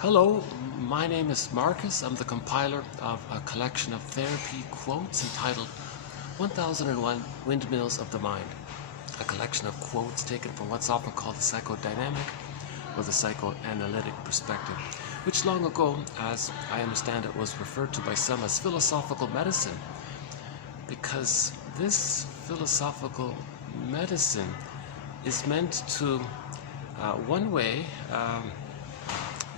Hello, my name is Marcus. I'm the compiler of a collection of therapy quotes entitled 1001 Windmills of the Mind, a collection of quotes taken from what's often called the psychodynamic or the psychoanalytic perspective, which long ago, as I understand it, was referred to by some as philosophical medicine, because this philosophical medicine is meant to, one way,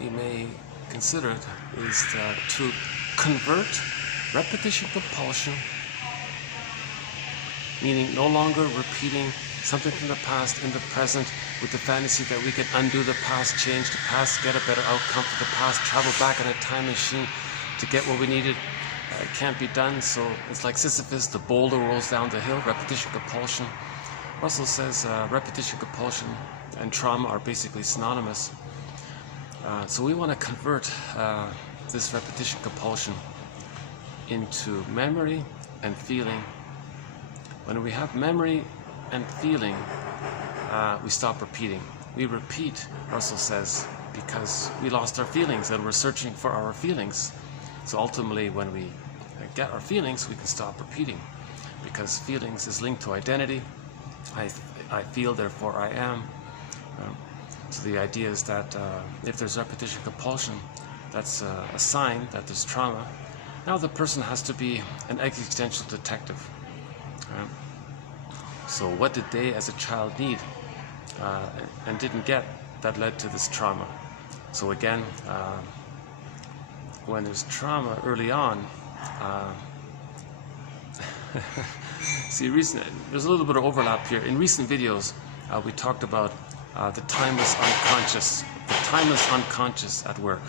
you may consider it, is to convert repetition compulsion, meaning no longer repeating something from the past in the present with the fantasy that we can undo the past, change the past, get a better outcome for the past, travel back in a time machine to get what we needed. It can't be done, so it's like Sisyphus, the boulder rolls down the hill. Repetition compulsion. Russell says repetition compulsion and trauma are basically synonymous. So we want to convert this repetition compulsion into memory and feeling. When we have memory and feeling, we stop repeating. We repeat, Russell says, because we lost our feelings and we're searching for our feelings. So ultimately, when we get our feelings, we can stop repeating, because feelings is linked to identity. I feel, therefore I am. So the idea is that if there's repetition compulsion, that's a sign that there's trauma. Now the person has to be an existential detective. So what did they as a child need and didn't get that led to this trauma? So again, when there's trauma early on, see, there's a little bit of overlap here. In recent videos, we talked about the timeless unconscious at work.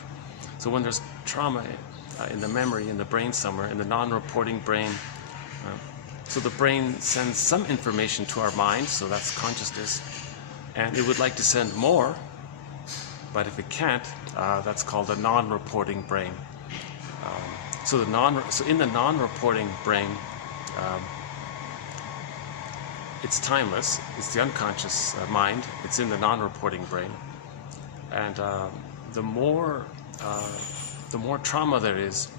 So when there's trauma in the memory, in the brain somewhere, in the non-reporting brain, so the brain sends some information to our mind, so that's consciousness, and it would like to send more, but if it can't, that's called the non-reporting brain. So in the non-reporting brain, it's timeless. It's the unconscious mind. It's in the non-reporting brain, and the more trauma there is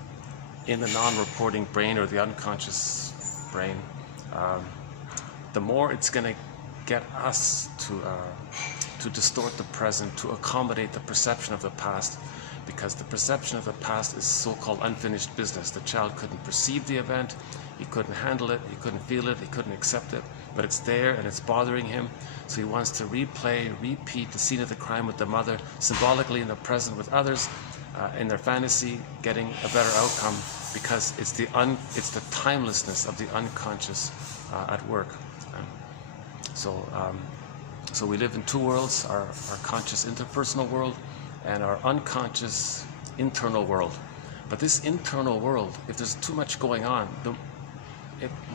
in the non-reporting brain or the unconscious brain, the more it's going to get us to distort the present, to accommodate the perception of the past, because the perception of the past is so-called unfinished business. The child couldn't perceive the event, he couldn't handle it, he couldn't feel it, he couldn't accept it, but it's there and it's bothering him, so he wants to repeat the scene of the crime with the mother, symbolically in the present with others, in their fantasy, getting a better outcome, because it's the timelessness of the unconscious at work. So we live in two worlds, our conscious interpersonal world and our unconscious internal world. But this internal world, if there's too much going on,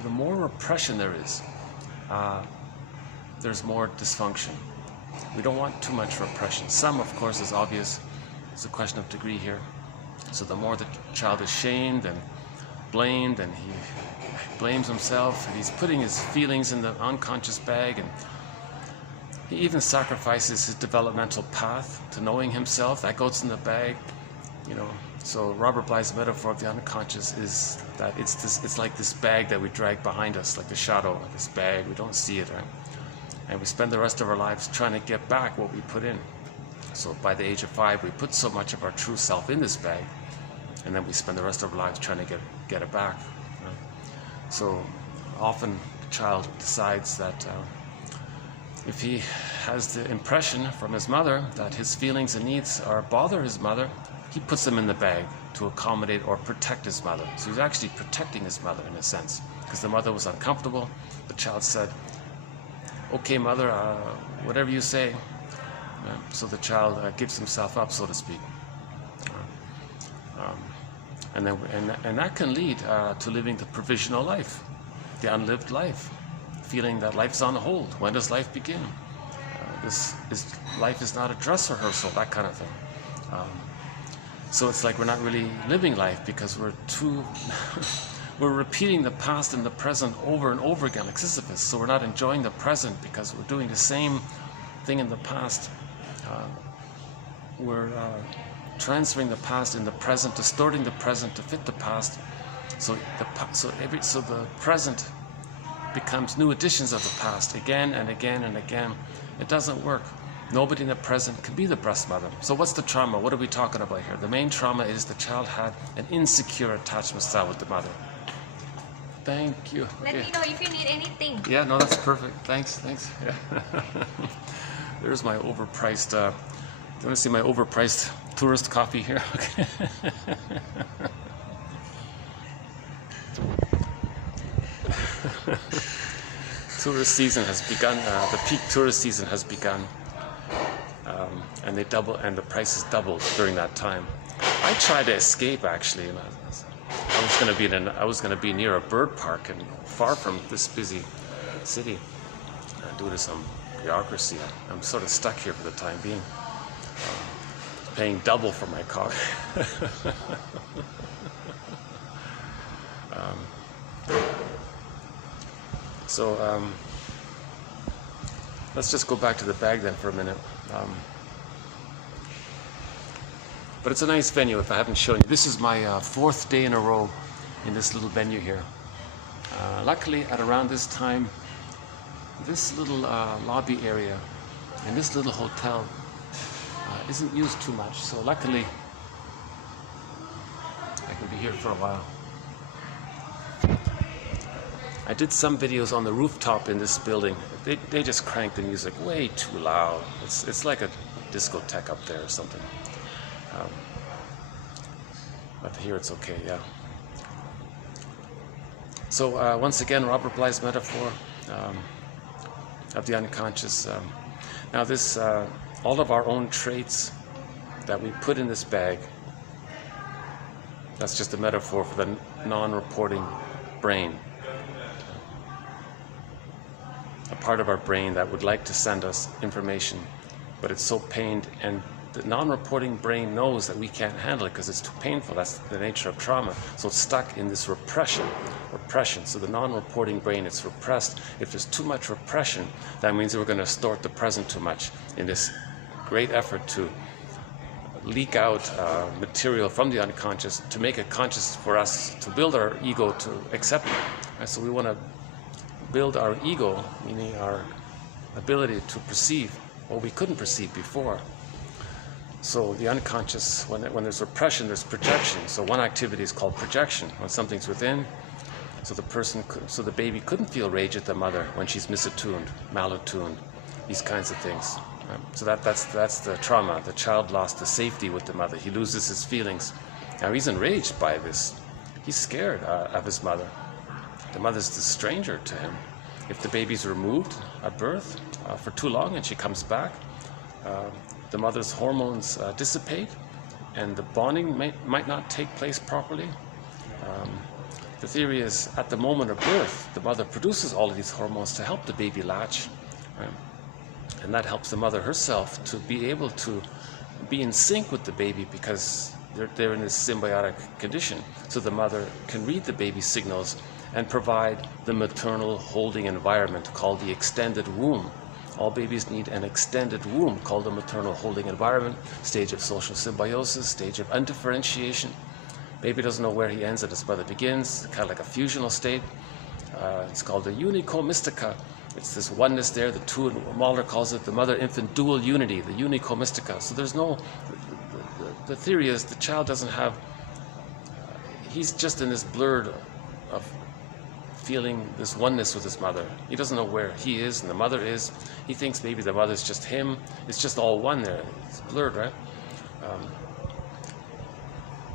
the more repression there is, there's more dysfunction. We don't want too much repression. Some, of course, is obvious. It's a question of degree here. So the more the child is shamed and blamed, and he blames himself, and he's putting his feelings in the unconscious bag, and he even sacrifices his developmental path to knowing himself. That goes in the bag, So Robert Bly's metaphor of the unconscious is that it's like this bag that we drag behind us, like the shadow of this bag. We don't see it, right? And we spend the rest of our lives trying to get back what we put in. So by the age of 5, we put so much of our true self in this bag, and then we spend the rest of our lives trying to get it back. Right? So often the child decides that if he has the impression from his mother that his feelings and needs bother his mother, he puts them in the bag to accommodate or protect his mother. So he's actually protecting his mother in a sense, because the mother was uncomfortable. The child said, "Okay, mother, whatever you say." So the child gives himself up, so to speak. And that can lead to living the provisional life, the unlived life, feeling that life's on hold. When does life begin? Life is not a dress rehearsal, that kind of thing. So it's like we're not really living life, because we're repeating the past and the present over and over again, like Sisyphus. So we're not enjoying the present because we're doing the same thing in the past we're transferring the past in the present, distorting the present to fit the past. So the present becomes new editions of the past again and again and again. It doesn't work. Nobody in the present can be the breast mother. So what's the trauma? What are we talking about here? The main trauma is the child had an insecure attachment style with the mother. Thank you. Let me know if you need anything. Yeah, no, that's perfect. Thanks. Yeah. There's my overpriced, you want to see my overpriced tourist coffee here? Okay. Tourist season has begun. The peak tourist season has begun, and the prices doubled during that time. I tried to escape actually. I was going to be near a bird park and far from this busy city. Due to some bureaucracy, I'm sort of stuck here for the time being, paying double for my coffee. Let's just go back to the bag then for a minute. But it's a nice venue if I haven't shown you. This is my fourth day in a row in this little venue here. Luckily, at around this time, this little lobby area in this little hotel isn't used too much. So luckily, I can be here for a while. I did some videos on the rooftop in this building. They just crank the music way too loud. It's like a discotheque up there or something. But here it's okay, yeah. So once again, Robert Bly's metaphor of the unconscious. Now this, all of our own traits that we put in this bag, that's just a metaphor for the non-reporting brain. A part of our brain that would like to send us information, but it's so pained, and the non-reporting brain knows that we can't handle it because it's too painful. That's the nature of trauma. So it's stuck in this repression. So the non-reporting brain, it's repressed. If there's too much repression, that means that we're going to distort the present too much in this great effort to leak out material from the unconscious to make it conscious for us, to build our ego to accept it. Right? So we want to build our ego, meaning our ability to perceive what we couldn't perceive before. So the unconscious, when there's repression, there's projection. So one activity is called projection, when something's within. So the baby couldn't feel rage at the mother when she's misattuned, malattuned, these kinds of things. Right? So that's the trauma. The child lost the safety with the mother. He loses his feelings. Now he's enraged by this. He's scared of his mother. The mother's the stranger to him. If the baby's removed at birth for too long and she comes back, the mother's hormones dissipate and the bonding might not take place properly. The theory is at the moment of birth, the mother produces all of these hormones to help the baby latch. Right? And that helps the mother herself to be able to be in sync with the baby because they're in this symbiotic condition. So the mother can read the baby's signals and provide the maternal holding environment called the extended womb. All babies need an extended womb called the maternal holding environment, stage of social symbiosis, stage of undifferentiation. Baby doesn't know where he ends and his mother begins, kind of like a fusional state. It's called the unico mystica. It's this oneness there, the two, Mahler calls it the mother-infant dual unity, the unico mystica. So there's no, the theory is the child doesn't have, he's just in this blurred of feeling this oneness with his mother. He doesn't know where he is and the mother is. He thinks maybe the mother's just him. It's just all one there. It's blurred, right?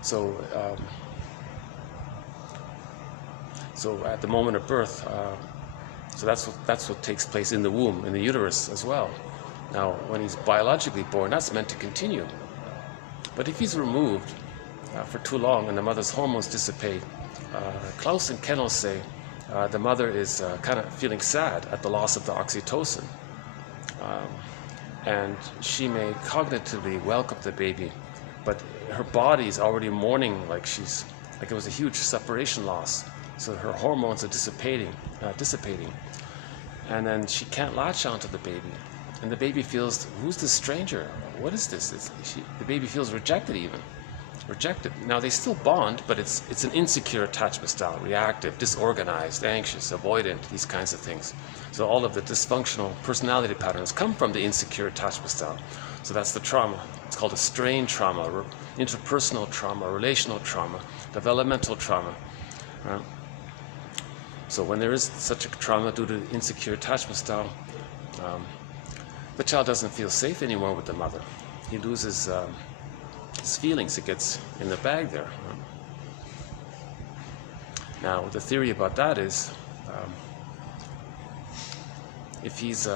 So at the moment of birth, so that's what takes place in the womb, in the uterus as well. Now, when he's biologically born, that's meant to continue. But if he's removed for too long and the mother's hormones dissipate, Klaus and Kennel say the mother is kind of feeling sad at the loss of the oxytocin. And she may cognitively welcome the baby, but her body is already mourning like it was a huge separation loss. So her hormones are dissipating. And then she can't latch onto the baby. And the baby feels, who's this stranger? What is this? The baby feels rejected even. Rejected. Now they still bond, but it's an insecure attachment style, reactive, disorganized, anxious, avoidant, these kinds of things. So all of the dysfunctional personality patterns come from the insecure attachment style. So that's the trauma. It's called a strain trauma, interpersonal trauma, relational trauma, developmental trauma. Right? So when there is such a trauma due to insecure attachment style, the child doesn't feel safe anymore with the mother. He loses his feelings. It gets in the bag there. Now, the theory about that is, if he's...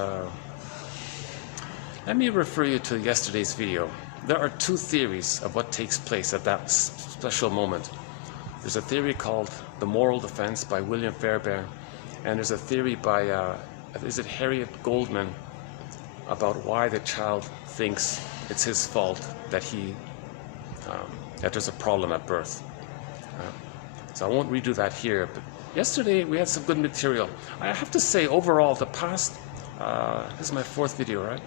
let me refer you to yesterday's video. There are two theories of what takes place at that special moment. There's a theory called the moral defense by William Fairbairn, and there's a theory by, is it Harriet Goldman, about why the child thinks it's his fault that that there's a problem at birth. So I won't redo that here, but yesterday we had some good material. I have to say, overall, the past, this is my fourth video, right?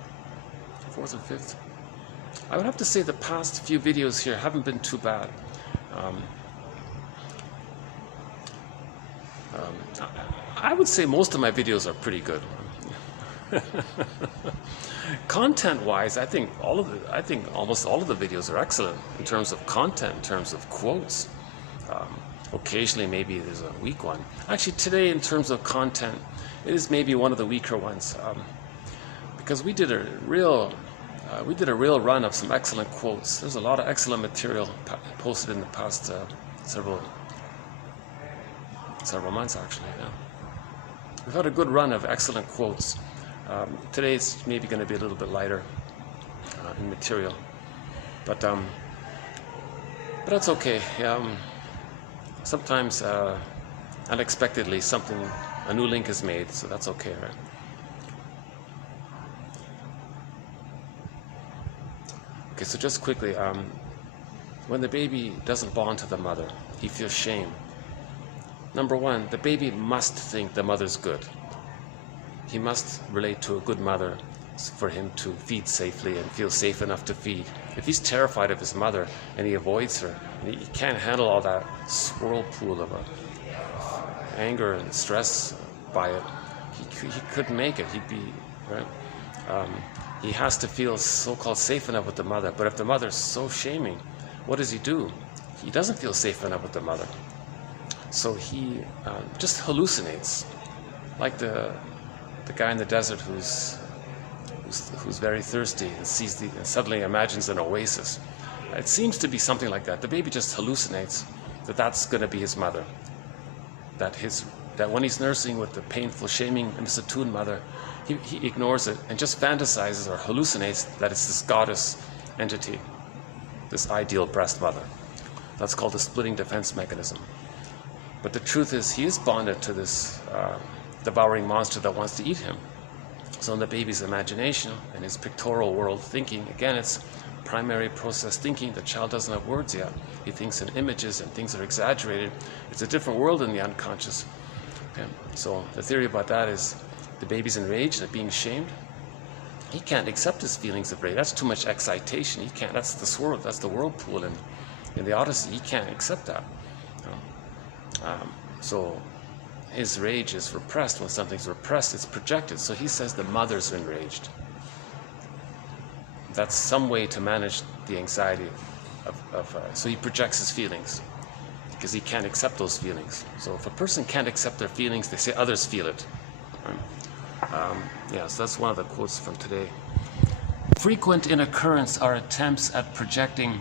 Fourth or fifth? I would have to say the past few videos here haven't been too bad. I would say most of my videos are pretty good. Content-wise, I think almost all of the videos are excellent in terms of content, in terms of quotes. Occasionally, maybe there's a weak one. Actually, today, in terms of content, it is maybe one of the weaker ones, because we did a real run of some excellent quotes. There's a lot of excellent material posted in the past several months, actually. Yeah. We've had a good run of excellent quotes. Today it's maybe going to be a little bit lighter in material, but that's okay. Sometimes unexpectedly a new link is made, so that's okay, right? Okay, so just quickly, when the baby doesn't bond to the mother, he feels shame. Number one, the baby must think the mother's good. He must relate to a good mother for him to feed safely and feel safe enough to feed. If he's terrified of his mother and he avoids her, and he can't handle all that whirlpool of anger and stress by it, he couldn't make it. He'd be, right? He has to feel so-called safe enough with the mother. But if the mother's so shaming, what does he do? He doesn't feel safe enough with the mother. So he just hallucinates, like the guy in the desert who's very thirsty and and suddenly imagines an oasis. It seems to be something like that. The baby just hallucinates that that's going to be his mother. That when he's nursing with the painful, shaming, misattuned mother, he ignores it and just fantasizes or hallucinates that it's this goddess entity, this ideal breast mother. That's called the splitting defense mechanism. But the truth is, he is bonded to this devouring monster that wants to eat him. So in the baby's imagination and his pictorial world thinking, again, it's primary process thinking. The child doesn't have words yet. He thinks in images and things are exaggerated. It's a different world in the unconscious. Okay? So the theory about that is the baby's enraged at being shamed. He can't accept his feelings of rage. That's too much excitation. He can't. That's the swirl. That's the whirlpool in the Odyssey. He can't accept that. So his rage is repressed. When something's repressed, it's projected. So he says the mother's enraged. That's some way to manage the anxiety so he projects his feelings because he can't accept those feelings. So if a person can't accept their feelings, they say others feel it. So that's one of the quotes from today. Frequent in occurrence are attempts at projecting.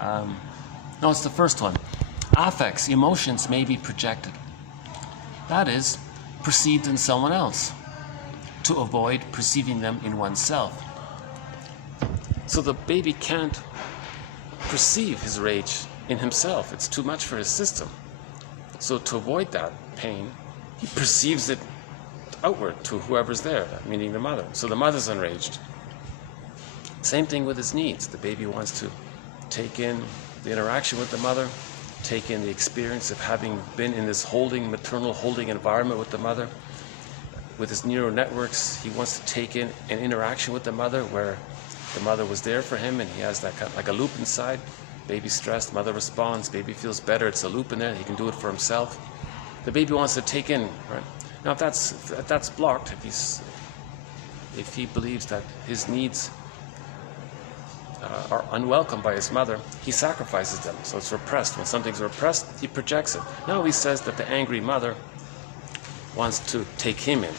No, it's the first one. Affects, emotions may be projected. That is, perceived in someone else, to avoid perceiving them in oneself. So the baby can't perceive his rage in himself. It's too much for his system. So to avoid that pain, he perceives it outward to whoever's there, meaning the mother. So the mother's enraged. Same thing with his needs. The baby wants to take in the interaction with the mother, take in the experience of having been in this maternal holding environment with the mother. with his neural networks, he wants to take in an interaction with the mother where the mother was there for him, and he has that kind of, like a loop inside. Baby's stressed, mother responds, baby feels better, it's a loop in there, he can do it for himself. The baby wants to take in, right? Now if that's blocked, if he believes that his needs are unwelcome by his mother, he sacrifices them, so it's repressed. When something's repressed, he projects it. Now he says that the angry mother wants to take him in.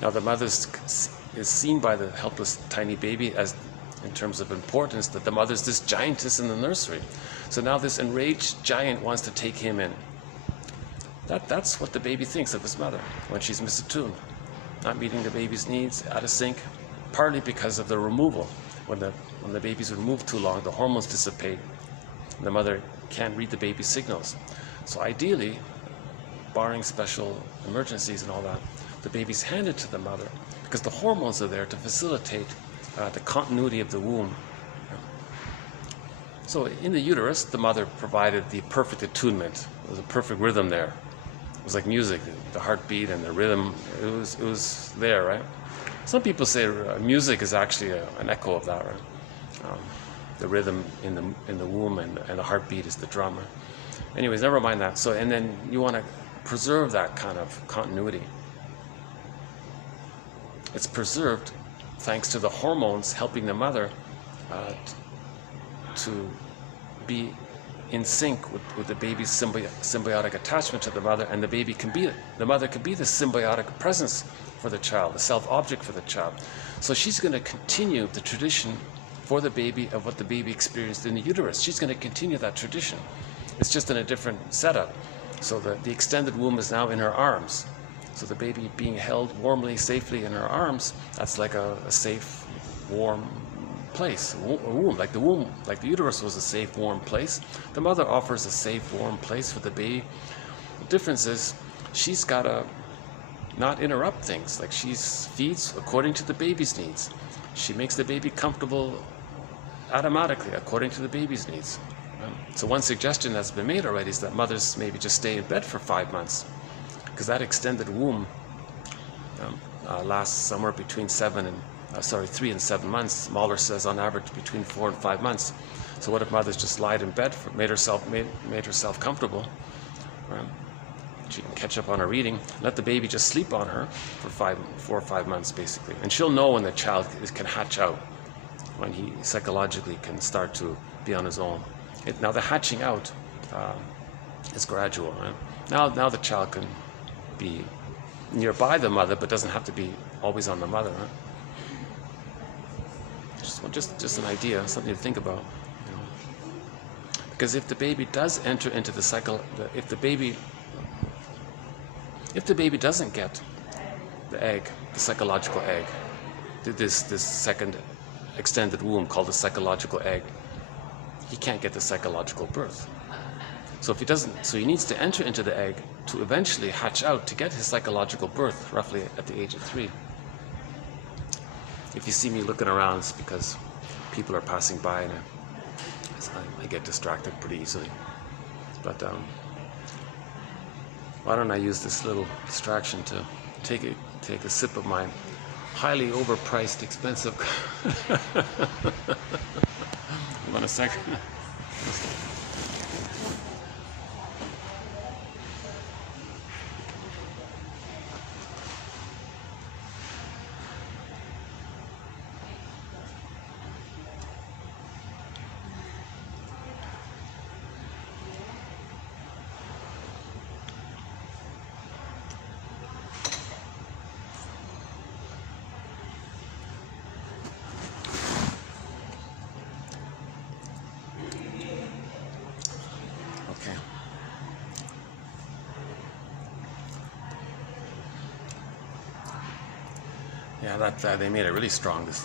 Now the mother is seen by the helpless tiny baby as, in terms of importance, that the mother's this giantess in the nursery. So now this enraged giant wants to take him in. That's what the baby thinks of his mother when she's misattuned, not meeting the baby's needs, out of sync, partly because of the removal. When the baby's removed too long, the hormones dissipate, and the mother can't read the baby's signals. So ideally, barring special emergencies and all that, the baby's handed to the mother because the hormones are there to facilitate the continuity of the womb. So in the uterus, the mother provided the perfect attunement. There was a perfect rhythm there. It was like music, the heartbeat and the rhythm, it was there, right? Some people say music is actually an echo of that, right? The rhythm in the womb and the heartbeat is the drummer. Anyways, never mind that. So, and then you want to preserve that kind of continuity. It's preserved thanks to the hormones helping the mother to be in sync with the baby's symbiotic attachment to the mother, and the mother can be the symbiotic presence for the child, the self-object for the child. So she's going to continue the tradition for the baby of what the baby experienced in the uterus. She's going to continue that tradition. It's just in a different setup. So the extended womb is now in her arms. So the baby being held warmly, safely in her arms, that's like a safe, warm place, a womb. Like the uterus was a safe, warm place. The mother offers a safe, warm place for the baby. The difference is she's got to not interrupt things. Like she feeds according to the baby's needs. She makes the baby comfortable automatically according to the baby's needs. So one suggestion that's been made already is that mothers maybe just stay in bed for 5 months, because that extended womb lasts somewhere between 3 and 7 months. Mahler says on average between 4 and 5 months. So what if mothers just lied in bed, made herself comfortable? Right? She can catch up on her reading, let the baby just sleep on her for 4 or 5 months basically. And she'll know when the child can hatch out, when he psychologically can start to be on his own. Now the hatching out is gradual. Right? Now the child can be nearby the mother, but doesn't have to be always on the mother. Right? Just an idea, something to think about. You know? Because if the baby does enter into the cycle, if the baby doesn't get the egg, the psychological egg, this second extended womb called the psychological egg, he can't get the psychological birth. So if he doesn't, so he needs to enter into the egg to eventually hatch out to get his psychological birth, roughly at the age of 3. If you see me looking around, it's because people are passing by and I get distracted pretty easily. But why don't I use this little distraction to take a sip of my highly overpriced, expensive. You want a second? Yeah, that they made it really strong this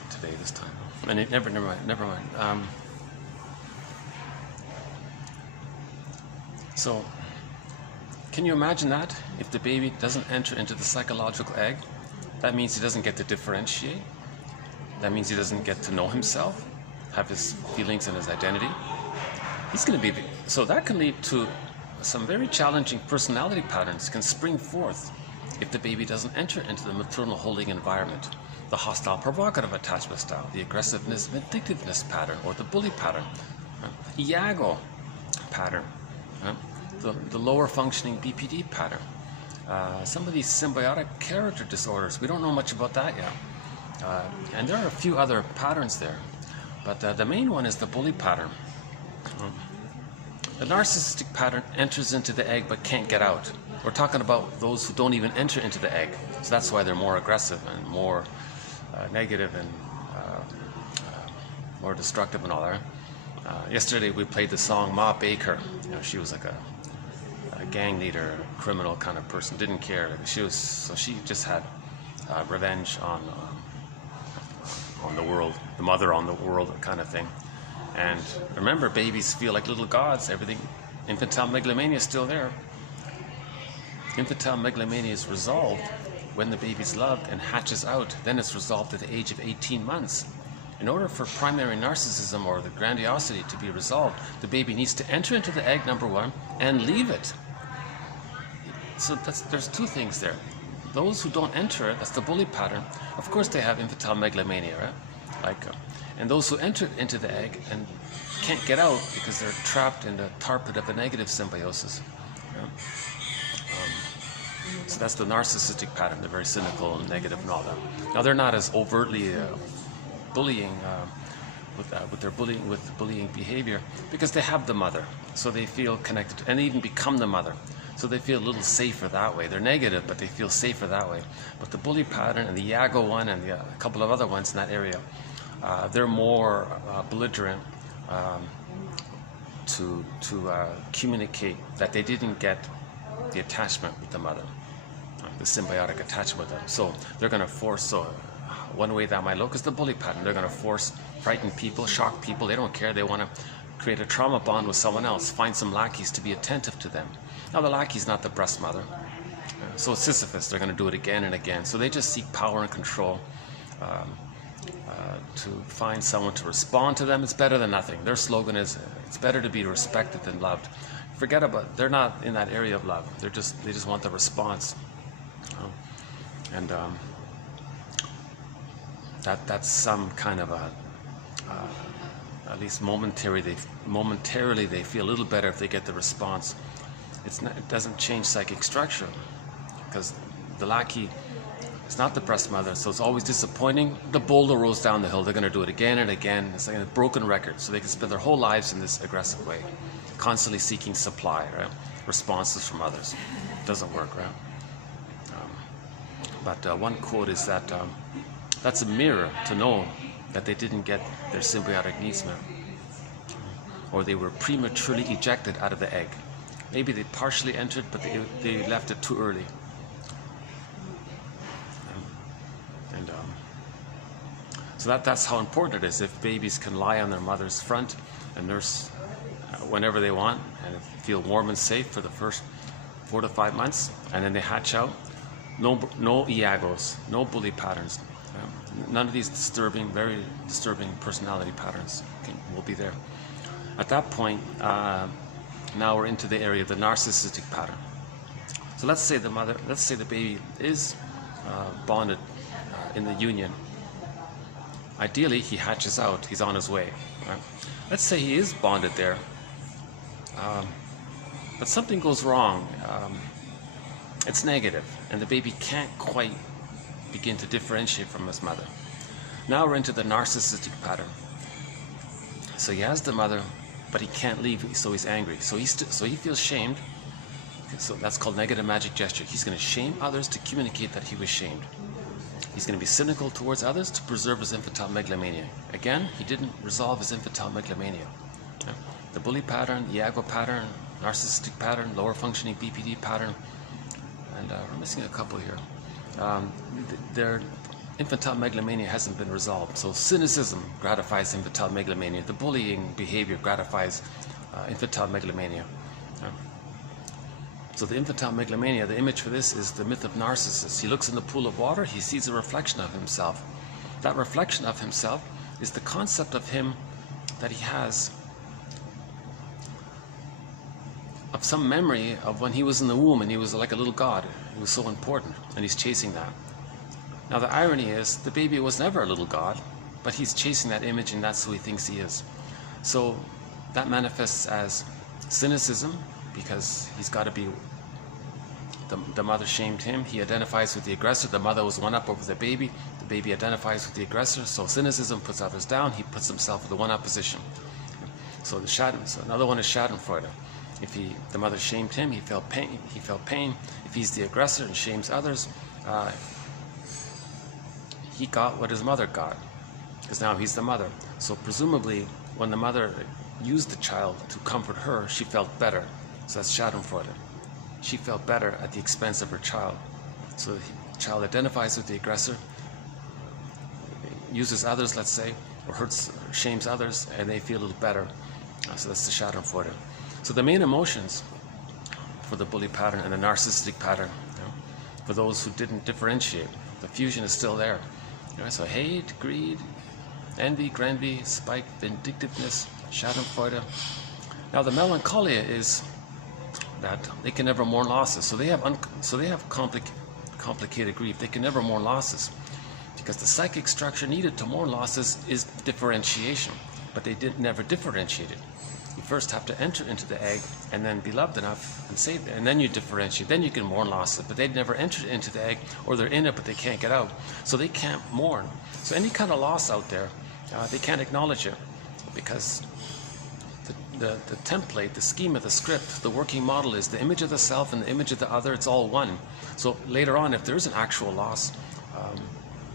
time. And never mind. So, can you imagine that? If the baby doesn't enter into the psychological egg, that means he doesn't get to differentiate. That means he doesn't get to know himself, have his feelings and his identity. He's going to be, so that can lead to some very challenging personality patterns can spring forth if the baby doesn't enter into the maternal holding environment, the hostile provocative attachment style, the aggressiveness vindictiveness pattern, or the bully pattern, Iago pattern, the lower functioning BPD pattern, some of these symbiotic character disorders. We don't know much about that yet. And there are a few other patterns there. But the main one is the bully pattern. The narcissistic pattern enters into the egg but can't get out. We're talking about those who don't even enter into the egg. So that's why they're more aggressive and more negative and more destructive and all that. Yesterday we played the song Ma Baker. You know, she was like a gang leader, criminal kind of person, didn't care. She just had revenge on the world, the mother on the world kind of thing. And remember, babies feel like little gods. Everything, infantile megalomania is still there. Infantile megalomania is resolved when the baby's loved and hatches out. Then it's resolved at the age of 18 months. In order for primary narcissism or the grandiosity to be resolved, the baby needs to enter into the egg, number one, and leave it. So there's two things there. Those who don't enter it, that's the bully pattern, of course they have infantile megalomania, right? And those who enter into the egg and can't get out because they're trapped in the tarpid of a negative symbiosis. So that's the narcissistic pattern. They're very cynical and negative and all that. Now they're not as overtly bullying with bullying behavior because they have the mother, so they feel connected and even become the mother. So they feel a little safer that way. They're negative, but they feel safer that way. But the bully pattern and the Iago one and a couple of other ones in that area, they're more belligerent to communicate that they didn't get the attachment with the mother, the symbiotic attachment with them. So they're going to force. So one way that might look is the bully pattern. They're going to force, frighten people, shock people. They don't care. They want to create a trauma bond with someone else. Find some lackeys to be attentive to them. Now the lackey's not the breast mother. So Sisyphus, they're going to do it again and again. So they just seek power and control. To find someone to respond to them, it's better than nothing. Their slogan is, it's better to be respected than loved. Forget about, they're not in that area of love. They just want the response. And that's some kind of at least momentarily they feel a little better if they get the response. It doesn't change psychic structure because the lackey is not the breast mother, so it's always disappointing. The boulder rolls down the hill. They're going to do it again and again. It's like a broken record, so they can spend their whole lives in this aggressive way, constantly seeking supply, right? Responses from others. It doesn't work, right? But one quote is that that's a mirror to know that they didn't get their symbiotic needs met, or they were prematurely ejected out of the egg. Maybe they partially entered, but they left it too early. So that's how important it is. If babies can lie on their mother's front and nurse whenever they want and feel warm and safe for the first 4 to 5 months, and then they hatch out, no Iagos, no bully patterns, none of these very disturbing personality patterns will be there. At that point, now we're into the area of the narcissistic pattern. So let's say the baby is bonded in the union. Ideally, he hatches out, he's on his way. Right? Let's say he is bonded there, but something goes wrong. It's negative, and the baby can't quite begin to differentiate from his mother. Now we're into the narcissistic pattern. So he has the mother, but he can't leave, so he's angry. So he feels shamed. So that's called negative magic gesture. He's going to shame others to communicate that he was shamed. He's going to be cynical towards others to preserve his infantile megalomania. Again, he didn't resolve his infantile megalomania. The bully pattern, Iago pattern, narcissistic pattern, lower functioning BPD pattern, and we're missing a couple here. Their infantile megalomania hasn't been resolved. So cynicism gratifies infantile megalomania. The bullying behavior gratifies infantile megalomania. So the infantile megalomania, the image for this is the myth of Narcissus. He looks in the pool of water, he sees a reflection of himself. That reflection of himself is the concept of him that he has of some memory of when he was in the womb and he was like a little god. He was so important, and he's chasing that. Now the irony is, the baby was never a little god, but he's chasing that image, and that's who he thinks he is. So that manifests as cynicism, because he's got to be, the mother shamed him, he identifies with the aggressor, the mother was one up over the baby identifies with the aggressor, so cynicism puts others down, he puts himself in the one up position. So another one is Schadenfreude. If the mother shamed him, he felt pain. If he's the aggressor and shames others, he got what his mother got, because now he's the mother. So presumably, when the mother used the child to comfort her, she felt better. So that's Schadenfreude. She felt better at the expense of her child. So the child identifies with the aggressor, uses others, let's say, or hurts, or shames others, and they feel a little better. So that's the Schadenfreude. So the main emotions for the bully pattern and the narcissistic pattern, for those who didn't differentiate, the fusion is still there. So hate, greed, envy, granby, spite, vindictiveness, Schadenfreude. Now the melancholia is that they can never mourn losses. So they have complicated grief. They can never mourn losses, because the psychic structure needed to mourn losses is differentiation, but they never differentiated. You first have to enter into the egg and then be loved enough and saved, and then you differentiate. Then you can mourn losses, but they'd never entered into the egg, or they're in it but they can't get out. So they can't mourn. So any kind of loss out there, they can't acknowledge it, because the template, the schema, the script, the working model is the image of the self and the image of the other. It's all one. So later on, if there is an actual loss,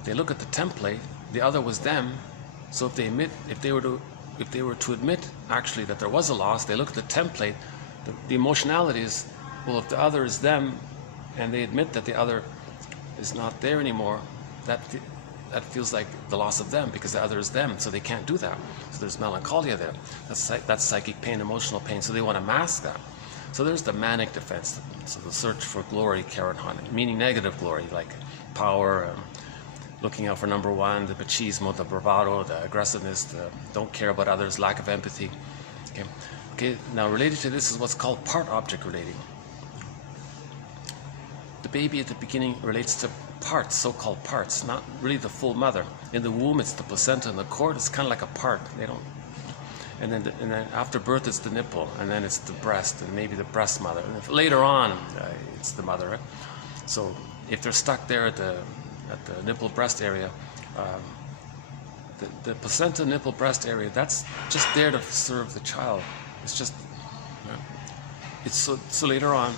they look at the template. The other was them. So if they were to admit actually that there was a loss, they look at the template. The emotionality is, well, if the other is them, and they admit that the other is not there anymore, that feels like the loss of them, because the other is them, so they can't do that. So there's melancholia there. That's psychic pain, emotional pain. So they want to mask that. So there's the manic defense. So the search for glory, Karen Hunt, meaning negative glory, like power, looking out for number one, the machismo, the bravado, the aggressiveness, the don't care about others, lack of empathy. Okay. Now related to this is what's called part-object relating. The baby at the beginning relates to parts, so-called parts, not really the full mother. In the womb, it's the placenta and the cord. It's kind of like a part. And then after birth, it's the nipple, and then it's the breast, and maybe the breast mother. And later on, it's the mother. Right? So if they're stuck there at the nipple breast area, the placenta nipple breast area, that's just there to serve the child. It's just, it's so later on,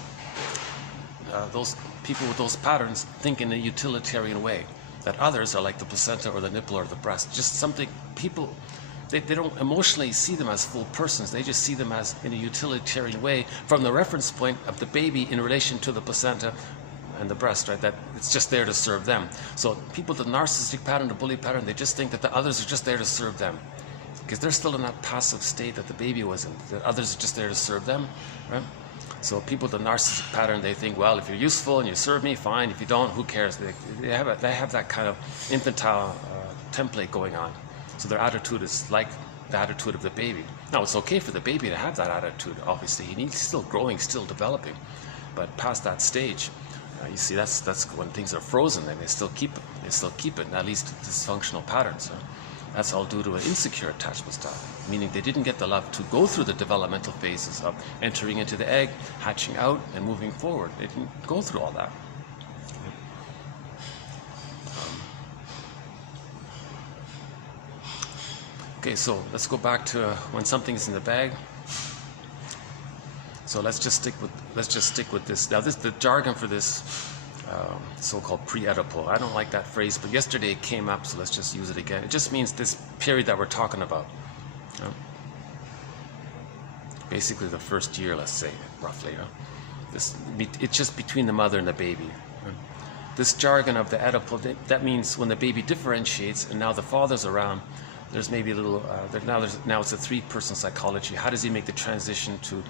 those people with those patterns think in a utilitarian way, that others are like the placenta or the nipple or the breast. Just something, people, they don't emotionally see them as full persons. They just see them as in a utilitarian way from the reference point of the baby in relation to the placenta and the breast, right? That it's just there to serve them. So people with the narcissistic pattern, the bully pattern, they just think that the others are just there to serve them, because they're still in that passive state that the baby was in. The others are just there to serve them, right? So people with the narcissistic pattern, they think, well, if you're useful and you serve me, fine. If you don't, who cares? They have that kind of infantile template going on. So their attitude is like the attitude of the baby. Now, it's okay for the baby to have that attitude. Obviously, he's still growing, still developing, but past that stage, you see, that's when things are frozen, and they still keep it. They still keep it, at least dysfunctional patterns. So that's all due to an insecure attachment style, meaning they didn't get the love to go through the developmental phases of entering into the egg, hatching out, and moving forward. They didn't go through all that. Okay, so let's go back to when something's in the bag. So let's just stick with this. Now, the jargon for this so-called pre-Oedipal. I don't like that phrase, but yesterday it came up, so let's just use it again. It just means this period that we're talking about. Basically, the first year, let's say, roughly. It's just between the mother and the baby. This jargon of the Oedipal, that means when the baby differentiates and now the father's around. There's maybe a little. Now it's a three-person psychology. How does he make the transition to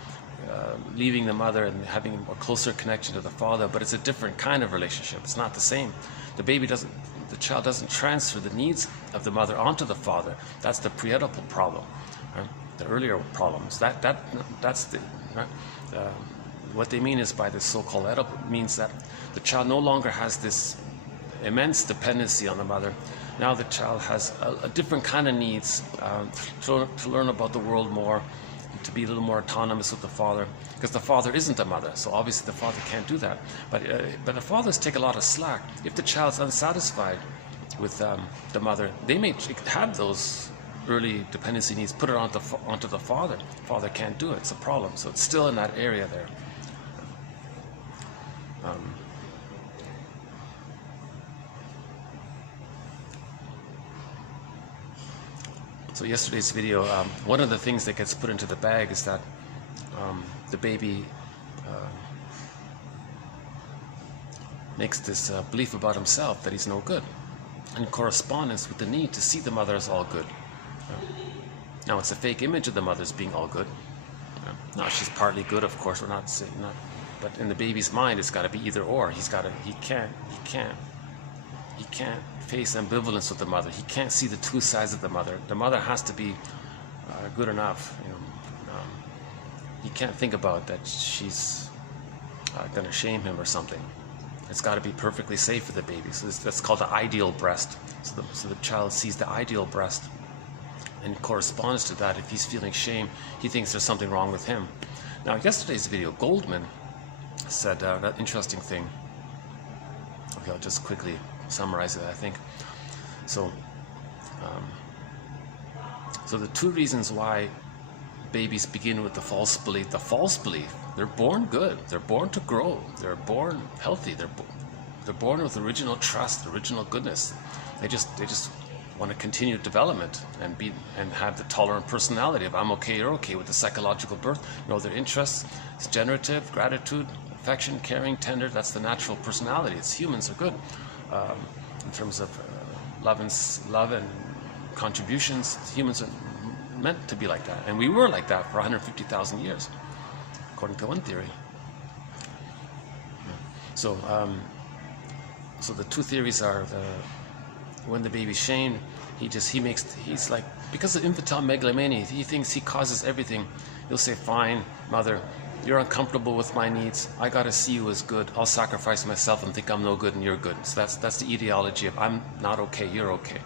leaving the mother and having a closer connection to the father? But it's a different kind of relationship. It's not the same. The child doesn't transfer the needs of the mother onto the father. That's the pre-Oedipal problem. Right? The earlier problems. That's Right? What they mean is by this so-called edible means that the child no longer has this immense dependency on the mother. Now the child has a different kind of needs to learn about the world more, to be a little more autonomous with the father, because the father isn't the mother, so obviously the father can't do that. But the fathers take a lot of slack. If the child's unsatisfied with the mother, they may have those early dependency needs, put it onto the father. The father can't do it, it's a problem. So it's still in that area there. So yesterday's video, one of the things that gets put into the bag is that the baby makes this belief about himself that he's no good, in correspondence with the need to see the mother as all good. Now it's a fake image of the mother as being all good. Now she's partly good, of course. We're not saying not, but in the baby's mind, it's got to be either or. He can't face ambivalence with the mother. He can't see the two sides of the mother. The mother has to be good enough. He can't think about that she's going to shame him or something. It's got to be perfectly safe for the baby. So that's called the ideal breast. So the child sees the ideal breast and corresponds to that. If he's feeling shame, he thinks there's something wrong with him. Now, yesterday's video, Goldman said that interesting thing. Okay, I'll just quickly summarize it, I think. So the two reasons why babies begin with the false belief. The false belief, they're born good, they're born to grow, they're born healthy, they're born with original trust, original goodness. They just want to continue development and have the tolerant personality of I'm okay, you're okay with the psychological birth. Know their interests. It's generative, gratitude, affection, caring, tender. That's the natural personality. It's humans are good in terms of love and contributions. Humans are meant to be like that, and we were like that for 150,000 years, according to one theory. So the two theories are when the baby's shamed, he's like, because of infantile megalomania, he thinks he causes everything. He'll say, fine, mother, you're uncomfortable with my needs. I gotta see you as good. I'll sacrifice myself and think I'm no good and you're good. So that's the ideology of I'm not okay, you're okay.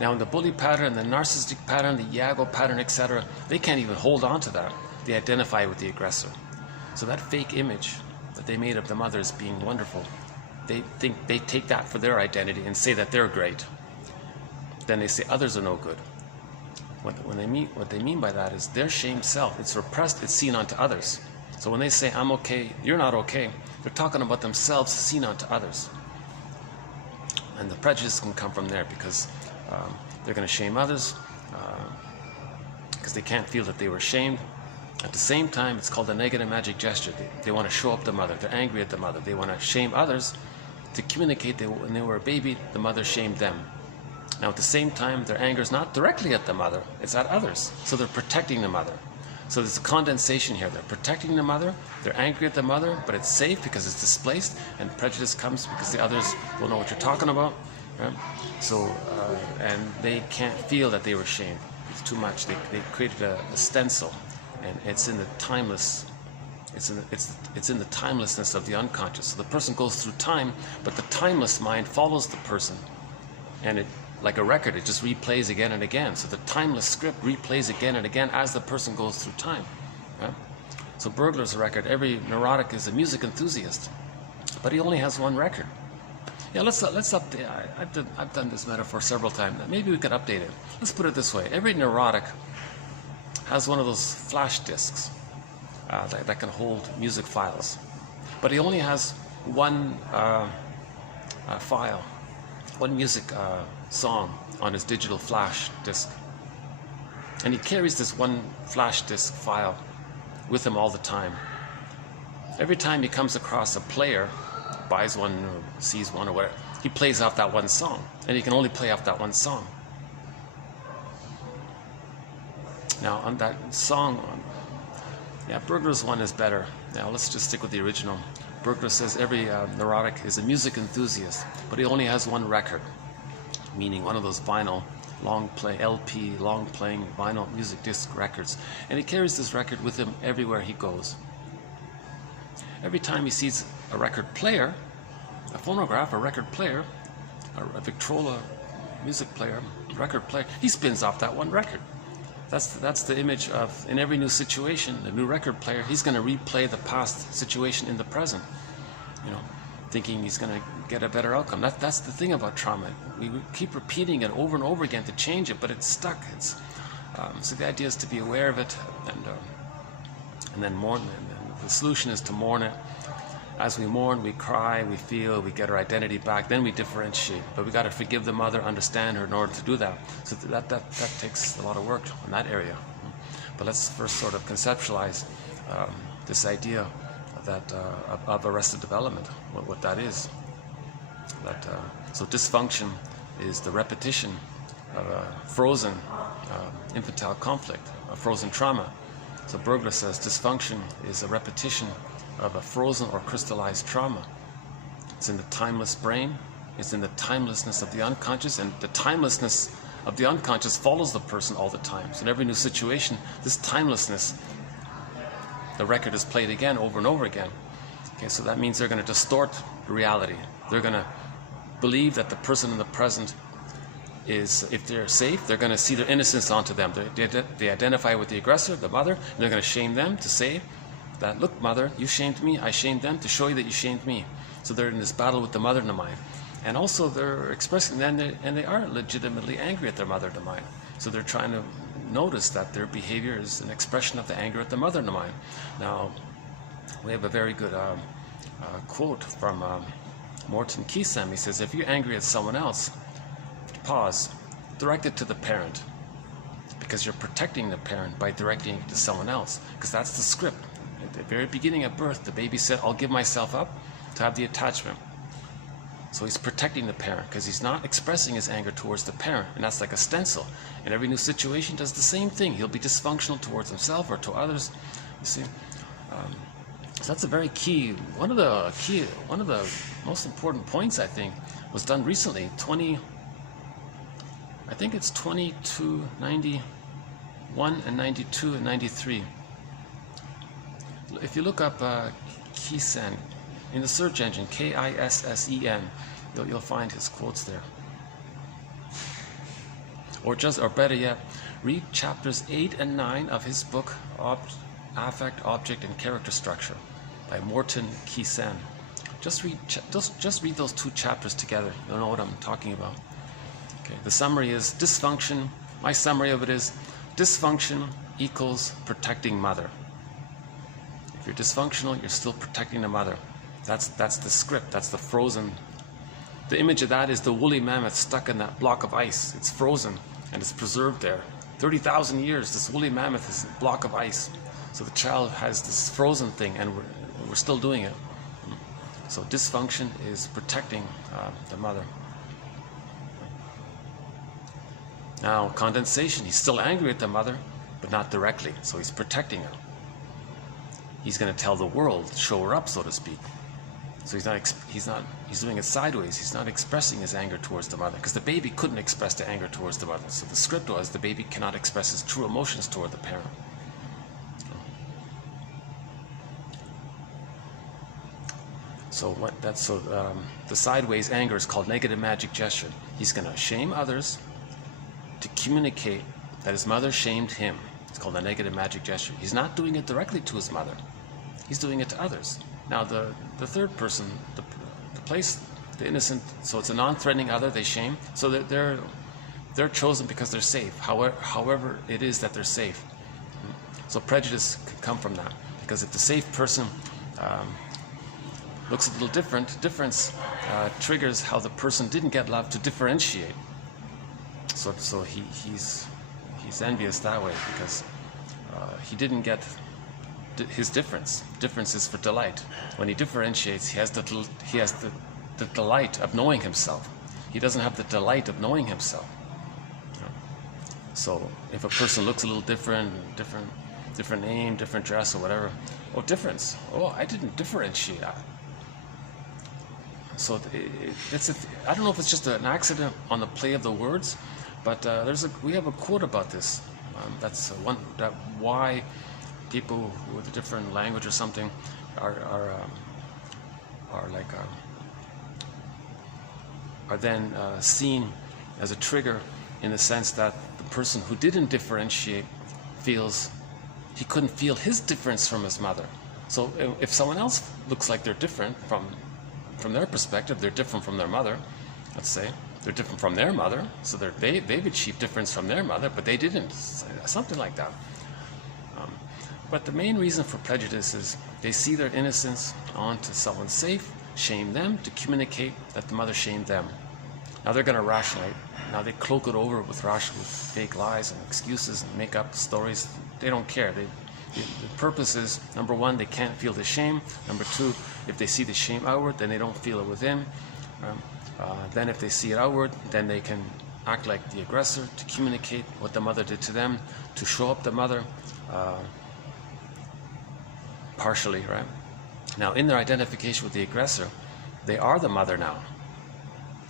Now in the bully pattern, the narcissistic pattern, the Iago pattern, etc., they can't even hold on to that. They identify with the aggressor. So that fake image that they made of the mother as being wonderful, they take that for their identity and say that they're great. Then they say others are no good. What they mean by that is their shame self. It's repressed, it's seen onto others. So when they say I'm okay, you're not okay, they're talking about themselves seen onto others. And the prejudice can come from there because they're going to shame others because they can't feel that they were shamed. At the same time, it's called a negative magic gesture. They want to show up the mother. They're angry at the mother. They want to shame others to communicate that when they were a baby, the mother shamed them. Now, at the same time, their anger is not directly at the mother. It's at others. So they're protecting the mother. So there's a condensation here. They're protecting the mother. They're angry at the mother, but it's safe because it's displaced. And prejudice comes because the others don't know what you're talking about. Right? So, and they can't feel that they were shamed. It's too much. They created a stencil. And it's in the timeless. It's in the timelessness of the unconscious. So the person goes through time, but the timeless mind follows the person, and it, like a record, it just replays again and again. So the timeless script replays again and again as the person goes through time. Right? So Burglar's record. Every neurotic is a music enthusiast, but he only has one record. Yeah, let's update. I've done this metaphor several times. Maybe we could update it. Let's put it this way: every neurotic has one of those flash discs that can hold music files, but he only has one file, one music song on his digital flash disk, and he carries this one flash disk file with him all the time. Every time he comes across a player, buys one or sees one or whatever, he plays off that one song, and he can only play off that one song. Now on that song, Burglar's one is better. Now let's just stick with the original. Burglar says every neurotic is a music enthusiast, but he only has one record, meaning one of those vinyl long play LP, long playing vinyl music disc records, and he carries this record with him everywhere he goes. Every time he sees a record player, a phonograph, a record player, a Victrola music player, record player, he spins off that one record. That's the image of, in every new situation, the new record player, he's going to replay the past situation in the present, thinking he's going to get a better outcome. That's the thing about trauma. We keep repeating it over and over again to change it, but it's stuck. So the idea is to be aware of it and then mourn. And the solution is to mourn it. As we mourn, we cry, we feel, we get our identity back, then we differentiate. But we got to forgive the mother, understand her in order to do that. So that takes a lot of work in that area. But let's first sort of conceptualize this idea that of arrested development, what that is. So dysfunction is the repetition of a frozen infantile conflict, a frozen trauma. So Bergler says dysfunction is a repetition of a frozen or crystallized trauma. It's in the timeless brain, it's in the timelessness of the unconscious, and the timelessness of the unconscious follows the person all the time. So in every new situation, this timelessness, the record is played again over and over again. Okay, so that means they're going to distort reality. They're going to believe that the person in the present is, if they're safe, they're going to see their innocence onto them. They identify with the aggressor, the mother, and they're going to shame them to say that, look, mother, you shamed me, I shamed them, to show you that you shamed me. So they're in this battle with the mother in the mind. And also they're expressing, and they are legitimately angry at their mother in the mind. So they're trying to notice that their behavior is an expression of the anger at the mother in the mind. Now, we have a very good quote from Morton Keesem. He says, if you're angry at someone else, pause, direct it to the parent, because you're protecting the parent by directing it to someone else, because that's the script. At the very beginning of birth, the baby said, I'll give myself up to have the attachment. So he's protecting the parent because he's not expressing his anger towards the parent, and that's like a stencil. And every new situation does the same thing. He'll be dysfunctional towards himself or to others. You see, so that's a very key. One of the most important points, I think, was done recently. I think it's 22, 91 and 92 and 93. If you look up Keeson in the search engine, Kisen, you'll find his quotes there. Or better yet, read chapters 8 and 9 of his book, Affect, Object, and Character Structure by Morton Keeson. Just read those two chapters together. You'll know what I'm talking about. Okay. The summary is dysfunction. My summary of it is dysfunction equals protecting mother. If you're dysfunctional, you're still protecting the mother. That's the script. That's the frozen. The image of that is the woolly mammoth stuck in that block of ice. It's frozen and it's preserved there. 30,000 years, this woolly mammoth is a block of ice. So the child has this frozen thing, and we're still doing it. So dysfunction is protecting the mother. Now, condensation, he's still angry at the mother, but not directly. So he's protecting her. He's going to tell the world, show her up, so to speak. So he's doing it sideways. He's not expressing his anger towards the mother, because the baby couldn't express the anger towards the mother. So the script was the baby cannot express his true emotions toward the parent. So the sideways anger is called negative magic gesture. He's going to shame others to communicate that his mother shamed him. It's called a negative magic gesture. He's not doing it directly to his mother. He's doing it to others. Now the third person, the innocent, so it's a non-threatening other they shame. So they're chosen because they're safe. However it is that they're safe. So prejudice can come from that, because if the safe person looks a little different, difference triggers how the person didn't get love to differentiate. So he's envious that way, because he didn't get his difference. Difference is for delight. When he differentiates, he has the delight of knowing himself. He doesn't have the delight of knowing himself. So if a person looks a little different name, different dress, or whatever, oh, difference. Oh, I didn't differentiate. So I don't know if it's just an accident on the play of the words, But we have a quote about this. That's why people with a different language or something are then seen as a trigger, in the sense that the person who didn't differentiate feels he couldn't feel his difference from his mother. So if someone else looks like they're different from their perspective, they're different from their mother, let's say, they're different from their mother, so they've achieved difference from their mother, but they didn't, something like that. But the main reason for prejudice is they see their innocence onto someone safe, shame them to communicate that the mother shamed them. Now they're going to rationalize. Now they cloak it over with fake lies and excuses and make up stories. They don't care. The purpose is, number one, they can't feel the shame. Number two, if they see the shame outward, then they don't feel it within. Then if they see it outward, then they can act like the aggressor to communicate what the mother did to them, to show up the mother partially, right? Now in their identification with the aggressor, they are the mother now.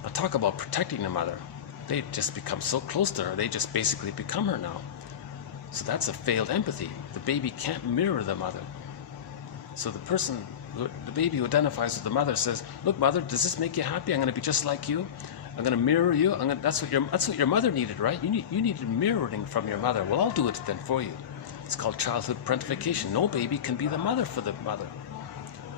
Now talk about protecting the mother. They just become so close to her, they just basically become her now. So that's a failed empathy. The baby can't mirror the mother. So the baby who identifies with the mother says, look mother, does this make you happy? I'm going to be just like you. I'm going to mirror you. That's what your mother needed, right? You needed mirroring from your mother. Well, I'll do it then for you. It's called childhood parentification. No baby can be the mother for the mother.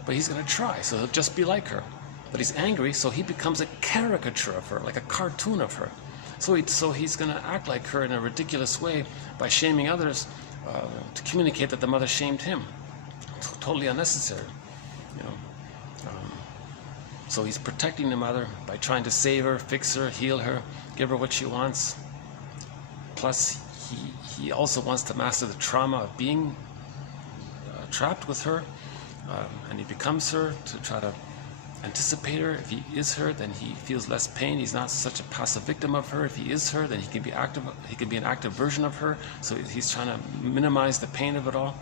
But he's going to try, so he'll just be like her. But he's angry, so he becomes a caricature of her, like a cartoon of her. So he's going to act like her in a ridiculous way by shaming others to communicate that the mother shamed him. Totally unnecessary, you know. So he's protecting the mother by trying to save her, fix her, heal her, give her what she wants. Plus, he also wants to master the trauma of being trapped with her, and he becomes her to try to anticipate her. If he is her, then he feels less pain. He's not such a passive victim of her. If he is her, then he can be active. He can be an active version of her. So he's trying to minimize the pain of it all.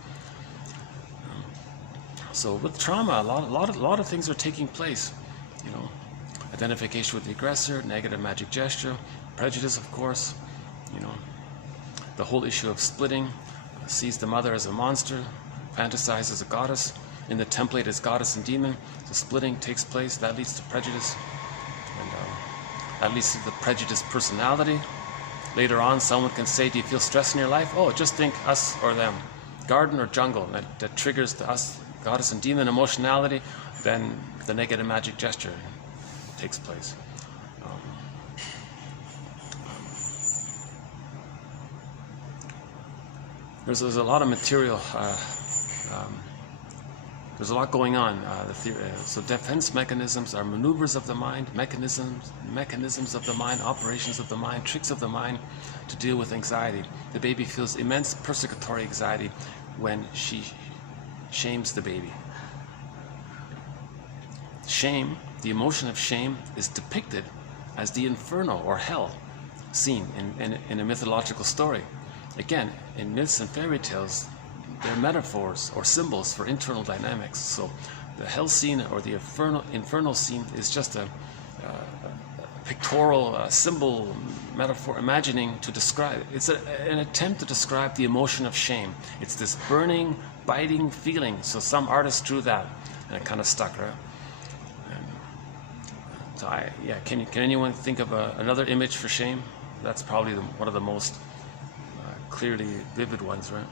So with trauma, a lot of things are taking place. You know, identification with the aggressor, negative magic gesture, prejudice, of course. You know, the whole issue of splitting, sees the mother as a monster, fantasizes as a goddess. In the template as goddess and demon, the splitting takes place. That leads to prejudice, and that leads to the prejudiced personality. Later on, someone can say, do you feel stress in your life? Oh, just think us or them, garden or jungle. That triggers the us, goddess and demon emotionality. Then the negative magic gesture takes place. There's a lot of material. There's a lot going on. So defense mechanisms are maneuvers of the mind, mechanisms of the mind, operations of the mind, tricks of the mind to deal with anxiety. The baby feels immense persecutory anxiety when she shames the baby. Shame, the emotion of shame, is depicted as the inferno or hell scene in a mythological story. Again, in myths and fairy tales, they're metaphors or symbols for internal dynamics. So the hell scene or the infernal scene is just a pictorial symbol, metaphor, imagining to describe. It's an attempt to describe the emotion of shame. It's this burning, biting feeling. So some artists drew that, and it kind of stuck, right? So can anyone think of another image for shame? That's probably one of the most clearly vivid ones, right?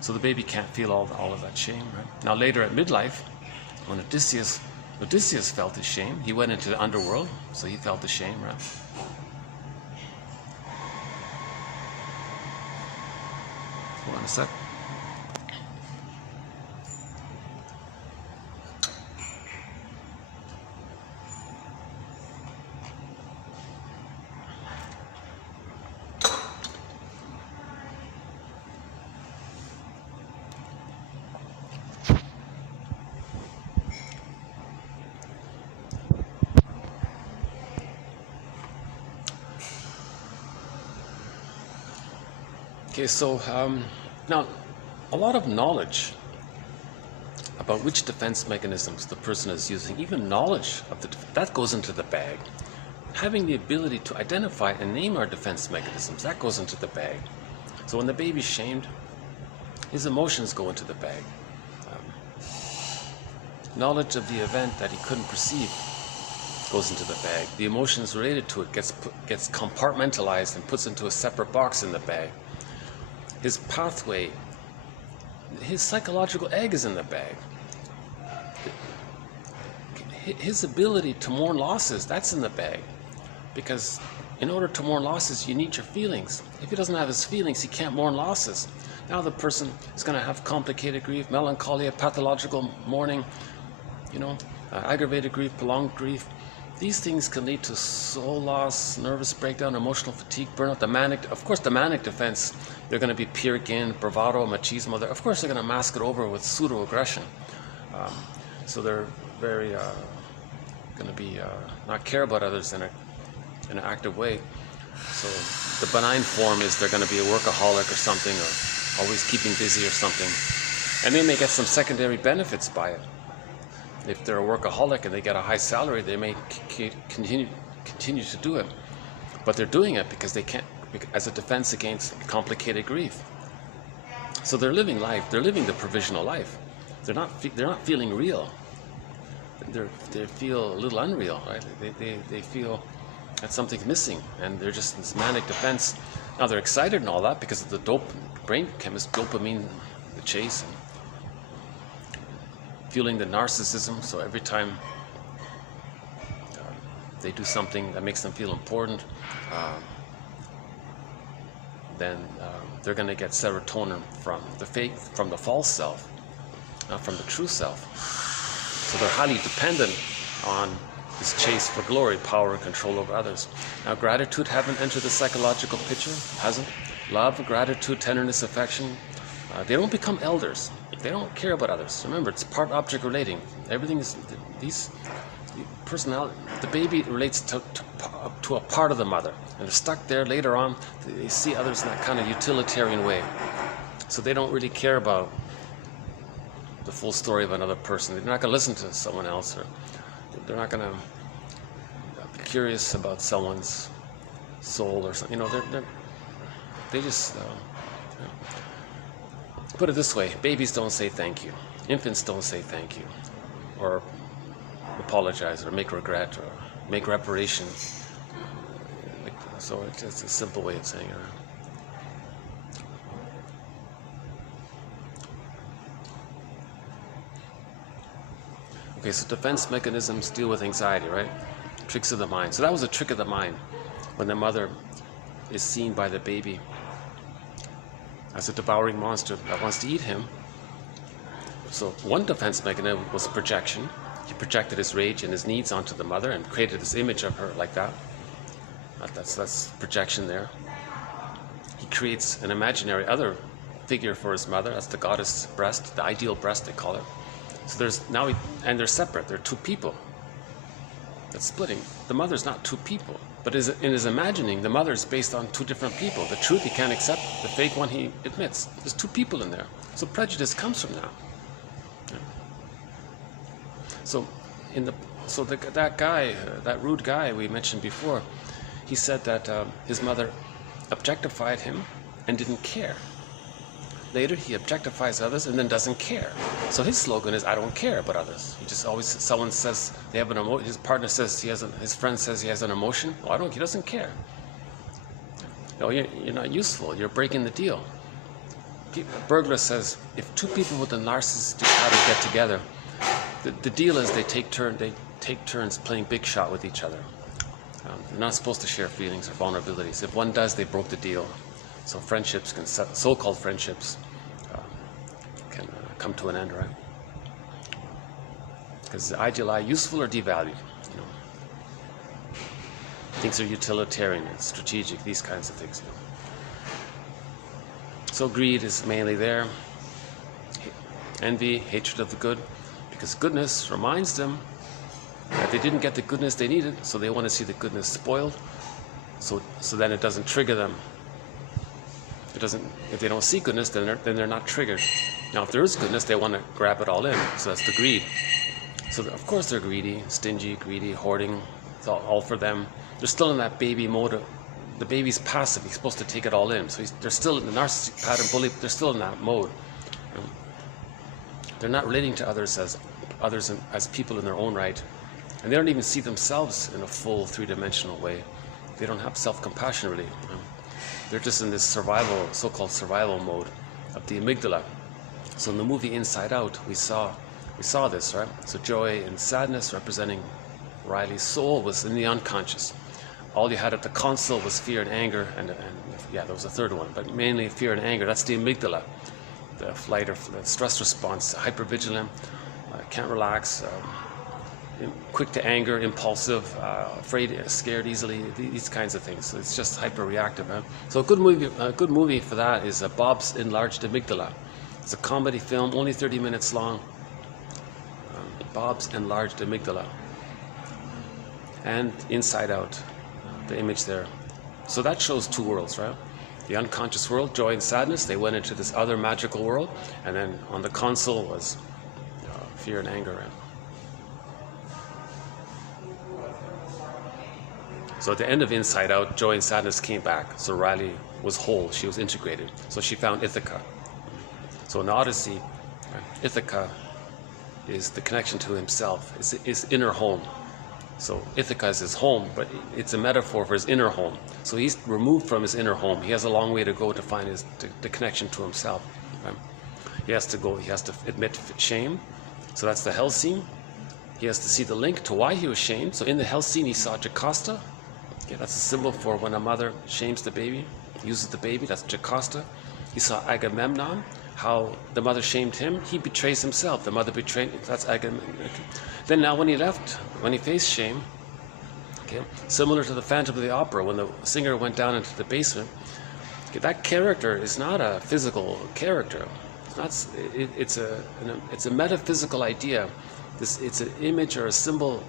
So the baby can't feel all of that shame, right? Now later at midlife, when Odysseus felt his shame, he went into the underworld, so he felt the shame, right? Hold on a sec. Okay, so now a lot of knowledge about which defense mechanisms the person is using, even knowledge of that goes into the bag. having the ability to identify and name our defense mechanisms, that goes into the bag. So when the baby's shamed, his emotions go into the bag. Knowledge of the event that he couldn't perceive goes into the bag. The emotions related to it gets compartmentalized and puts into a separate box in the bag. His pathway, his psychological egg is in the bag. His ability to mourn losses, that's in the bag. Because in order to mourn losses, you need your feelings. If he doesn't have his feelings, he can't mourn losses. Now the person is going to have complicated grief, melancholia, pathological mourning, aggravated grief, prolonged grief. These things can lead to soul loss, nervous breakdown, emotional fatigue, burnout. The manic defense, they're going to be pure gain, bravado, machismo. Of course, they're going to mask it over with pseudo-aggression. So they're very going to be not care about others in an active way. So the benign form is they're going to be a workaholic or something, or always keeping busy or something. And they may get some secondary benefits by it. If they're a workaholic and they get a high salary, they may continue to do it. But they're doing it because they can't, as a defense against complicated grief. So they're living life. They're living the provisional life. They're not feeling real. They feel a little unreal, right? They feel that something's missing, and they're just in this manic defense. Now they're excited and all that because of the brain chemist dopamine, the chase, and feeling the narcissism. So every time they do something that makes them feel important, then they're going to get serotonin from the false self, not from the true self. So they're highly dependent on this chase for glory, power, and control over others. Now, gratitude haven't entered the psychological picture, hasn't. Love, gratitude, tenderness, affection, they don't become elders. They don't care about others. Remember, it's part-object relating. Everything is these personality. The baby relates to a part of the mother, and they're stuck there. Later on, they see others in that kind of utilitarian way. So they don't really care about the full story of another person. They're not going to listen to someone else, or they're not going to be curious about someone's soul or something. They just put it this way: babies don't say thank you. Infants don't say thank you, or apologize, or make regret, or make reparation. So it's just a simple way of saying it. Okay, so defense mechanisms deal with anxiety, right? Tricks of the mind. So that was a trick of the mind when the mother is seen by the baby as a devouring monster that wants to eat him. So one defense mechanism was projection. He projected his rage and his needs onto the mother and created this image of her like that. That's projection there. He creates an imaginary other figure for his mother. That's the goddess breast, the ideal breast they call it. So and they're separate. They're two people. That's splitting. The mother's not two people, but in his imagining, the mother's based on two different people. The truth he can't accept, the fake one he admits. There's two people in there. So prejudice comes from that. So that guy, that rude guy we mentioned before, he said that his mother objectified him and didn't care. Later, he objectifies others and then doesn't care. So his slogan is, I don't care about others. He just always, someone says they have an emotion, his partner says his friend says he has an emotion. Oh, he doesn't care. No, you're not useful. You're breaking the deal. A burglar says, if two people with a narcissistic pattern get together, the deal is they take turns playing big shot with each other. They're not supposed to share feelings or vulnerabilities. If one does, they broke the deal. So friendships so-called friendships can come to an end, right? Because the ideal useful or devalued, things are utilitarian, strategic, these kinds of things. So greed is mainly there. Envy, hatred of the good, because goodness reminds them that they didn't get the goodness they needed, so they want to see the goodness spoiled. So then it doesn't trigger them. If they don't see goodness, then they're not triggered. Now, if there is goodness, they want to grab it all in. So that's the greed. So of course they're greedy, stingy, hoarding. It's all for them. they're still in that baby mode. The baby's passive. He's supposed to take it all in. So they're still in the narcissistic pattern bully. They're still in that mode. They're not relating to others as people in their own right, and they don't even see themselves in a full three-dimensional way. They don't have self-compassion really. They're just in this survival, so-called survival mode of the amygdala. So in the movie Inside Out, we saw this, right? So joy and sadness representing Riley's soul was in the unconscious. All you had at the console was fear and anger, and yeah, there was a third one, but mainly fear and anger. That's the amygdala, the flight or the stress response, hypervigilant, can't relax, quick to anger, impulsive, afraid, scared easily, these kinds of things. So it's just hyper-reactive. Huh? So a good movie for that is Bob's Enlarged Amygdala. It's a comedy film, only 30 minutes long. Bob's Enlarged Amygdala. And Inside Out, the image there. So that shows two worlds, right? The unconscious world, joy and sadness, they went into this other magical world, and then on the console was fear and anger. Right? So at the end of Inside Out, joy and sadness came back. So Riley was whole, she was integrated. So she found Ithaca. So in the Odyssey, Ithaca is the connection to himself, it's his inner home. So Ithaca is his home, but it's a metaphor for his inner home. So he's removed from his inner home. He has a long way to go to find the connection to himself. Right? He has to admit shame. So that's the hell scene. He has to see the link to why he was shamed. So in the hell scene, he saw Jocasta. Okay, that's a symbol for when a mother shames the baby, uses the baby, that's Jocasta. He saw Agamemnon, how the mother shamed him. He betrays himself. The mother betrayed him. That's Agamemnon. Then now when he faced shame, okay, similar to the Phantom of the Opera, when the singer went down into the basement, okay, that character is not a physical character. It's a metaphysical idea. It's an image or a symbol,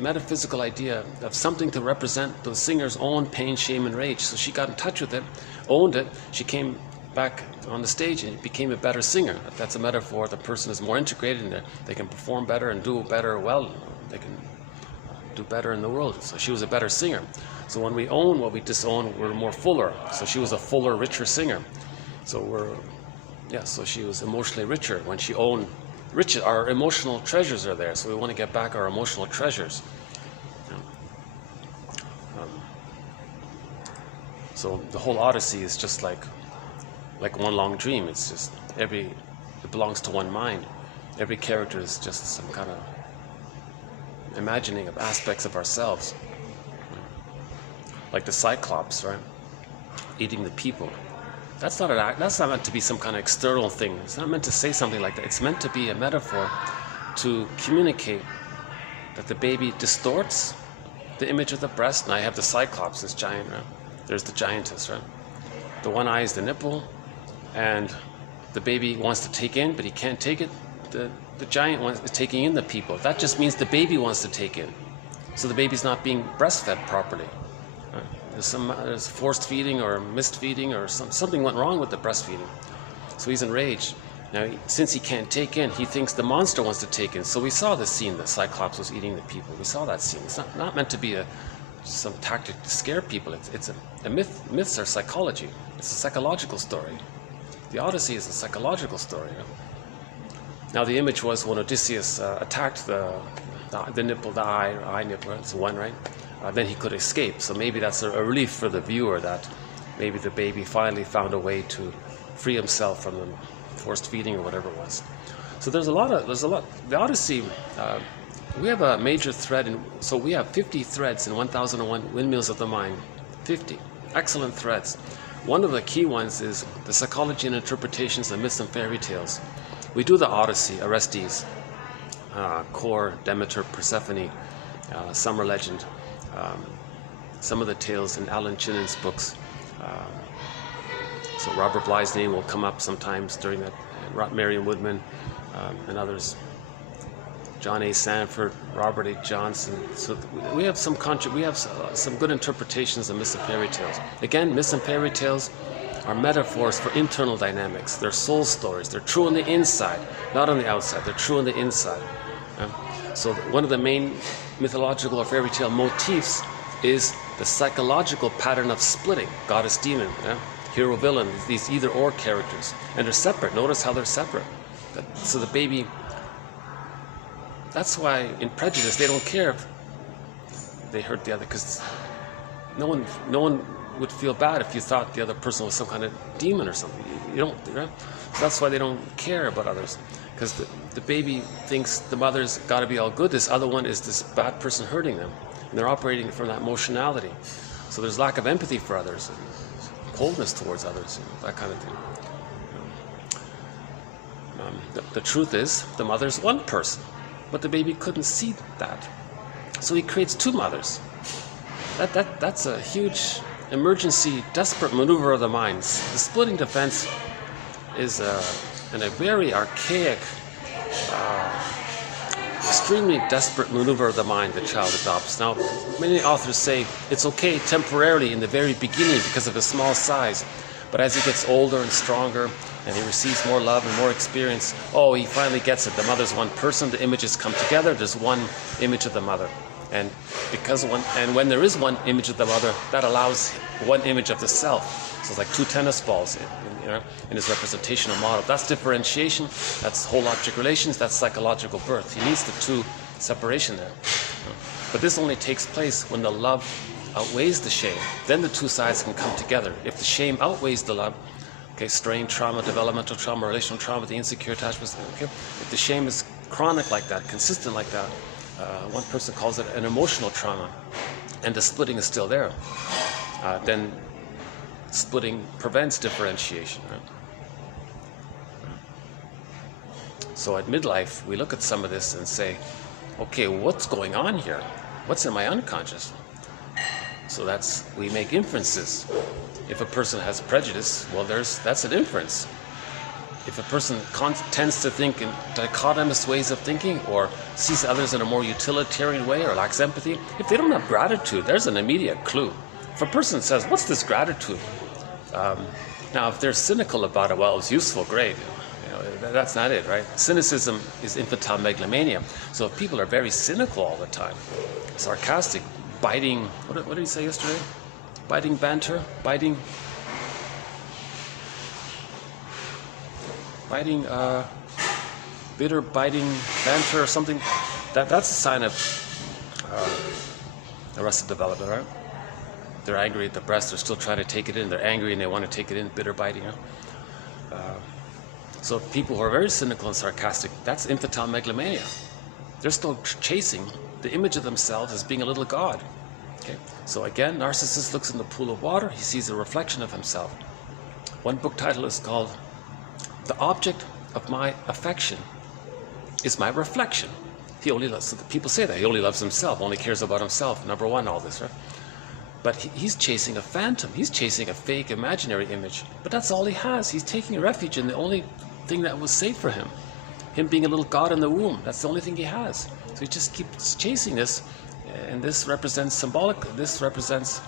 metaphysical idea of something to represent the singer's own pain, shame, and rage. So she got in touch with it, owned it. She came back on the stage and became a better singer. That's a metaphor. The person is more integrated in there. They can perform better and do better. Well, they can do better in the world. So she was a better singer. So when we own what we disown, we're more fuller. So she was a fuller, richer singer. So so she was emotionally richer when she owned. Our emotional treasures are there, so we want to get back our emotional treasures. So the whole Odyssey is just like one long dream. It's just it belongs to one mind. Every character is just some kind of imagining of aspects of ourselves. Like the Cyclops, right? Eating the people. That's not meant to be some kind of external thing. It's not meant to say something like that. It's meant to be a metaphor to communicate that the baby distorts the image of the breast. And I have the Cyclops, this giant, right? There's the giantess, right? The one eye is the nipple, and the baby wants to take in, but he can't take it. The giant is taking in the people. That just means the baby wants to take in. So the baby's not being breastfed properly. Right? There's forced feeding or missed feeding or something went wrong with the breastfeeding. So he's enraged. Now, since he can't take in, he thinks the monster wants to take in. So we saw the scene that Cyclops was eating the people. We saw that scene. It's not meant to be some tactic to scare people. It's a myth. Myths are psychology. It's a psychological story. The Odyssey is a psychological story. Now the image was when Odysseus attacked the nipple, the eye nipple. It's one, right? Then he could escape. So maybe that's a relief for the viewer that maybe the baby finally found a way to free himself from the forced feeding or whatever it was. So there's a lot. The Odyssey, we have a major thread, so we have 50 threads in 1001 Windmills of the Mind. 50 excellent threads. One of the key ones is the psychology and interpretations of myths and fairy tales. We do the Odyssey, Orestes, Kor, Demeter, Persephone, Summer Legend. Some of the tales in Alan Chinnon's books. So Robert Bly's name will come up sometimes during that. Marion Woodman and others. John A. Sanford, Robert A. Johnson. So we have some good interpretations of myths and fairy tales. Again, myths and fairy tales are metaphors for internal dynamics. They're soul stories. They're true on the inside, not on the outside. They're true on the inside. So one of the main mythological or fairy tale motifs is the psychological pattern of splitting, goddess demon, yeah? Hero villain, these either or characters, and they're separate. Notice how they're separate. So the baby, that's why in prejudice they don't care if they hurt the other, because no one would feel bad if you thought the other person was some kind of demon or something. You don't, right? So that's why they don't care about others, because the baby thinks the mother's got to be all good. This other one is this bad person hurting them, and they're operating from that emotionality. So there's lack of empathy for others, and coldness towards others, that kind of thing. The truth is, the mother's one person, but the baby couldn't see that. So he creates two mothers. That's a huge emergency, desperate maneuver of the mind. The splitting defense is a very archaic, extremely desperate maneuver of the mind the child adopts. Now, many authors say it's okay temporarily in the very beginning because of his small size, but as he gets older and stronger and he receives more love and more experience, oh, he finally gets it. The mother's one person, the images come together, there's one image of the mother. And when there is one image of the mother, that allows one image of the self. So it's like two tennis balls in his representational model. That's differentiation, that's whole object relations, that's psychological birth. He needs the two separation there. But this only takes place when the love outweighs the shame. Then the two sides can come together. If the shame outweighs the love, okay, strain, trauma, developmental trauma, relational trauma, the insecure attachments, okay, if the shame is chronic like that, consistent like that, one person calls it an emotional trauma, and the splitting is still there, then splitting prevents differentiation. Right? So at midlife, we look at some of this and say, okay, what's going on here? What's in my unconscious? So we make inferences. If a person has prejudice, well, that's an inference. If a person tends to think in dichotomous ways of thinking, or sees others in a more utilitarian way, or lacks empathy, if they don't have gratitude, there's an immediate clue. If a person says, what's this gratitude? Now, if they're cynical about it, well, it's useful, great. That's not it, right? Cynicism is infantile megalomania. So if people are very cynical all the time, sarcastic, biting, what did he say yesterday? Biting banter, biting, bitter, biting banter or something, that's a sign of arrested development, right? They're angry at the breast, they're still trying to take it in, they're angry and they want to take it in, bitter, biting. So people who are very cynical and sarcastic, that's infantile megalomania. They're still chasing the image of themselves as being a little god. Okay? So again, narcissist looks in the pool of water, he sees a reflection of himself. One book title is called "The Object of My Affection is My Reflection." He only loves, so people say that, he only loves himself, only cares about himself, number one, all this, right? But he's chasing a phantom, he's chasing a fake imaginary image, but that's all he has. He's taking refuge in the only thing that was safe for him being a little god in the womb. That's the only thing he has. So he just keeps chasing this, and this represents this represents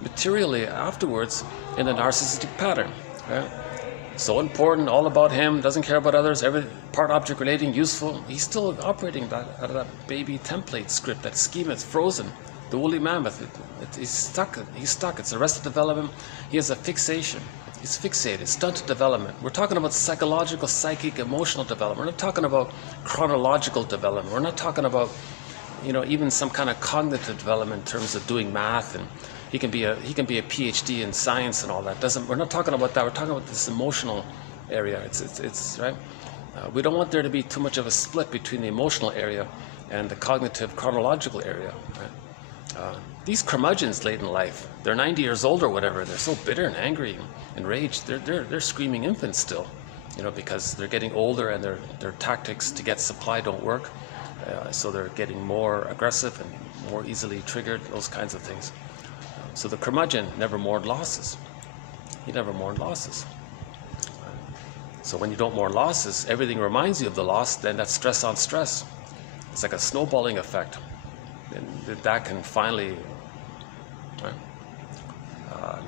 materially afterwards in a narcissistic pattern, right? So important, all about him, doesn't care about others, every part object relating, useful. He's still operating out of that baby template script, that schema. It's frozen. The woolly mammoth, he's stuck, it's arrested development. He has a fixation, he's fixated, stunted development. We're talking about psychological, psychic, emotional development. We're not talking about chronological development. We're not talking about, even some kind of cognitive development in terms of doing math, and he can be a PhD in science and all that. We're not talking about that. We're talking about this emotional area. It's right. We don't want there to be too much of a split between the emotional area and the cognitive, chronological area. Right? These curmudgeons late in life, they're 90 years old or whatever. They're so bitter and angry and enraged. They're screaming infants still, because they're getting older and their tactics to get supply don't work. So they're getting more aggressive and more easily triggered. Those kinds of things. So the curmudgeon never mourned losses. He never mourned losses. So when you don't mourn losses, everything reminds you of the loss. Then that's stress on stress. It's like a snowballing effect. And that can finally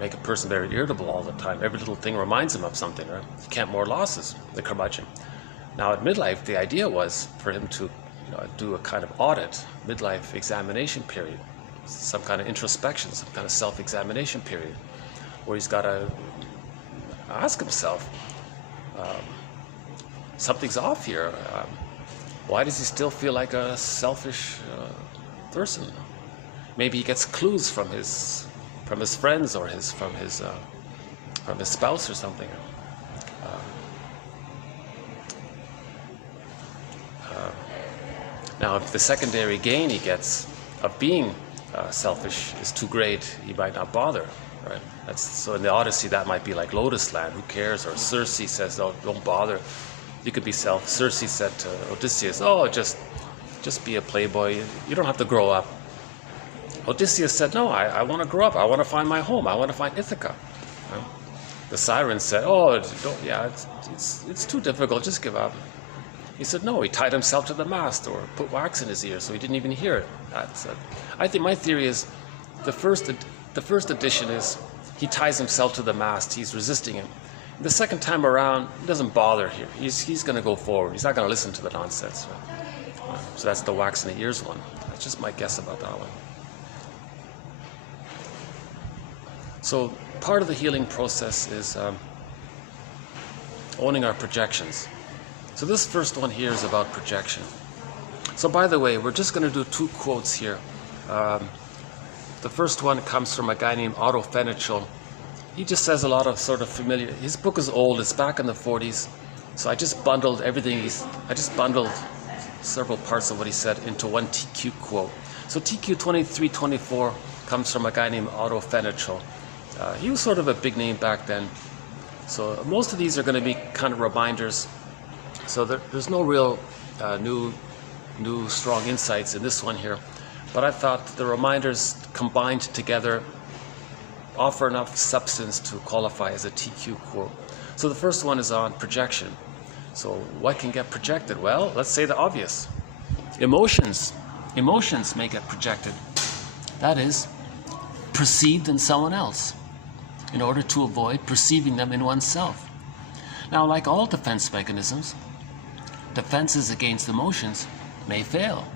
make a person very irritable all the time. Every little thing reminds him of something, right? You can't mourn losses, the curmudgeon. Now at midlife, the idea was for him to do a kind of audit, midlife examination period. some kind of introspection, some kind of self-examination period, where he's got to ask himself, something's off here. Why does he still feel like a selfish person? Maybe he gets clues from his friends or from his spouse or something. Now, if the secondary gain he gets of being selfish is too great, he might not bother. Right? So in the Odyssey, that might be like Lotus Land. Who cares? Or Circe says, "Oh, don't bother. You could be self." Circe said to Odysseus, "Oh, just be a playboy. You don't have to grow up." Odysseus said, "No, I want to grow up. I want to find my home. I want to find Ithaca." Right? The siren said, "Oh, don't. Yeah, it's too difficult. Just give up." He said, "No." He tied himself to the mast or put wax in his ear so he didn't even hear it. I think my theory is the first edition is he ties himself to the mast. He's resisting it. The second time around, it doesn't bother here. He's going to go forward. He's not going to listen to the nonsense. Right? So that's the wax in the ears one. That's just my guess about that one. So part of the healing process is owning our projections. So this first one here is about projection. So by the way, we're just going to do two quotes here. The first one comes from a guy named Otto Fenichel. He just says a lot of sort of familiar. His book is old. It's back in the 40s. So I just bundled everything. I just bundled several parts of what he said into one TQ quote. So TQ 2324 comes from a guy named Otto Fenichel. He was sort of a big name back then. So most of these are going to be kind of reminders. So there's no real new strong insights in this one here. But I thought the reminders combined together offer enough substance to qualify as a TQ quote. So the first one is on projection. So what can get projected? Well, let's say the obvious. Emotions. Emotions may get projected. That is, perceived in someone else in order to avoid perceiving them in oneself. Now, like all defense mechanisms, defenses against emotions may fail.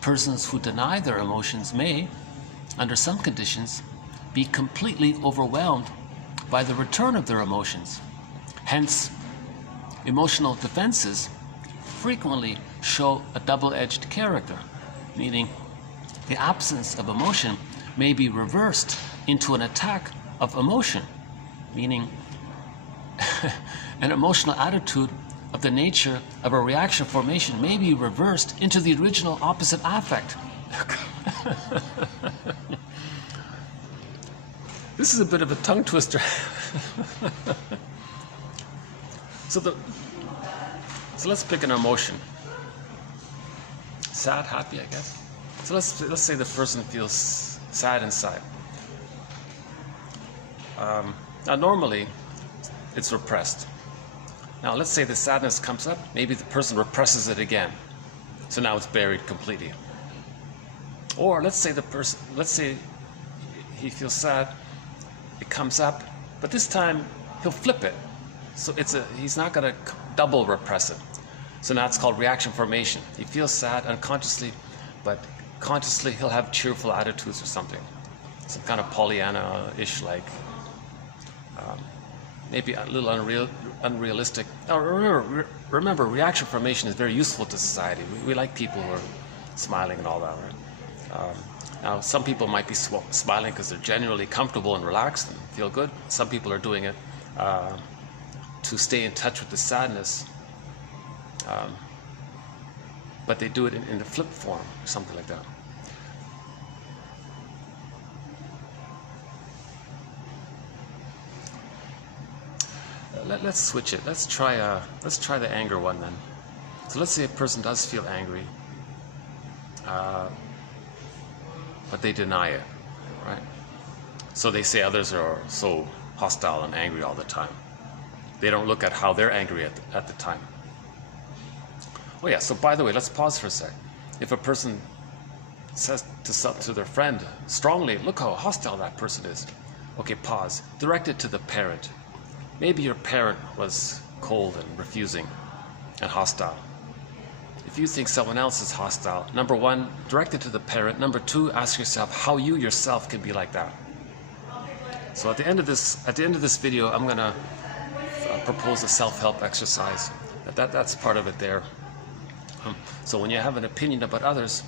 Persons who deny their emotions may, under some conditions, be completely overwhelmed by the return of their emotions. Hence, emotional defenses frequently show a double-edged character, meaning the absence of emotion may be reversed into an attack of emotion, meaning an emotional attitude of the nature of a reaction formation may be reversed into the original opposite affect. This is a bit of a tongue twister. So let's pick an emotion. Sad, happy, I guess. So let's say the person feels sad inside. Now normally it's repressed. Now let's say the sadness comes up, maybe the person represses it again. So now it's buried completely. Or let's say he feels sad, it comes up, but this time he'll flip it. So he's not going to double repress it. So now it's called reaction formation. He feels sad unconsciously, but consciously he'll have cheerful attitudes or something. Some kind of Pollyanna-ish, like maybe a little unrealistic. Now remember, reaction formation is very useful to society. We like people who are smiling and all that, right? Now some people might be smiling because they're genuinely comfortable and relaxed and feel good. Some people are doing it to stay in touch with the sadness, but they do it in the flip form or something like that. Let's switch it. Let's try the anger one then. So let's say a person does feel angry, but they deny it, right? So they say others are so hostile and angry all the time. They don't look at how they're angry at the time. Oh yeah, so by the way, let's pause for a sec. If a person says to their friend strongly, look how hostile that person is. Okay, pause. Direct it to the parent. Maybe your parent was cold and refusing and hostile. if you think someone else is hostile, number one, direct it to the parent. Number two, ask yourself how you yourself can be like that. So at the end of this video, I'm going to propose a self-help exercise. That's part of it there. So when you have an opinion about others,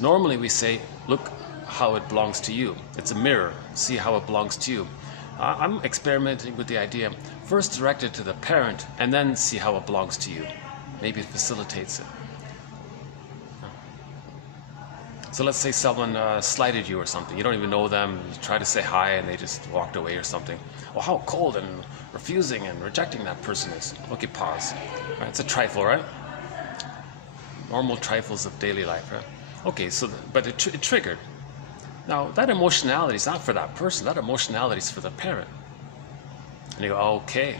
normally we say, look how it belongs to you. It's a mirror. See how it belongs to you. I'm experimenting with the idea. First direct it to the parent and then see how it belongs to you. Maybe it facilitates it. So let's say someone slighted you or something. You don't even know them. You try to say hi and they just walked away or something. Oh, how cold and refusing and rejecting that person is. Okay, pause. Right, it's a trifle, right? Normal trifles of daily life, right? Okay, so but it triggered. Now that emotionality is not for that person. That emotionality is for the parent. And you go, oh, okay.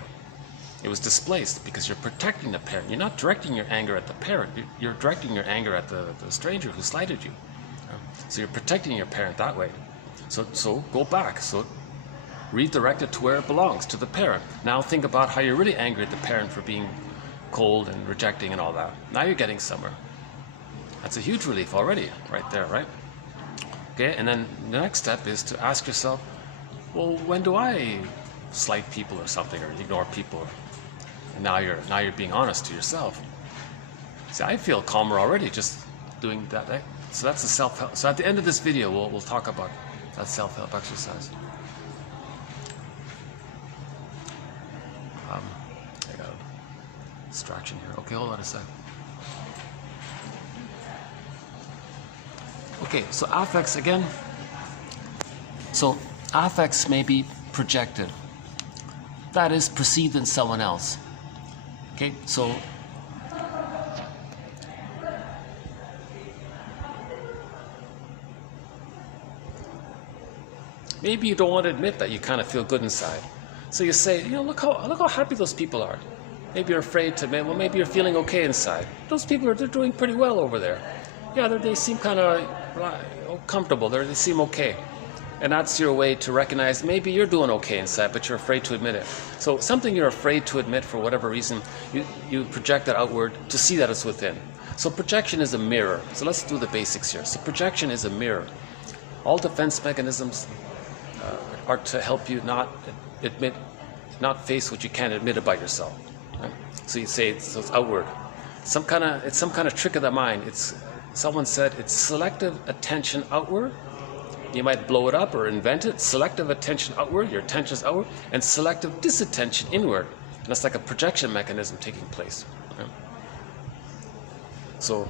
It was displaced because you're protecting the parent. You're not directing your anger at the parent. You're directing your anger at the stranger who slighted you. So you're protecting your parent that way. So go back. So redirect it to where it belongs, to the parent. Now think about how you're really angry at the parent for being cold and rejecting and all that. Now you're getting somewhere. That's a huge relief already, right there, right? Okay, and then the next step is to ask yourself, well, when do I slight people or something, or ignore people? And now you're being honest to yourself. See, I feel calmer already just doing that. Right? So that's the self-help. So at the end of this video, we'll talk about that self-help exercise. I got a distraction here. Okay, hold on a sec. Okay, so affects again. So affects may be projected. That is perceived in someone else. Okay, so maybe you don't want to admit that you kind of feel good inside. So you say, you know, look how happy those people are. Maybe you're afraid to admit, well, maybe you're feeling okay inside. Those people they're doing pretty well over there. Yeah, they seem kind of comfortable. They seem okay. And that's your way to recognize maybe you're doing okay inside, but you're afraid to admit it. So something you're afraid to admit for whatever reason, you project that outward to see that it's within. So projection is a mirror. So let's do the basics here. So projection is a mirror. All defense mechanisms are to help you not face what you can't admit about yourself. Right? So you say it's outward. It's some kind of trick of the mind. Someone said it's selective attention outward. You might blow it up or invent it. Selective attention outward, your attention is outward, and selective disattention inward. And that's like a projection mechanism taking place. Right? So,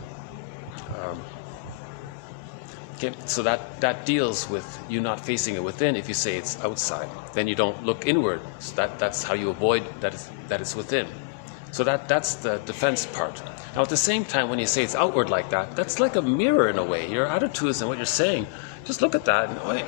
okay, so that deals with you not facing it within. If you say it's outside, then you don't look inward. So that's how you avoid that it's within. So that's the defense part. Now at the same time, when you say it's outward like that, that's like a mirror in a way. Your attitudes and what you're saying, just look at that, and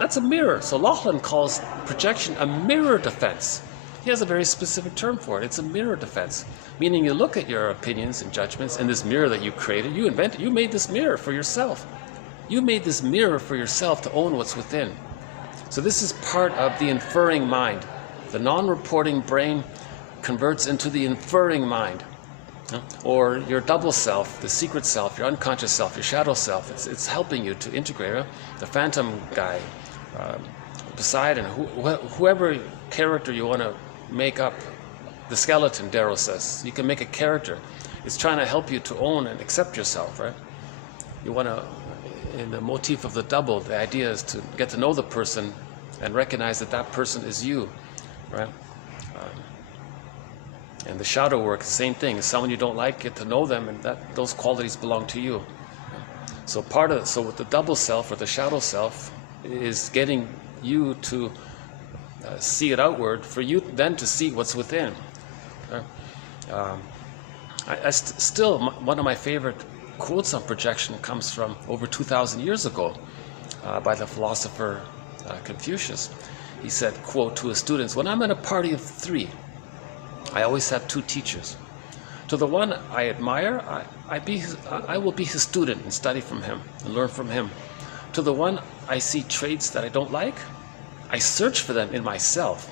that's a mirror. So Laughlin calls projection a mirror defense. He has a very specific term for it. It's a mirror defense, meaning you look at your opinions and judgments in this mirror that you created, you invented, you made this mirror for yourself. You made this mirror for yourself to own what's within. So this is part of the inferring mind. The non-reporting brain converts into the inferring mind. Or your double self, the secret self, your unconscious self, your shadow self. It's helping you to integrate. The phantom guy, Poseidon, whoever character you want to make up, the skeleton, Darrow says, you can make a character. It's trying to help you to own and accept yourself, right? You want to, in the motif of the double, the idea is to get to know the person and recognize that that person is you, right? And the shadow work, same thing. Someone you don't like, get to know them, and those qualities belong to you. So with the double self or the shadow self is getting you to see it outward, for you then to see what's within. Still, one of my favorite quotes on projection comes from over 2,000 years ago by the philosopher Confucius. He said, quote, to his students, when I'm at a party of 3, I always have 2 teachers. To the one I admire, I will be his student and study from him and learn from him. To the one I see traits that I don't like, I search for them in myself.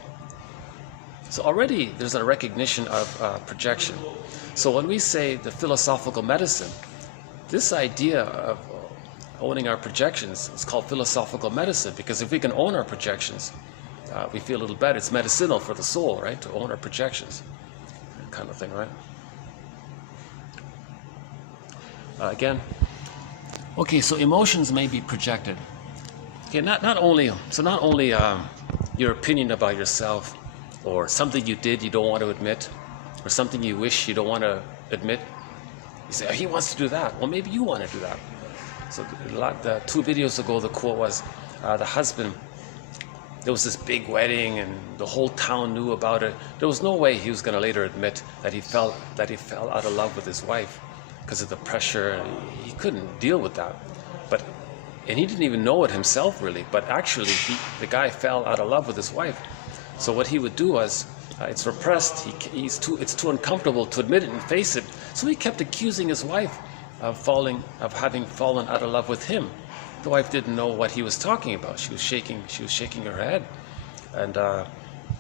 So already there's a recognition of projection. So when we say the philosophical medicine, this idea of owning our projections is called philosophical medicine, because if we can own our projections, we feel a little better. It's medicinal for the soul, right? To own our projections, that kind of thing, right? Again, okay, so emotions may be projected. Okay, not only your opinion about yourself, or something you did you don't want to admit, or something you wish you don't want to admit. You say, oh, he wants to do that. Well, maybe you want to do that. So 2 videos ago, the quote was, the husband, there was this big wedding and the whole town knew about it. There was no way he was going to later admit that he fell out of love with his wife because of the pressure. He couldn't deal with that. And he didn't even know it himself, really. But actually, the guy fell out of love with his wife. So what he would do was, it's repressed. It's too uncomfortable to admit it and face it. So he kept accusing his wife of having fallen out of love with him. The wife didn't know what he was talking about. She was shaking her head. And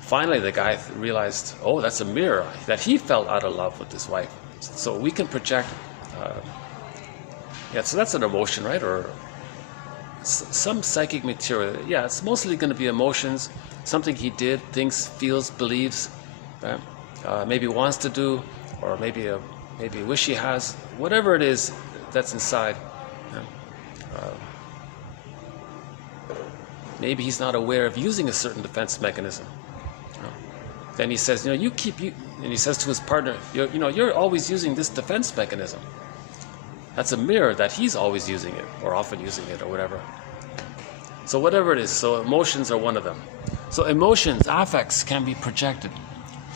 finally, the guy realized, oh, that's a mirror, that he fell out of love with his wife. So we can project. So that's an emotion, right? Or some psychic material. Yeah, it's mostly going to be emotions. Something he did, thinks, feels, believes, right? Maybe wants to do, or maybe a wish he has. Whatever it is that's inside. Maybe he's not aware of using a certain defense mechanism. Then he says, and he says to his partner, you're always using this defense mechanism. That's a mirror that he's always using it, or often using it, or whatever. So whatever it is, so emotions are one of them. So emotions, affects, can be projected,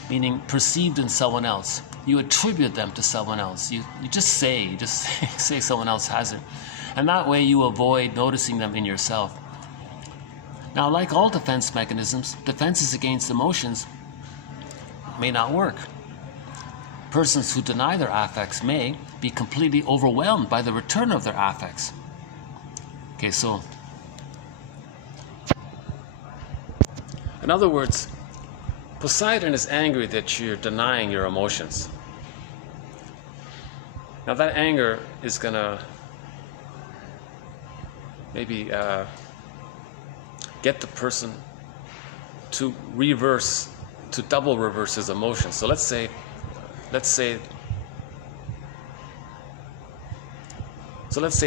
meaning perceived in someone else. You attribute them to someone else. You just say someone else has it. And that way you avoid noticing them in yourself. Now, like all defense mechanisms, defenses against emotions may not work. Persons who deny their affects may be completely overwhelmed by the return of their affects. Okay, so in other words, Poseidon is angry that you're denying your emotions. Now that anger is gonna maybe get the person to double reverse his emotions. So let's say,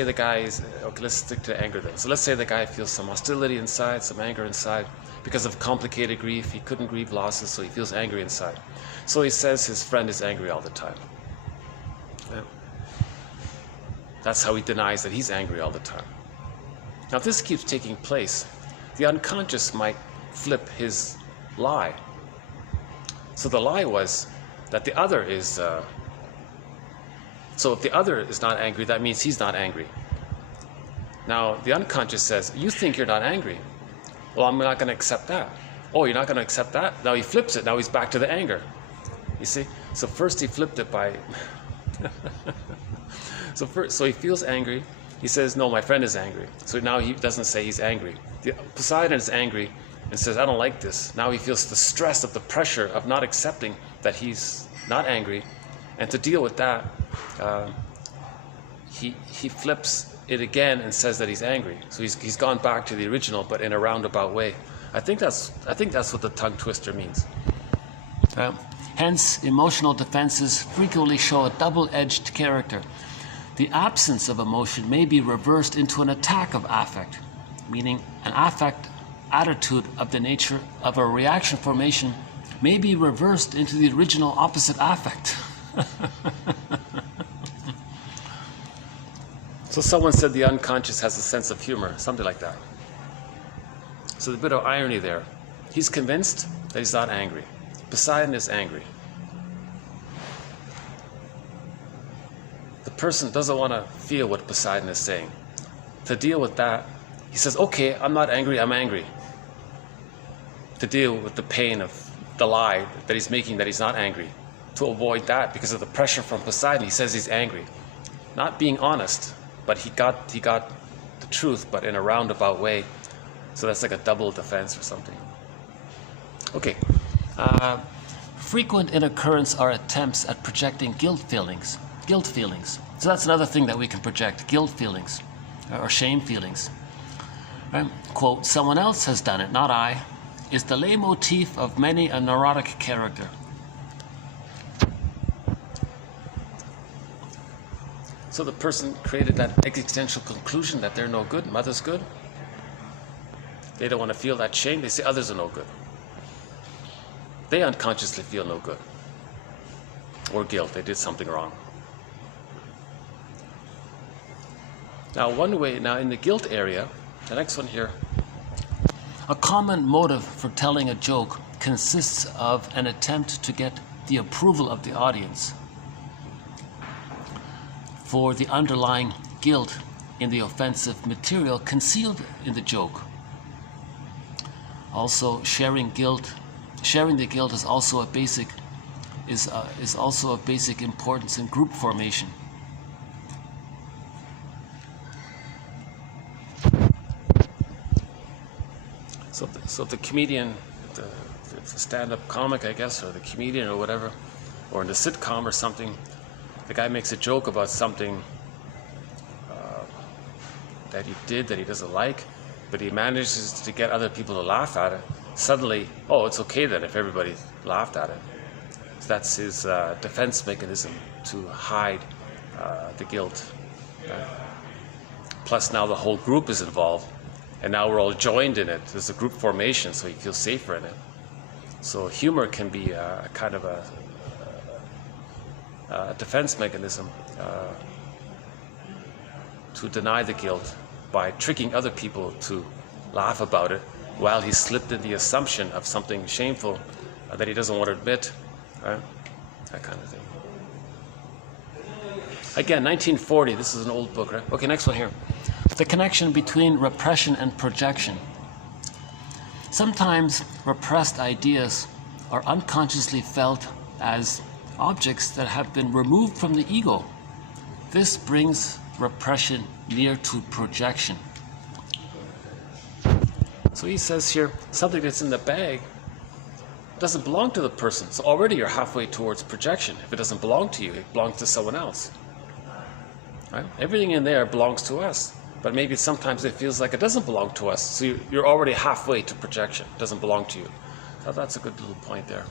the guy is, okay, let's stick to anger then. So let's say the guy feels some hostility inside, some anger inside, because of complicated grief. He couldn't grieve losses, so he feels angry inside. So he says his friend is angry all the time. Yeah. That's how he denies that he's angry all the time. Now if this keeps taking place, the unconscious might flip his lie. So the lie was that the other is, so if the other is not angry, that means he's not angry. Now the unconscious says, you think you're not angry. Well, I'm not going to accept that. Oh, you're not going to accept that? Now he flips it. Now he's back to the anger. You see? So first he flipped it by... So he feels angry. He says, no, my friend is angry. So now he doesn't say he's angry. Poseidon is angry and says, I don't like this. Now he feels the stress of the pressure of not accepting that he's not angry. And to deal with that, he flips it again and says that he's angry. So he's gone back to the original, but in a roundabout way. I think that's what the tongue twister means. Hence, emotional defenses frequently show a double-edged character. The absence of emotion may be reversed into an attack of affect, meaning an affect attitude of the nature of a reaction formation may be reversed into the original opposite affect. So someone said the unconscious has a sense of humor, something like that. So there's a bit of irony there. He's convinced that he's not angry. Poseidon is angry. The person doesn't want to feel what Poseidon is saying. To deal with that, he says, okay, I'm not angry, I'm angry. To deal with the pain of the lie that he's making, that he's not angry. To avoid that, because of the pressure from Poseidon, he says he's angry. Not being honest, but he got the truth, but in a roundabout way. So that's like a double defense or something. Okay. Frequent in occurrence are attempts at projecting guilt feelings. So that's another thing that we can project, guilt feelings or shame feelings. Right? Quote, someone else has done it, not I, is the leitmotiv of many a neurotic character. So the person created that existential conclusion that they're no good, mother's good. They don't want to feel that shame. They say others are no good. They unconsciously feel no good. Or guilt, they did something wrong. Now in the guilt area, the next one here. A common motive for telling a joke consists of an attempt to get the approval of the audience for the underlying guilt in the offensive material concealed in the joke. Also, sharing the guilt is also of basic importance in group formation. So the comedian, the stand-up comic, I guess, or the comedian or whatever, or in the sitcom or something, the guy makes a joke about something that he did that he doesn't like, but he manages to get other people to laugh at it. Suddenly, oh, it's okay then if everybody laughed at it. So that's his defense mechanism to hide the guilt. Plus now the whole group is involved, and now we're all joined in it. There's a group formation, so you feel safer in it. So humor can be a kind of a defense mechanism to deny the guilt by tricking other people to laugh about it while he slipped in the assumption of something shameful that he doesn't want to admit, right? That kind of thing. Again, 1940, this is an old book, right? Okay, next one here. The connection between repression and projection. Sometimes repressed ideas are unconsciously felt as objects that have been removed from the ego. This brings repression near to projection. So he says here, something that's in the bag doesn't belong to the person. So already you're halfway towards projection. If it doesn't belong to you, it belongs to someone else. Right? Everything in there belongs to us. But maybe sometimes it feels like it doesn't belong to us. So you're already halfway to projection. It doesn't belong to you. So that's a good little point there.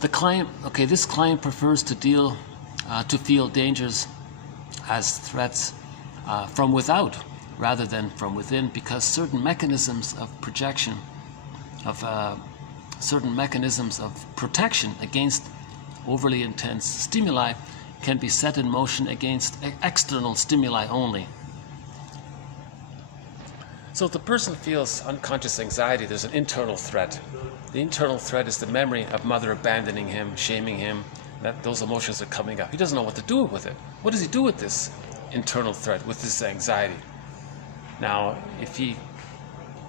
The client, this client prefers to feel dangers as threats from without rather than from within, because certain mechanisms of projection, certain mechanisms of protection against overly intense stimuli can be set in motion against external stimuli only. So if the person feels unconscious anxiety, there's an internal threat. The internal threat is the memory of mother abandoning him, shaming him, that those emotions are coming up. He doesn't know what to do with it. What does he do with this internal threat, with this anxiety? Now, if he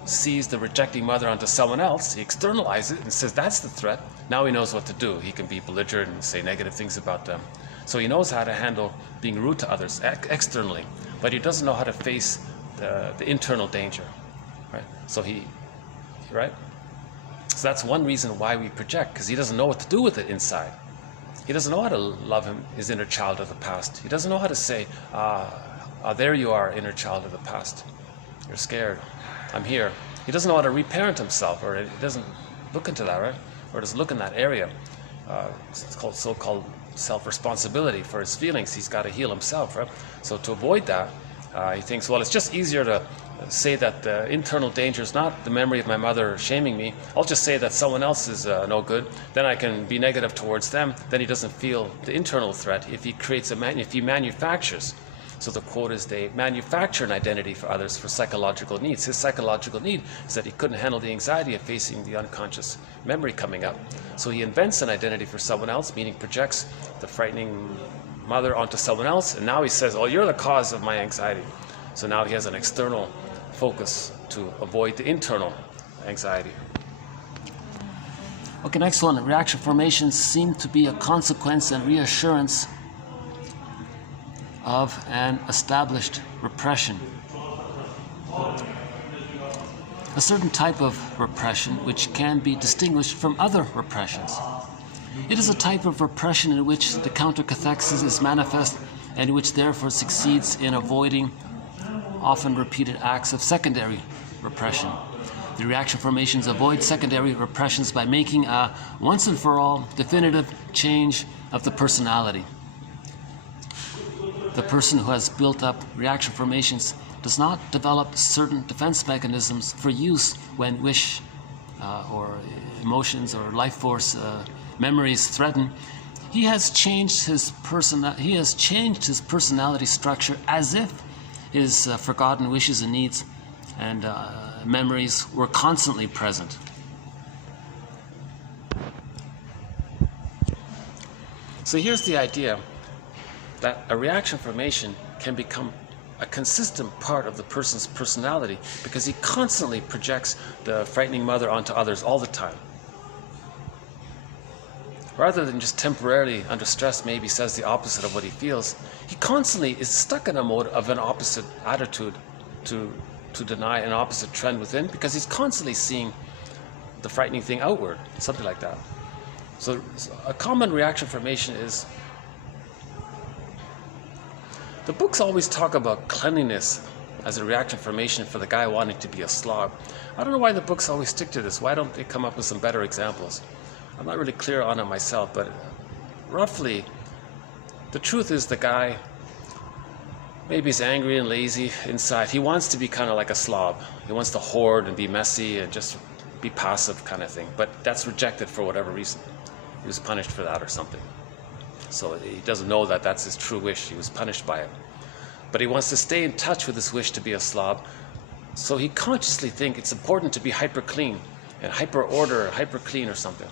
sees the rejecting mother onto someone else, he externalizes it and says that's the threat. Now he knows what to do. He can be belligerent and say negative things about them. So he knows how to handle being rude to others externally, but he doesn't know how to face the internal danger, right? So So that's one reason why we project, because he doesn't know what to do with it inside. He doesn't know how to love his inner child of the past. He doesn't know how to say, there you are, inner child of the past. You're scared. I'm here. He doesn't know how to reparent himself, or he doesn't look into that, right? Or doesn't look in that area. It's called so-called self-responsibility for his feelings. He's got to heal himself, right? So to avoid that, he thinks, well, it's just easier to say that the internal danger is not the memory of my mother shaming me. I'll just say that someone else is no good. Then I can be negative towards them. Then he doesn't feel the internal threat if he creates if he manufactures. So the quote is, they manufacture an identity for others for psychological needs. His psychological need is that he couldn't handle the anxiety of facing the unconscious memory coming up. So he invents an identity for someone else, meaning projects the frightening mother onto someone else, and now he says, oh, you're the cause of my anxiety. So now he has an external focus to avoid the internal anxiety. Okay, next one. Reaction formations seem to be a consequence and reassurance of an established repression. a certain type of repression which can be distinguished from other repressions. It is a type of repression in which the counter-cathexis is manifest and which therefore succeeds in avoiding often repeated acts of secondary repression. The reaction formations avoid secondary repressions by making a once and for all definitive change of the personality. The person who has built up reaction formations does not develop certain defense mechanisms for use when wish or emotions or life force memories threaten. He has changed his personality structure as if his forgotten wishes and needs and memories were constantly present. So here's the idea that a reaction formation can become a consistent part of the person's personality because he constantly projects the frightening mother onto others all the time. Rather than just temporarily under stress maybe says the opposite of what he feels, he constantly is stuck in a mode of an opposite attitude to deny an opposite trend within because he's constantly seeing the frightening thing outward, something like that. So a common reaction formation is, the books always talk about cleanliness as a reaction formation for the guy wanting to be a slob. I don't know why the books always stick to this. Why don't they come up with some better examples? I'm not really clear on it myself, but roughly, the truth is the guy maybe he's angry and lazy inside. He wants to be kind of like a slob. He wants to hoard and be messy and just be passive kind of thing. But that's rejected for whatever reason. He was punished for that or something. So he doesn't know that that's his true wish. He was punished by it. But he wants to stay in touch with his wish to be a slob. So he consciously thinks it's important to be hyper clean and hyper order, hyper clean or something.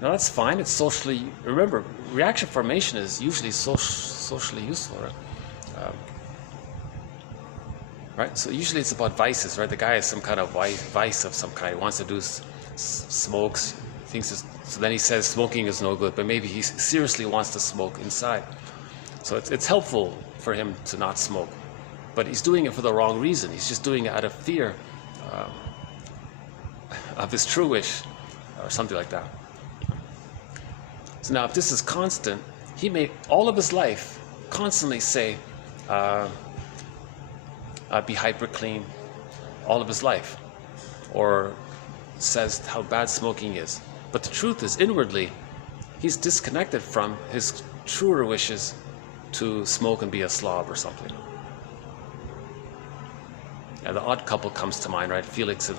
Now that's fine. It's socially, remember, reaction formation is usually socially useful, right? Right? So usually it's about vices, right? The guy has some kind of vice of some kind. He wants to do smokes, so then he says smoking is no good, but maybe he seriously wants to smoke inside. So it's helpful for him to not smoke, but he's doing it for the wrong reason. He's just doing it out of fear of his true wish or something like that. So now if this is constant, he may all of his life constantly say, be hyper clean all of his life, or says how bad smoking is. But the truth is, inwardly, he's disconnected from his truer wishes to smoke and be a slob or something. And the Odd Couple comes to mind, right? Felix and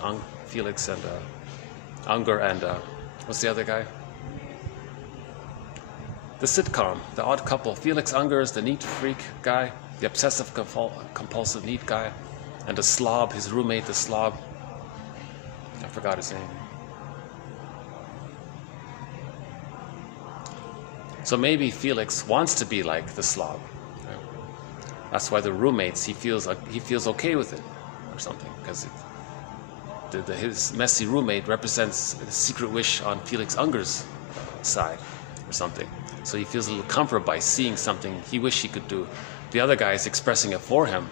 Unger and what's the other guy? The sitcom, The Odd Couple. Felix Unger is the neat freak guy, the obsessive compulsive neat guy, and the slob, his roommate, the slob. I forgot his name. So maybe Felix wants to be like the slob. Right? That's why the roommates, he feels okay with it or something, because his messy roommate represents the secret wish on Felix Unger's side or something. So he feels a little comfort by seeing something he wished he could do. The other guy is expressing it for him.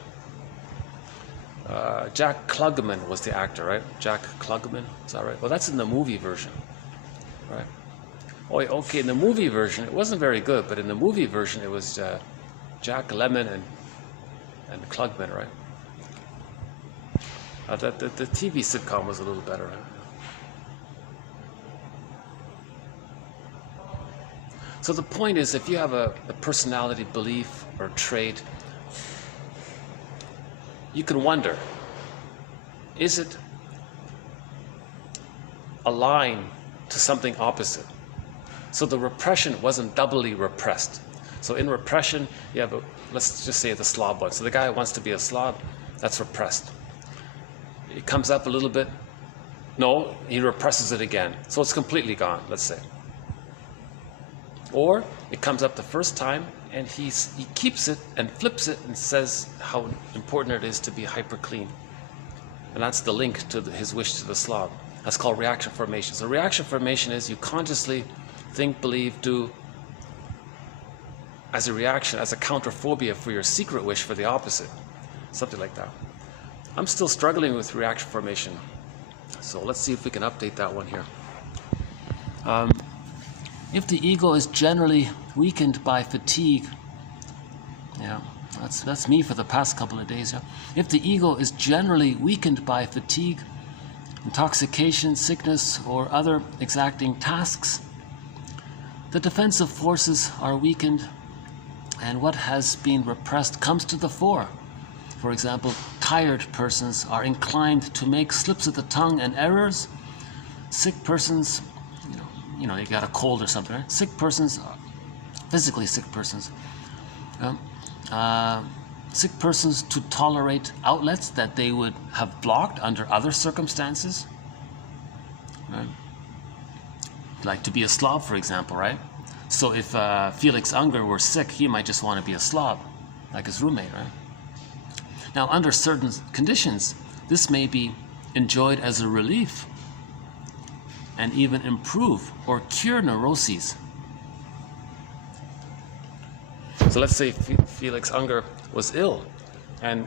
Jack Klugman was the actor, right? Jack Klugman, is that right? Well, that's in the movie version, right? Oh, okay, in the movie version, it wasn't very good, but in the movie version, it was Jack Lemmon and Klugman, right? The TV sitcom was a little better, right? So the point is, if you have a personality belief or trait, you can wonder, is it aligned to something opposite? So the repression wasn't doubly repressed. So in repression, you have let's just say the slob one. So the guy who wants to be a slob, that's repressed. It comes up a little bit. No, he represses it again. So it's completely gone, let's say. Or it comes up the first time and he keeps it and flips it and says how important it is to be hyper clean. And that's the link to his wish to the slob. That's called reaction formation. So reaction formation is you consciously think, believe, do as a reaction, as a counterphobia for your secret wish for the opposite. Something like that. I'm still struggling with reaction formation. So let's see if we can update that one here. If the ego is generally weakened by fatigue, yeah, that's me for the past couple of days. Yeah. If the ego is generally weakened by fatigue, intoxication, sickness, or other exacting tasks, the defensive forces are weakened, and what has been repressed comes to the fore. For example, tired persons are inclined to make slips of the tongue and errors. Sick persons, you got a cold or something, right? Sick persons, physically sick persons, sick persons to tolerate outlets that they would have blocked under other circumstances, right? Like to be a slob, for example, right? So if Felix Unger were sick, he might just want to be a slob, like his roommate, right? Now, under certain conditions, this may be enjoyed as a relief and even improve or cure neuroses. So let's say Felix Unger was ill and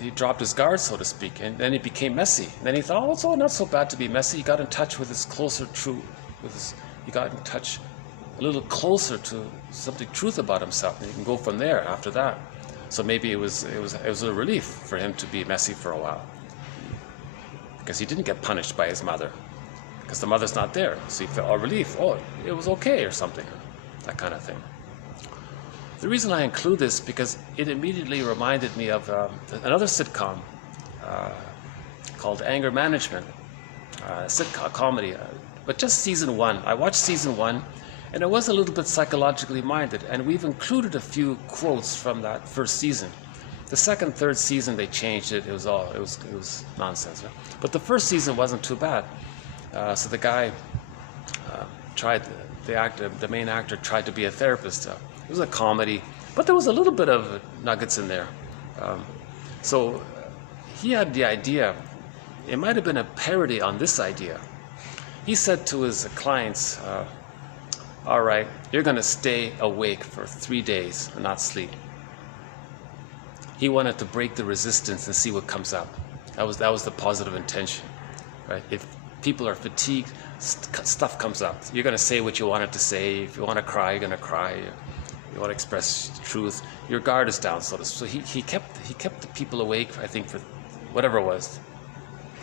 he dropped his guard, so to speak, and then he became messy. And then he thought, oh, it's not so bad to be messy. He got in touch with his he got in touch a little closer to something truth about himself, and he can go from there after that. So maybe it was a relief for him to be messy for a while, because he didn't get punished by his mother, because the mother's not there. So he felt a relief. Oh, it was okay or something, that kind of thing. The reason I include this because it immediately reminded me of another sitcom called Anger Management, sitcom comedy, but just season 1. I watched season 1. And it was a little bit psychologically minded, and we've included a few quotes from that first season. The second, third season they changed it. It was nonsense. Right? But the first season wasn't too bad. So the guy the main actor tried to be a therapist. It was a comedy, but there was a little bit of nuggets in there. So he had the idea. It might have been a parody on this idea. He said to his clients, all right, you're going to stay awake for 3 days and not sleep. He wanted to break the resistance and see what comes up. That was the positive intention, right? If people are fatigued, stuff comes up. You're going to say what you wanted to say. If you want to cry, you're going to cry. You want to express truth. Your guard is down, so he kept the people awake, I think, for whatever it was.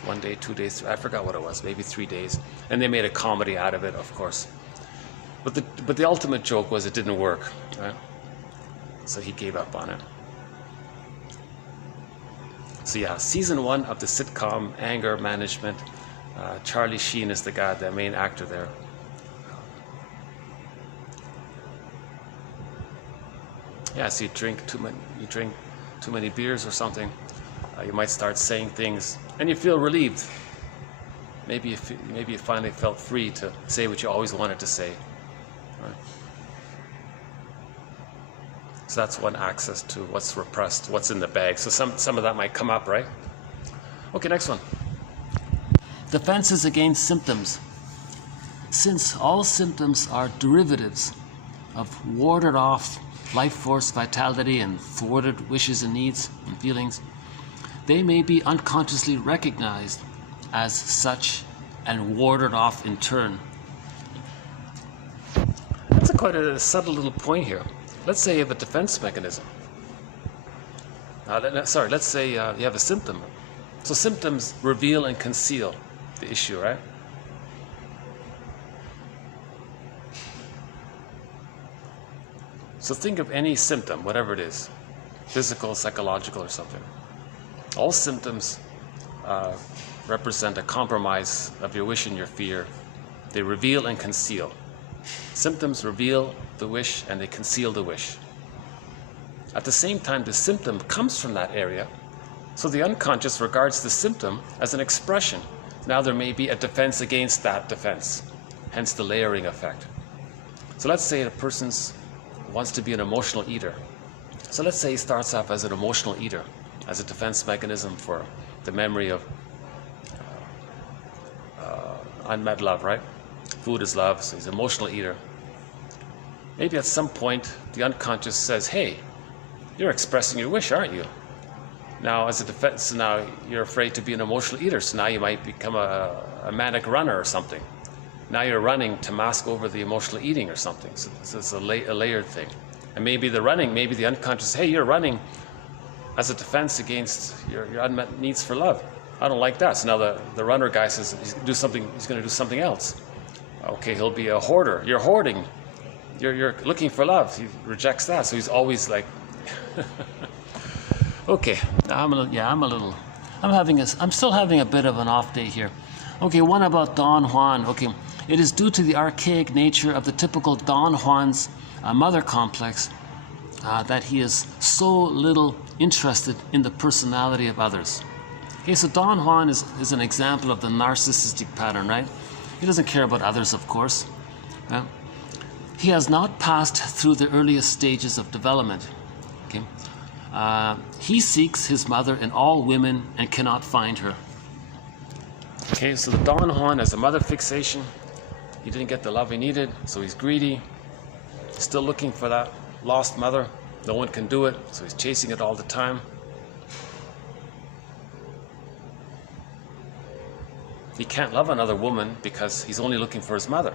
1 day, 2 days, I forgot what it was, maybe 3 days. And they made a comedy out of it, of course. But the ultimate joke was it didn't work, right? So he gave up on it. So yeah, season 1 of the sitcom Anger Management. Charlie Sheen is the main actor there. Yeah, so you drink too many beers or something. You might start saying things, and you feel relieved. Maybe you finally felt free to say what you always wanted to say. Right. So that's one access to what's repressed, what's in the bag. So some of that might come up, right? Okay, next one. Defenses against symptoms. Since all symptoms are derivatives of warded off life force vitality and thwarted wishes and needs and feelings, they may be unconsciously recognized as such and warded off in turn. That's quite a subtle little point here. Let's say you have a defense mechanism. Let's say you have a symptom. So symptoms reveal and conceal the issue, right? So think of any symptom, whatever it is, physical, psychological, or something. All symptoms represent a compromise of your wish and your fear. They reveal and conceal. Symptoms reveal the wish and they conceal the wish. At the same time, the symptom comes from that area, so the unconscious regards the symptom as an expression. Now there may be a defense against that defense, hence the layering effect. So let's say a person wants to be an emotional eater. So let's say he starts off as an emotional eater, as a defense mechanism for the memory of unmet love, right? Food is love, so he's an emotional eater. Maybe at some point the unconscious says, hey, you're expressing your wish, aren't you? Now, as a defense, so now you're afraid to be an emotional eater, so now you might become a manic runner or something. Now you're running to mask over the emotional eating or something. So it's a layered thing. And maybe the running, maybe the unconscious, hey, you're running as a defense against your unmet needs for love. I don't like that. So now the runner guy says he's going to do something else. Okay, he'll be a hoarder. You're hoarding. You're looking for love. He rejects that. So he's always like, okay, I'm still having a bit of an off day here. Okay, one about Don Juan. Okay, it is due to the archaic nature of the typical Don Juan's mother complex that he is so little interested in the personality of others. Okay, so Don Juan is an example of the narcissistic pattern, right? He doesn't care about others, of course. He has not passed through the earliest stages of development. Okay, he seeks his mother in all women and cannot find her. Okay, so the Don Juan has a mother fixation. He didn't get the love he needed, so he's greedy. Still looking for that lost mother. No one can do it, so he's chasing it all the time. He can't love another woman because he's only looking for his mother.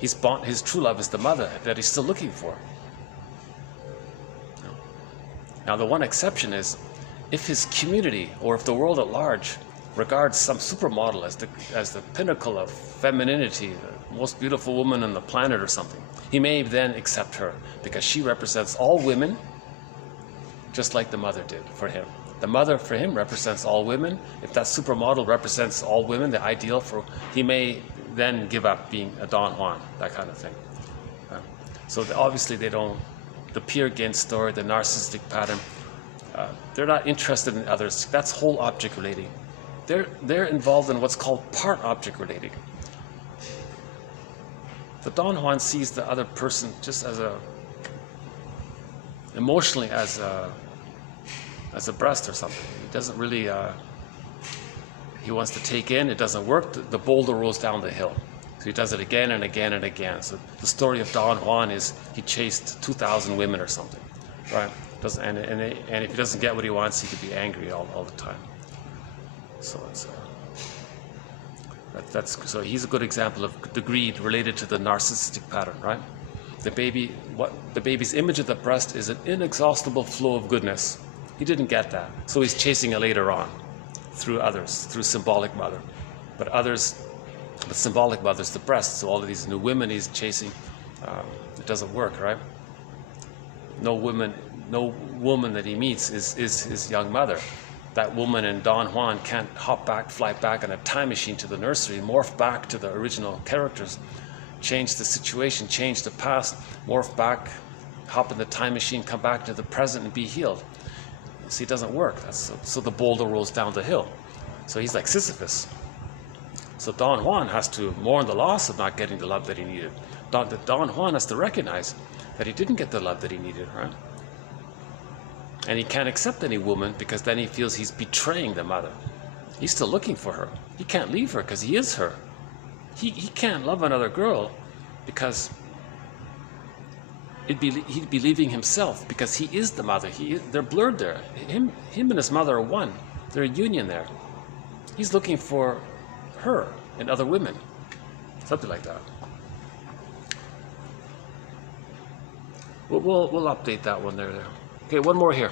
His true love is the mother that he's still looking for. Now, the one exception is if his community or if the world at large regards some supermodel as the pinnacle of femininity, the most beautiful woman on the planet or something, he may then accept her because she represents all women, just like the mother did for him. The mother for him represents all women. If that supermodel represents all women, the ideal for, he may then give up being a Don Juan, that kind of thing. So obviously the peer against story, the narcissistic pattern, they're not interested in others. That's whole object relating. They're involved in what's called part object relating. The Don Juan sees the other person just as emotionally as a breast or something. He doesn't really, he wants to take in, it doesn't work, the boulder rolls down the hill. So he does it again and again and again. So the story of Don Juan is he chased 2,000 women or something, right? And if he doesn't get what he wants, he could be angry all the time. So so he's a good example of the greed related to the narcissistic pattern, right? The baby's image of the breast is an inexhaustible flow of goodness. He didn't get that, so he's chasing it later on through others, through symbolic mother. But symbolic mother's the breast, so all of these new women he's chasing, it doesn't work, right? No woman that he meets is his young mother. That woman in Don Juan can't fly back in a time machine to the nursery, morph back to the original characters, change the situation, change the past, morph back, hop in the time machine, come back to the present and be healed. See, it doesn't work. So the boulder rolls down the hill. So he's like Sisyphus. So Don Juan has to mourn the loss of not getting the love that he needed. Don Juan has to recognize that he didn't get the love that he needed, right? And he can't accept any woman because then he feels he's betraying the mother. He's still looking for her. He can't leave her because he is her. He can't love another girl because he'd be leaving himself because he is the mother. They're blurred there. Him and his mother are one. They're a union there. He's looking for her and other women. Something like that. We'll update that one there. Okay, one more here.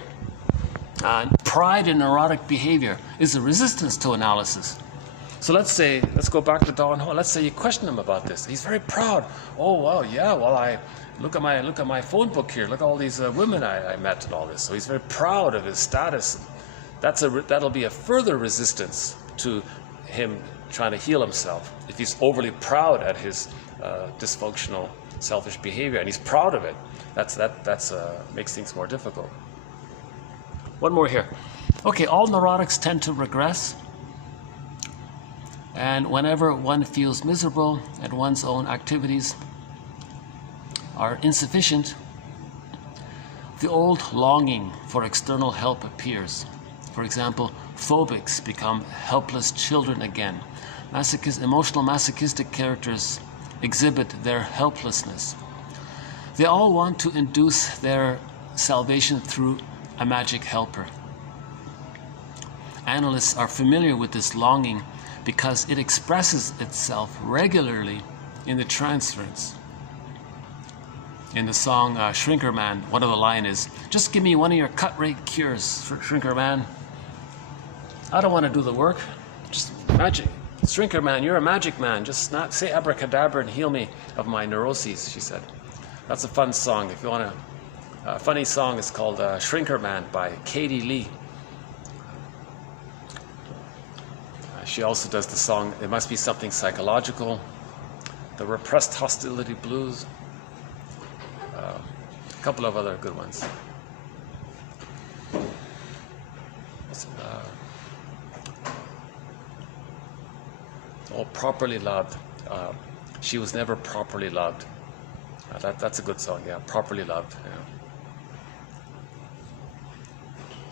Pride in neurotic behavior is a resistance to analysis. So let's go back to Don Juan. Let's say you question him about this. He's very proud. Oh, wow, yeah, well, I look at my phone book here. Look at all these women I met and all this. So he's very proud of his status. That'll be a further resistance to him trying to heal himself. If he's overly proud at his dysfunctional, selfish behavior, and he's proud of it, that's makes things more difficult. One more here. Okay, all neurotics tend to regress, and whenever one feels miserable and one's own activities are insufficient, the old longing for external help appears. For example, phobics become helpless children again. Emotional masochistic characters exhibit their helplessness. They all want to induce their salvation through a magic helper. Analysts are familiar with this longing because it expresses itself regularly in the transference. In the song Shrinker Man, one of the line is, "Just give me one of your cut rate cures, Shrinker Man. I don't want to do the work. Just magic. Shrinker Man, you're a magic man. Just not say abracadabra and heal me of my neuroses," she said. That's a fun song. If you want a funny song, it's called Shrinker Man by Katie Lee. She also does the song, "It Must Be Something Psychological," the Repressed Hostility Blues, a couple of other good ones. Properly Loved. She Was Never Properly Loved. That's a good song, yeah, Properly Loved. Yeah.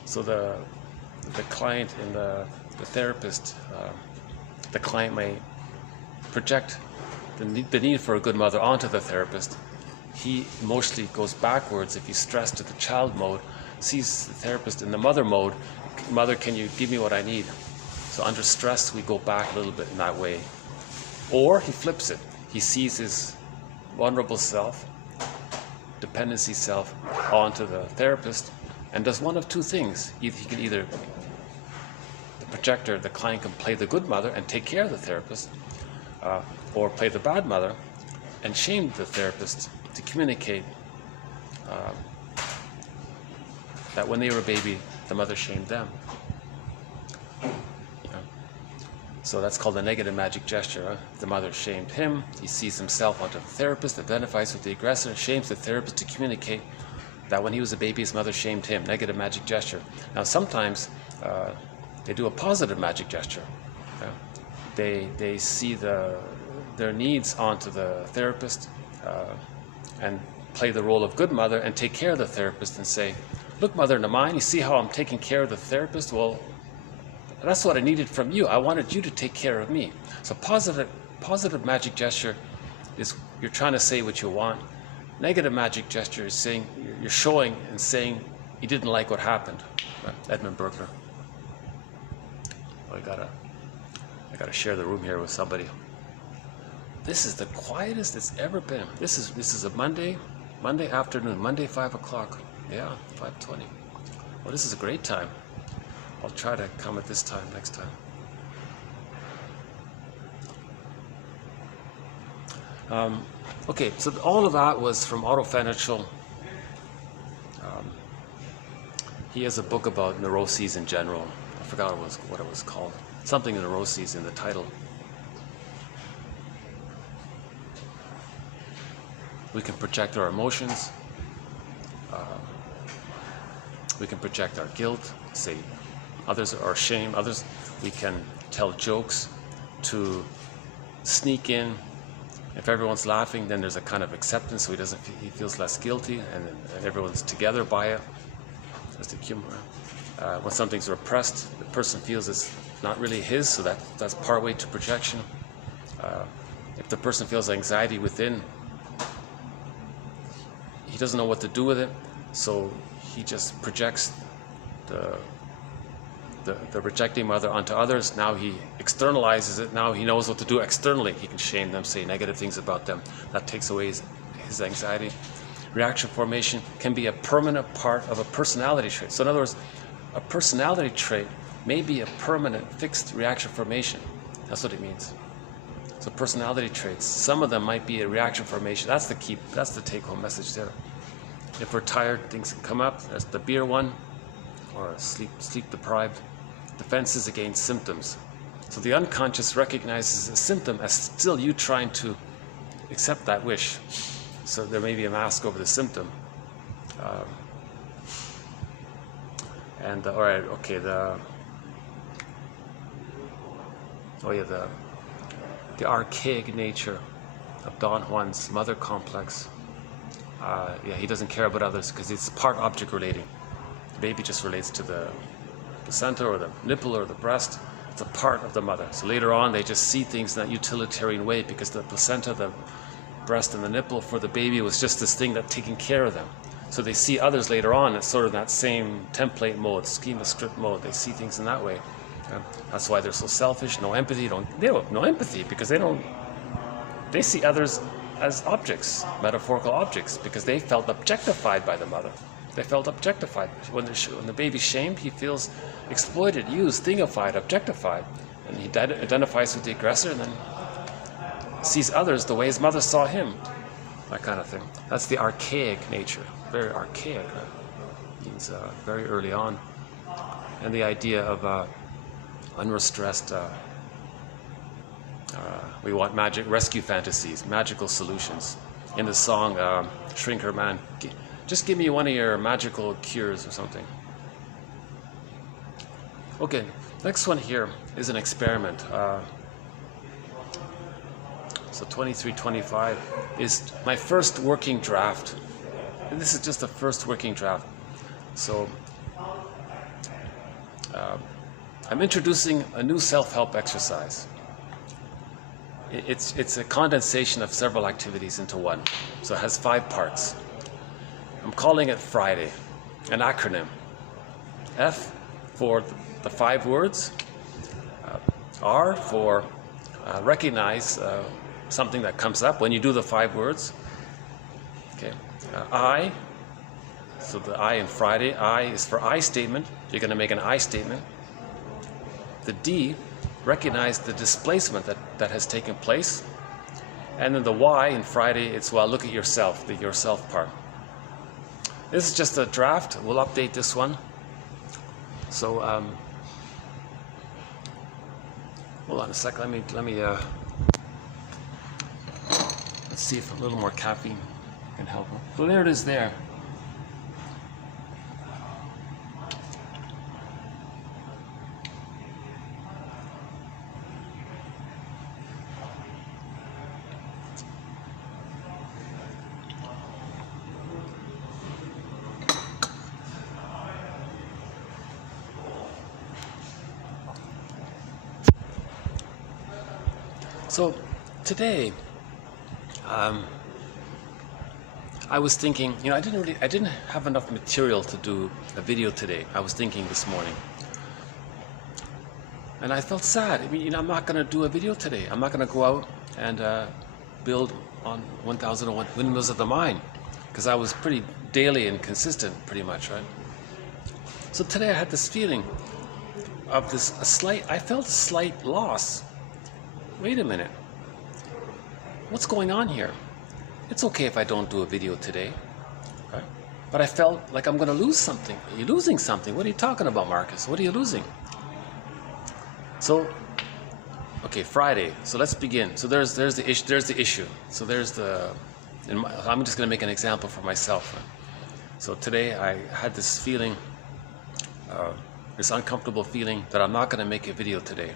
So the client and the therapist, the client may project the need for a good mother onto the therapist. He emotionally goes backwards if he's stressed to the child mode, sees the therapist in the mother mode. "Mother, can you give me what I need?" So under stress, we go back a little bit in that way. Or he flips it. He sees his vulnerable self, dependency self, onto the therapist and does one of two things. He can either, the projector, the client can play the good mother and take care of the therapist, or play the bad mother and shame the therapist to communicate that when they were a baby, the mother shamed them. So that's called a negative magic gesture. The mother shamed him. He sees himself onto the therapist, identifies with the aggressor, shames the therapist to communicate that when he was a baby, his mother shamed him. Negative magic gesture. Now sometimes they do a positive magic gesture. They see their needs onto the therapist and play the role of good mother and take care of the therapist and say, "Look, mother in mine, you see how I'm taking care of the therapist? Well, that's what I needed from you. I wanted you to take care of me." So positive magic gesture is you're trying to say what you want. Negative magic gesture is saying you're showing and saying you didn't like what happened. Edmund Burkler. Oh, I gotta share the room here with somebody. This is the quietest it's ever been. This is a Monday afternoon, Monday 5 o'clock. Yeah, 5:20. Well, this is a great time. I'll try to come at this time next time. Okay, so all of that was from Otto Fenichel. He has a book about neuroses in general. I forgot what it was called. Something neuroses in the title. We can project our emotions. We can project our guilt, say others, or shame others. We can tell jokes to sneak in. If everyone's laughing, then there's a kind of acceptance, so he feels less guilty, and everyone's together by it. That's the humor. When something's repressed, the person feels it's not really his, so that's partway to projection. If the person feels anxiety within, he doesn't know what to do with it, so he just projects the rejecting mother onto others. Now he externalizes it. Now he knows what to do externally. He can shame them, say negative things about them. That takes away his anxiety. Reaction formation can be a permanent part of a personality trait. So in other words, a personality trait may be a permanent fixed reaction formation. That's what it means. So personality traits, some of them might be a reaction formation. That's the take-home message there. If we're tired, things can come up. There's the beer one, or sleep deprived. Defenses against symptoms. So the unconscious recognizes a symptom as still you trying to accept that wish. So there may be a mask over the symptom. All right, okay, the archaic nature of Don Juan's mother complex. He doesn't care about others because it's part object relating. The baby just relates to the placenta or the nipple or the breast. It's a part of the mother. So later on, they just see things in that utilitarian way because the placenta, the breast, and the nipple for the baby was just this thing that's taking care of them. So they see others later on as sort of that same template mode, schema script mode. They see things in that way. That's why they're so selfish. No empathy. They don't have no empathy because they see others as objects, metaphorical objects, because they felt objectified by the mother. They felt objectified. When the baby's shamed, he feels exploited, used, thingified, objectified. And he identifies with the aggressor and then sees others the way his mother saw him. That kind of thing. That's the archaic nature. Very archaic. Means very early on. And the idea of unrestressed, we want magic rescue fantasies, magical solutions. In the song Shrinker Man, just give me one of your magical cures or something. Okay, next one here is an experiment. So 2325 is my first working draft. And this is just the first working draft. So I'm introducing a new self-help exercise. It's a condensation of several activities into one. So it has 5 parts. I'm calling it Friday, an acronym. F for the 5 words. R for recognize something that comes up when you do the 5 words. Okay. I, so the I in Friday, I is for I statement. You're going to make an I statement. The D, recognize the displacement that has taken place. And then the Y in Friday, it's, well, look at yourself, the yourself part. This is just a draft. We'll update this one. So, hold on a second. Let me let's see if a little more caffeine can help. So there it is there. So today, I was thinking, I didn't have enough material to do a video today. I was thinking this morning, and I felt sad. I'm not going to do a video today. I'm not going to go out and build on 1001 Windmills of the Mind, because I was pretty daily and consistent, pretty much, right? So today I had this feeling of I felt a slight loss. Wait a minute. What's going on here? It's okay if I don't do a video today. Okay? But I felt like I'm going to lose something. Are you losing something? What are you talking about, Marcus? What are you losing? So, okay, Friday. So let's begin. So there's the issue. So I'm just going to make an example for myself. Right? So today I had this feeling, this uncomfortable feeling that I'm not going to make a video today.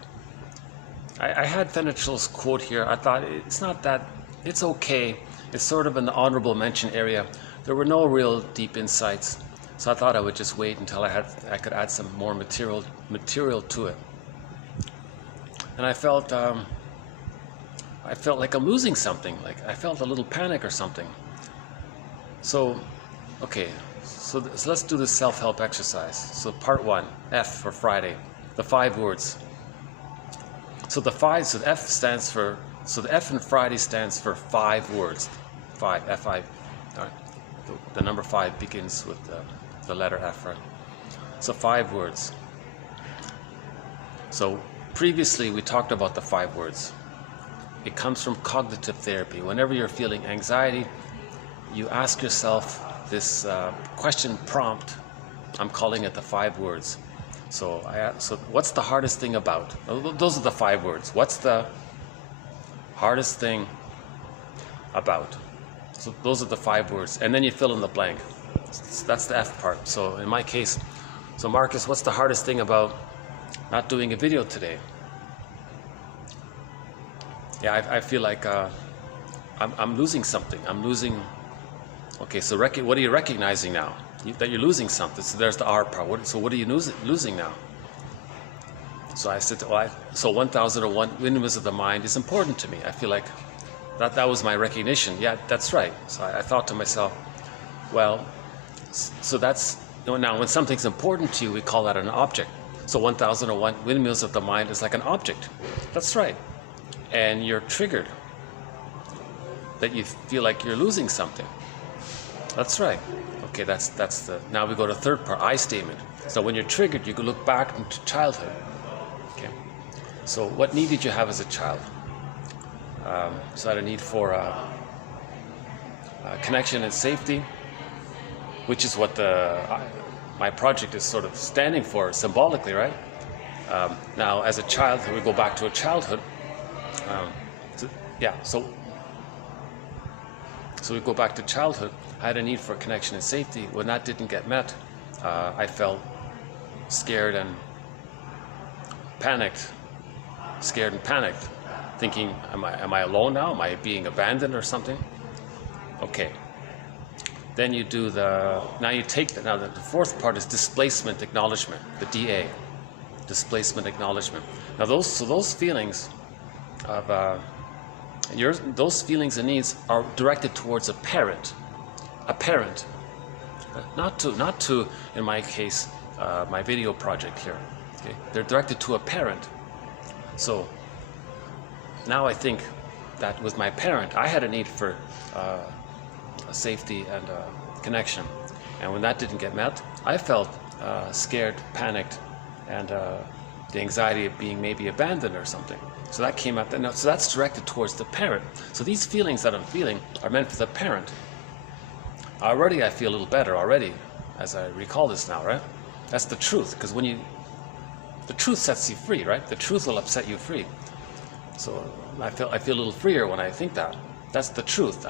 I had Fenechil's quote here. I thought it's not that, it's okay. It's sort of in the honorable mention area. There were no real deep insights. So I thought I would just wait until I could add some more material to it. And I felt like I'm losing something. Like I felt a little panic or something. So, okay. So let's do this self-help exercise. So part 1, F for Friday, the 5 words. So the F stands for, so the F in Friday stands for 5 words. 5, F-I, all right. The number 5 begins with the letter F, right? So 5 words. So previously we talked about the 5 words. It comes from cognitive therapy. Whenever you're feeling anxiety, you ask yourself this question prompt. I'm calling it the 5 words. So what's the hardest thing about? Those are the 5 words. What's the hardest thing about? So those are the 5 words. And then you fill in the blank. That's the F part. So in my case, so Marcus, what's the hardest thing about not doing a video today? Yeah, I feel like I'm losing something. I'm losing. Okay, so what are you recognizing now? That you're losing something. So there's the R part. So what are you losing now? So I said, so 1001 Windmills of the Mind is important to me. I feel like that was my recognition. Yeah, that's right. So I thought to myself, well, so that's, now when something's important to you, we call that an object. So 1001 windmills of the mind is like an object. That's right. And you're triggered that you feel like you're losing something. That's right. Okay, that's the, now we go to third part, I statement. So when you're triggered, you can look back into childhood. Okay. So what need did you have as a child? So I had a need for connection and safety, which is what my project is sort of standing for symbolically, right? Now, as a child, we go back to a childhood. So we go back to childhood. I had a need for connection and safety. When that didn't get met, I felt scared and panicked. Thinking, am I alone now? Am I being abandoned or something? Okay. Then you do now you take now the fourth part is displacement acknowledgement, the DA, displacement acknowledgement. Now those feelings of those feelings and needs are directed towards a parent, not to in my case my video project here. Okay, they're directed to a parent. So now I think that with my parent, I had a need for safety and connection, and when that didn't get met, I felt scared, panicked, and the anxiety of being maybe abandoned or something. So that came up. So that's directed towards the parent. So these feelings that I'm feeling are meant for the parent. Already I feel a little better already as I recall this now, right? That's the truth, because the truth sets you free, right? The truth will set you free. So I feel a little freer when I think that. That's the truth.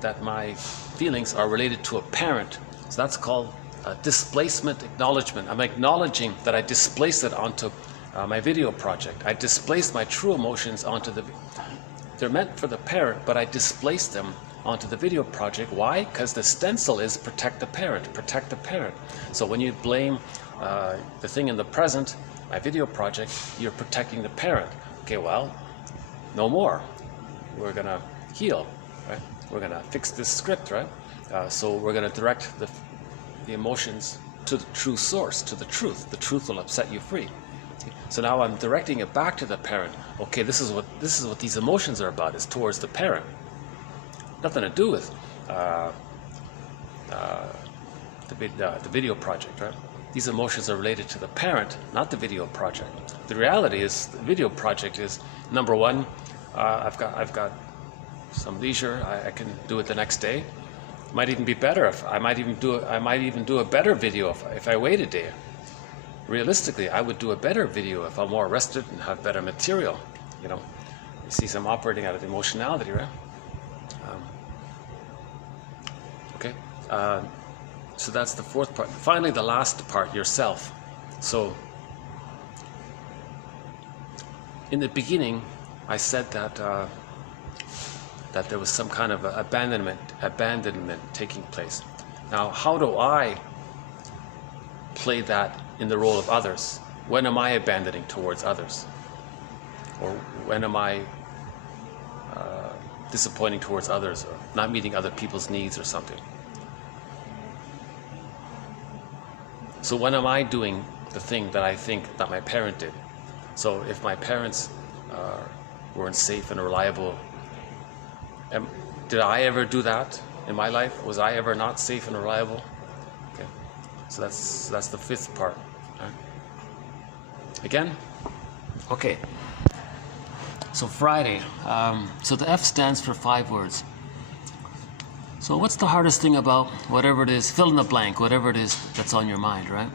That my feelings are related to a parent. So that's called displacement acknowledgement. I'm acknowledging that I displaced it onto my video project. I displaced my true emotions onto they're meant for the parent, but I displaced them onto the video project. Why? Because the stencil is protect the parent. So when you blame the thing in the present, my video project, you're protecting the parent. Okay, well, no more. We're gonna heal, right? We're gonna fix this script, right? So we're gonna direct the emotions to the true source, to the truth. The truth will set you free. Okay? So now I'm directing it back to the parent. Okay, this is what these emotions are about. It's towards the parent. Nothing to do with the video project, right? These emotions are related to the parent, not the video project. The reality is, the video project is number one. I've got some leisure. I can do it the next day. Might even be better. I might even do a better video if I wait a day. Realistically, I would do a better video if I'm more rested and have better material. You know, you see some operating out of emotionality, right? Okay. So that's the fourth part. Finally, the last part, yourself. So in the beginning, I said that that there was some kind of abandonment taking place. Now, how do I play that in the role of others? When am I abandoning towards others? Or when am I disappointing towards others, or not meeting other people's needs or something? So when am I doing the thing that I think that my parent did? So if my parents weren't safe and reliable, did I ever do that in my life? Was I ever not safe and reliable? Okay, so that's the fifth part. Right? Again, okay. So Friday. So the F stands for 5 words. So what's the hardest thing about whatever it is? Fill in the blank. Whatever it is that's on your mind, right?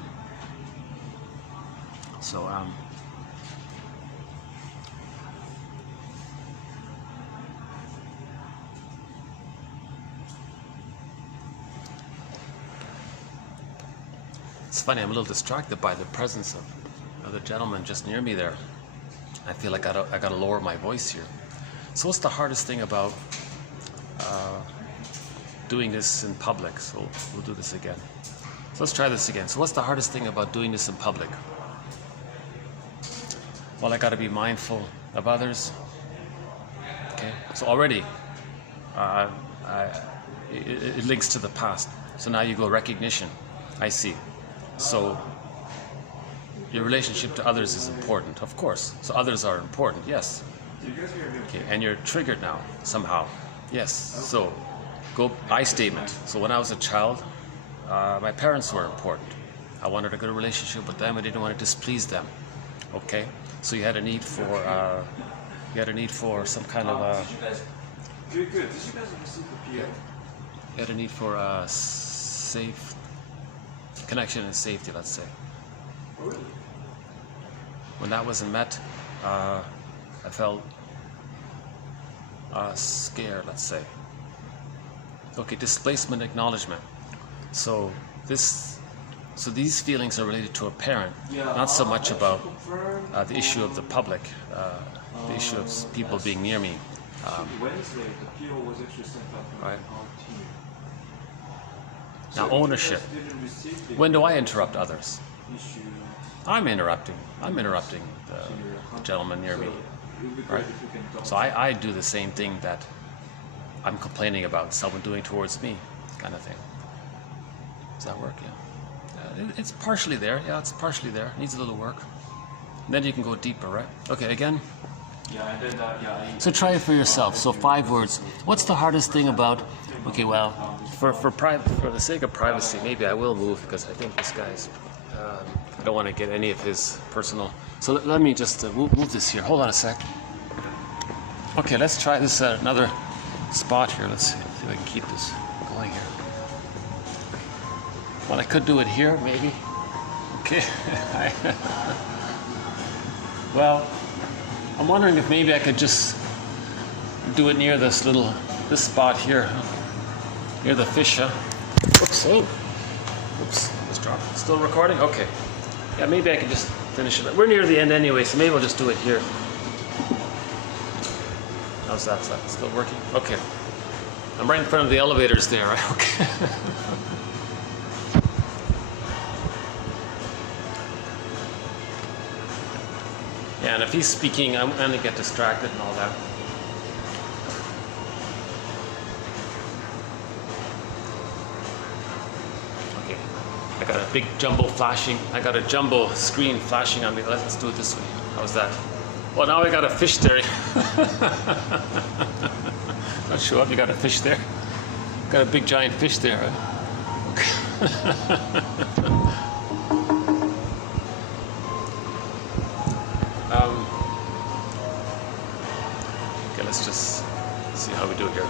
So it's funny, I'm a little distracted by the presence of another gentleman just near me there. I feel like I gotta lower my voice here. So what's the hardest thing about doing this in public? So we'll do this again. So let's try this again. So what's the hardest thing about doing this in public? Well, I gotta be mindful of others. Okay, so already it links to the past. So now you go recognition. I see. So your relationship to others is important, of course. So others are important, yes. Okay, and you're triggered now, somehow. Yes, so go I statement. So when I was a child, my parents were important. I wanted a good relationship with them. I didn't want to displease them. Okay, so you had a need for some kind of Good. Did you guys receive the PO? you had a need for safe connection and safety, let's say. Oh, really? When that wasn't met, I felt scared, let's say. Okay, displacement acknowledgement. So these feelings are related to a parent, not so much about the issue of the public, the issue of people being near me. Wednesday, the PO was actually sent out from Right. our team. Now, ownership. Didn't receive the When do I interrupt others? issue. I'm interrupting the gentleman near me. It would be great Right. if you can talk. So I do the same thing that I'm complaining about someone doing towards me, kind of thing. Does that work? Yeah. It's partially there. Yeah, it's partially there. Needs a little work. And then you can go deeper, right? Okay, again. Yeah, and then So try it for yourself. So 5 words. What's the hardest thing about? Okay, well, for the sake of privacy, maybe I will move because I think this guy's. I don't want to get any of his personal. So let me just move this here. Hold on a sec. Okay, let's try this at another spot here. Let's see if I can keep this going here. Well, I could do it here, maybe. Okay. Well, I'm wondering if maybe I could just do it near this spot here, near the fascia. Whoops! Oh, oops! Just dropped. Still recording? Okay. Yeah, maybe I could just finish it. We're near the end anyway, so maybe I'll just do it here. How's that? Is that still working? Okay. I'm right in front of the elevators there, right? Okay. Yeah, and if he's speaking, I'm going to get distracted and all that. Okay, I got a big jumbo screen flashing on me. Let's do it this way. How's that? Well, now I got a fish there. Not sure if you got a fish there. Got a big giant fish there, right? Okay. Okay, let's just see how we do here.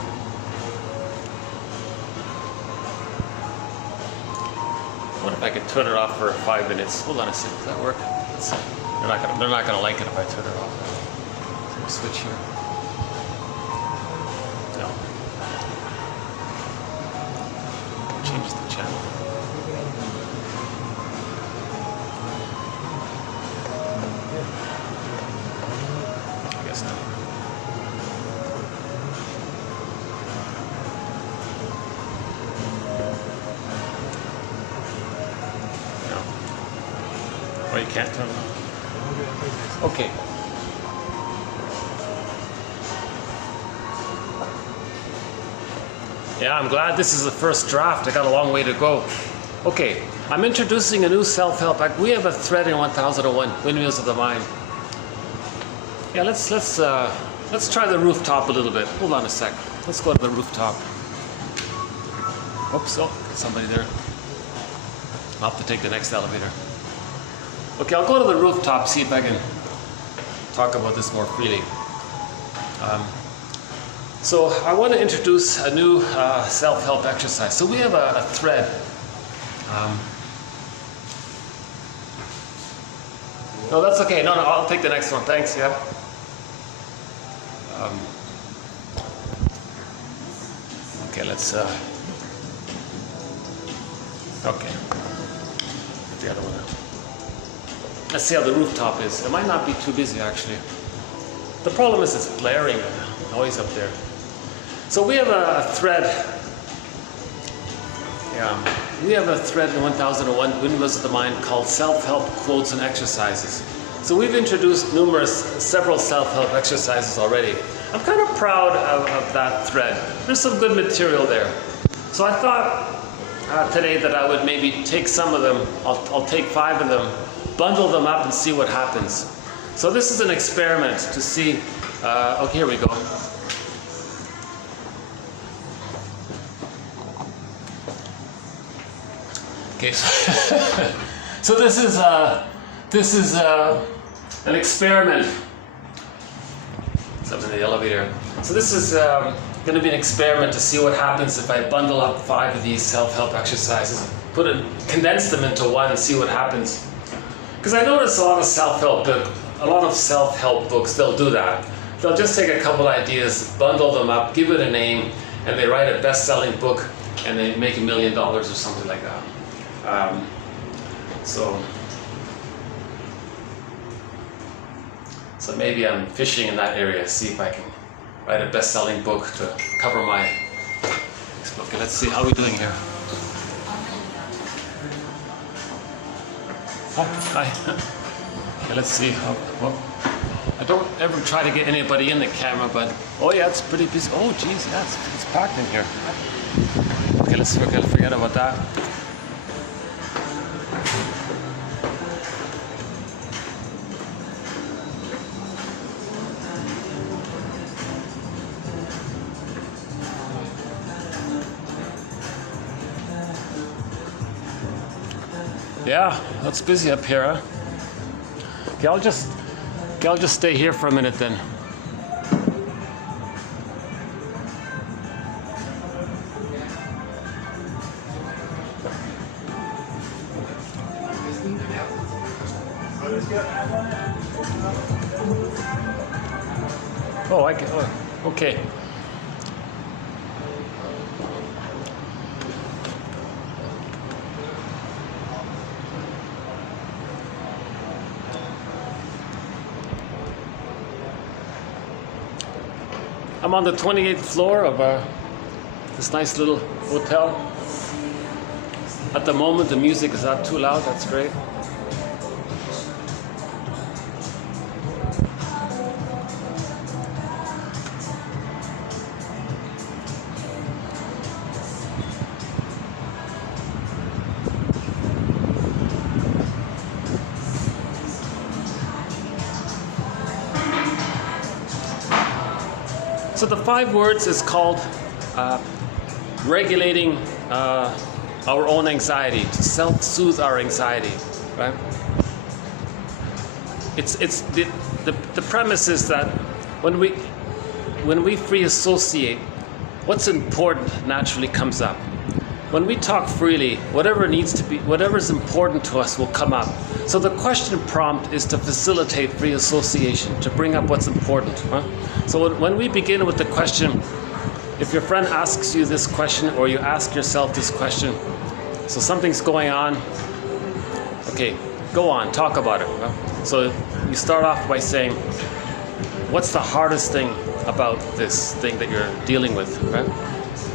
I wonder if I could turn it off for 5 minutes. Hold on a second. Does that work? Let's see. They're not gonna like it if I turn it off. So we'll switch here. No. Change the channel. I guess not. No. Oh, you can't turn it on. Okay. Yeah, I'm glad this is the first draft. I got a long way to go. Okay, I'm introducing a new self-help act. We have a thread in 1001, Windmills of the Mind. Yeah, let's try the rooftop a little bit. Hold on a sec. Let's go to the rooftop. Oops, oh, somebody there. I'll have to take the next elevator. Okay, I'll go to the rooftop, see if I can talk about this more freely. So I want to introduce a new self-help exercise. So we have a thread. No, that's okay. No, I'll take the next one. Thanks, yeah. Okay, let's, okay. The other one. Let's see how the rooftop is. It might not be too busy, actually. The problem is it's blaring noise up there. So we have a thread. Yeah, we have a thread in 1001 Windmills of the Mind called Self-Help Quotes and Exercises. So we've introduced several self-help exercises already. I'm kind of proud of that thread. There's some good material there. So I thought today that I would maybe take some of them. I'll take 5 of them bundle them up and see what happens. So this is an experiment to see, okay, here we go. Okay, so this is an experiment. So I'm in the elevator. So this is going to be an experiment to see what happens if I bundle up 5 of these self-help exercises, condense them into one, and see what happens. Because I notice a lot of self-help books, they'll do that. They'll just take a couple ideas, bundle them up, give it a name, and they write a best-selling book, and they make $1 million or something like that. So maybe I'm fishing in that area, see if I can write a best-selling book to cover my... Okay, let's see, how are we doing here? Hi. Okay, let's see. I don't ever try to get anybody in the camera, but... Oh yeah, it's pretty busy. Oh geez, yeah, it's packed in here. Okay, let's forget about that. Yeah, it's busy up here, huh? Okay, I'll just stay here for a minute then. Oh, okay. I'm on the 28th floor of this nice little hotel. At the moment, the music is not too loud. That's great. So the 5 words is called regulating our own anxiety, to self-soothe our anxiety, right? It's the premise is that when we free associate, what's important naturally comes up. When we talk freely, whatever is important to us will come up. So the question prompt is to facilitate free association, to bring up what's important. Huh? So when we begin with the question, if your friend asks you this question or you ask yourself this question, so something's going on, okay, go on, talk about it. Huh? So you start off by saying, what's the hardest thing about this thing that you're dealing with, right?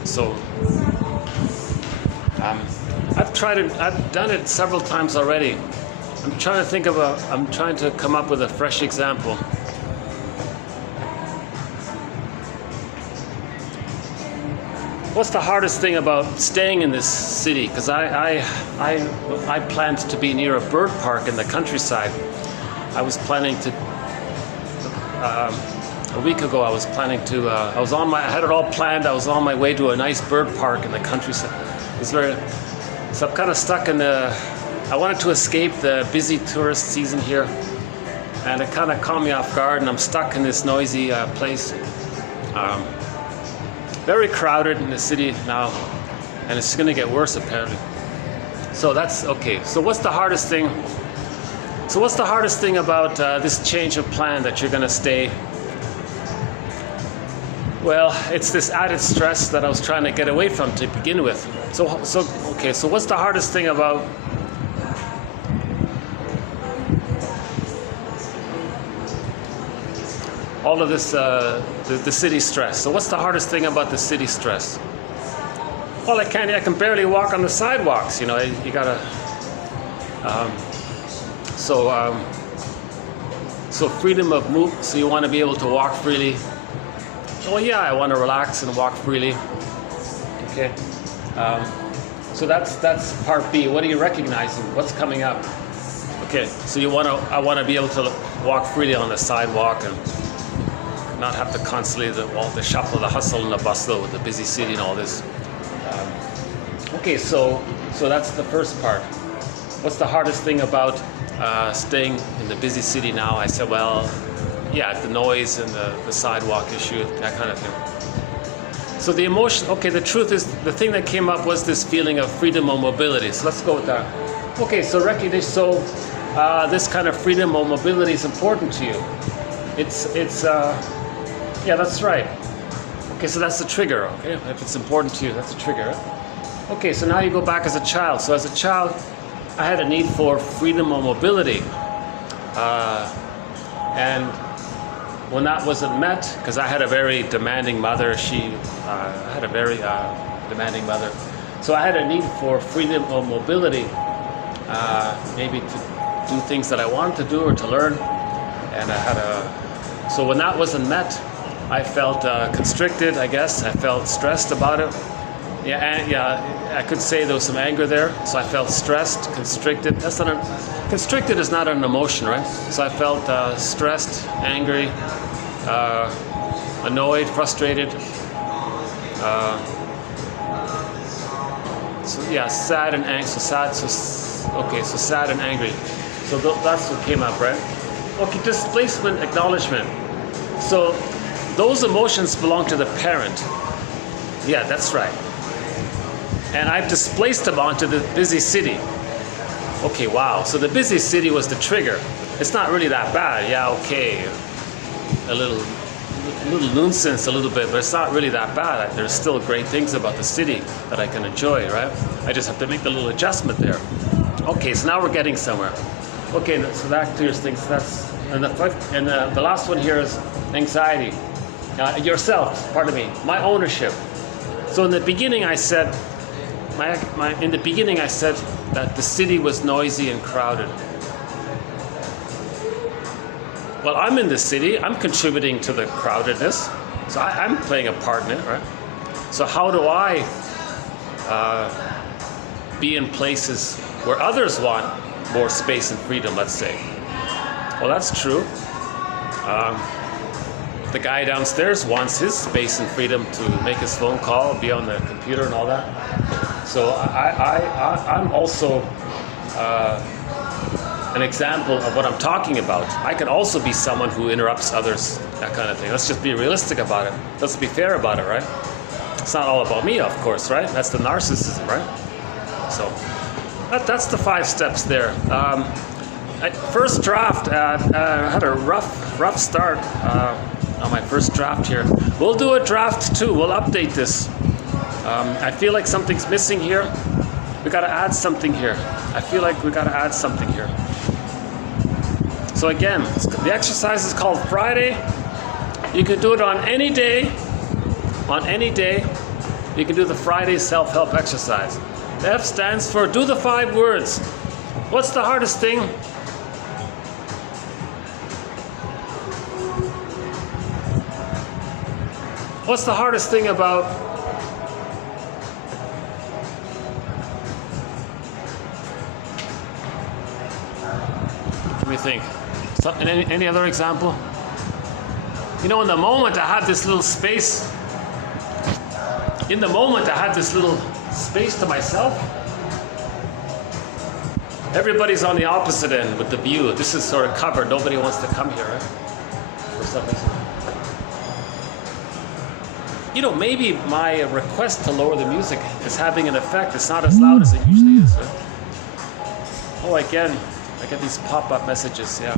So I've done it several times already. I'm trying to come up with a fresh example. What's the hardest thing about staying in this city? Because I planned to be near a bird park in the countryside. I was planning to, a week ago I was planning to, I had it all planned, I was on my way to a nice bird park in the countryside. So I'm kind of stuck in I wanted to escape the busy tourist season here, and it kind of caught me off guard, and I'm stuck in this noisy place. Very crowded in the city now, and it's going to get worse apparently. So that's okay. So what's the hardest thing? So what's the hardest thing about this change of plan that you're going to stay? Well, it's this added stress that I was trying to get away from to begin with. So what's the hardest thing about all of this, the city stress? So what's the hardest thing about the city stress? Well, I can barely walk on the sidewalks, you know, you gotta, so freedom of movement, so you want to be able to walk freely. Well, yeah, I want to relax and walk freely. Okay, so that's part B. What are you recognizing? What's coming up? Okay, so I want to be able to walk freely on the sidewalk and not have to constantly the shuffle, the hustle, and the bustle with the busy city and all this. Okay, so that's the first part. What's the hardest thing about staying in the busy city now? I said, well, yeah, the noise and the sidewalk issue, that kind of thing. So the emotion, okay, the truth is, the thing that came up was this feeling of freedom or mobility. So let's go with that. Okay, so recognition, so this kind of freedom or mobility is important to you. Yeah, that's right. Okay, so that's the trigger, okay? If it's important to you, that's a trigger. Okay, so now you go back as a child. So as a child, I had a need for freedom or mobility. And when that wasn't met, because I had a very demanding mother, I had a very demanding mother. So I had a need for freedom or mobility, maybe to do things that I wanted to do or to learn. And so when that wasn't met, I felt constricted, I guess. I felt stressed about it. I could say there was some anger there. So I felt stressed, constricted. Constricted is not an emotion, right? So I felt stressed, angry, annoyed, frustrated. Sad and angry. So sad and angry. So that's what came up, right? Okay, displacement, acknowledgement. So those emotions belong to the parent. Yeah, that's right. And I've displaced them onto the busy city. Okay, wow. So the busy city was the trigger. It's not really that bad. Yeah, okay. A little nuisance a little bit, but it's not really that bad. There's still great things about the city that I can enjoy, right? I just have to make the little adjustment there. Okay, so now we're getting somewhere. Okay, so that clears things. The last one here is anxiety. Yourself, pardon me, my ownership. So in the beginning I said, that the city was noisy and crowded. Well, I'm in the city, I'm contributing to the crowdedness, so I'm playing a part in it, right? So how do I be in places where others want more space and freedom, let's say? Well, that's true. The guy downstairs wants his space and freedom to make his phone call, be on the computer and all that. So I'm also an example of what I'm talking about. I can also be someone who interrupts others, that kind of thing. Let's just be realistic about it. Let's be fair about it, right? It's not all about me, of course, right? That's the narcissism, right? So that's the 5 steps there. First draft, I had a rough start on my first draft here. We'll do a draft 2. We'll update this. I feel like something's missing here. We got to add something here. I feel like we got to add something here. So again, the exercise is called Friday. You can do it on any day. On any day, you can do the Friday self-help exercise. The F stands for do the 5 words. What's the hardest thing? What's the hardest thing about let me think. Any other example? You know, in the moment I had this little space. In the moment I had this little space to myself. Everybody's on the opposite end with the view. This is sort of covered. Nobody wants to come here, right? For some reason. You know, maybe my request to lower the music is having an effect. It's not as loud as it usually is. Right? Oh, again, I get these pop-up messages, yeah.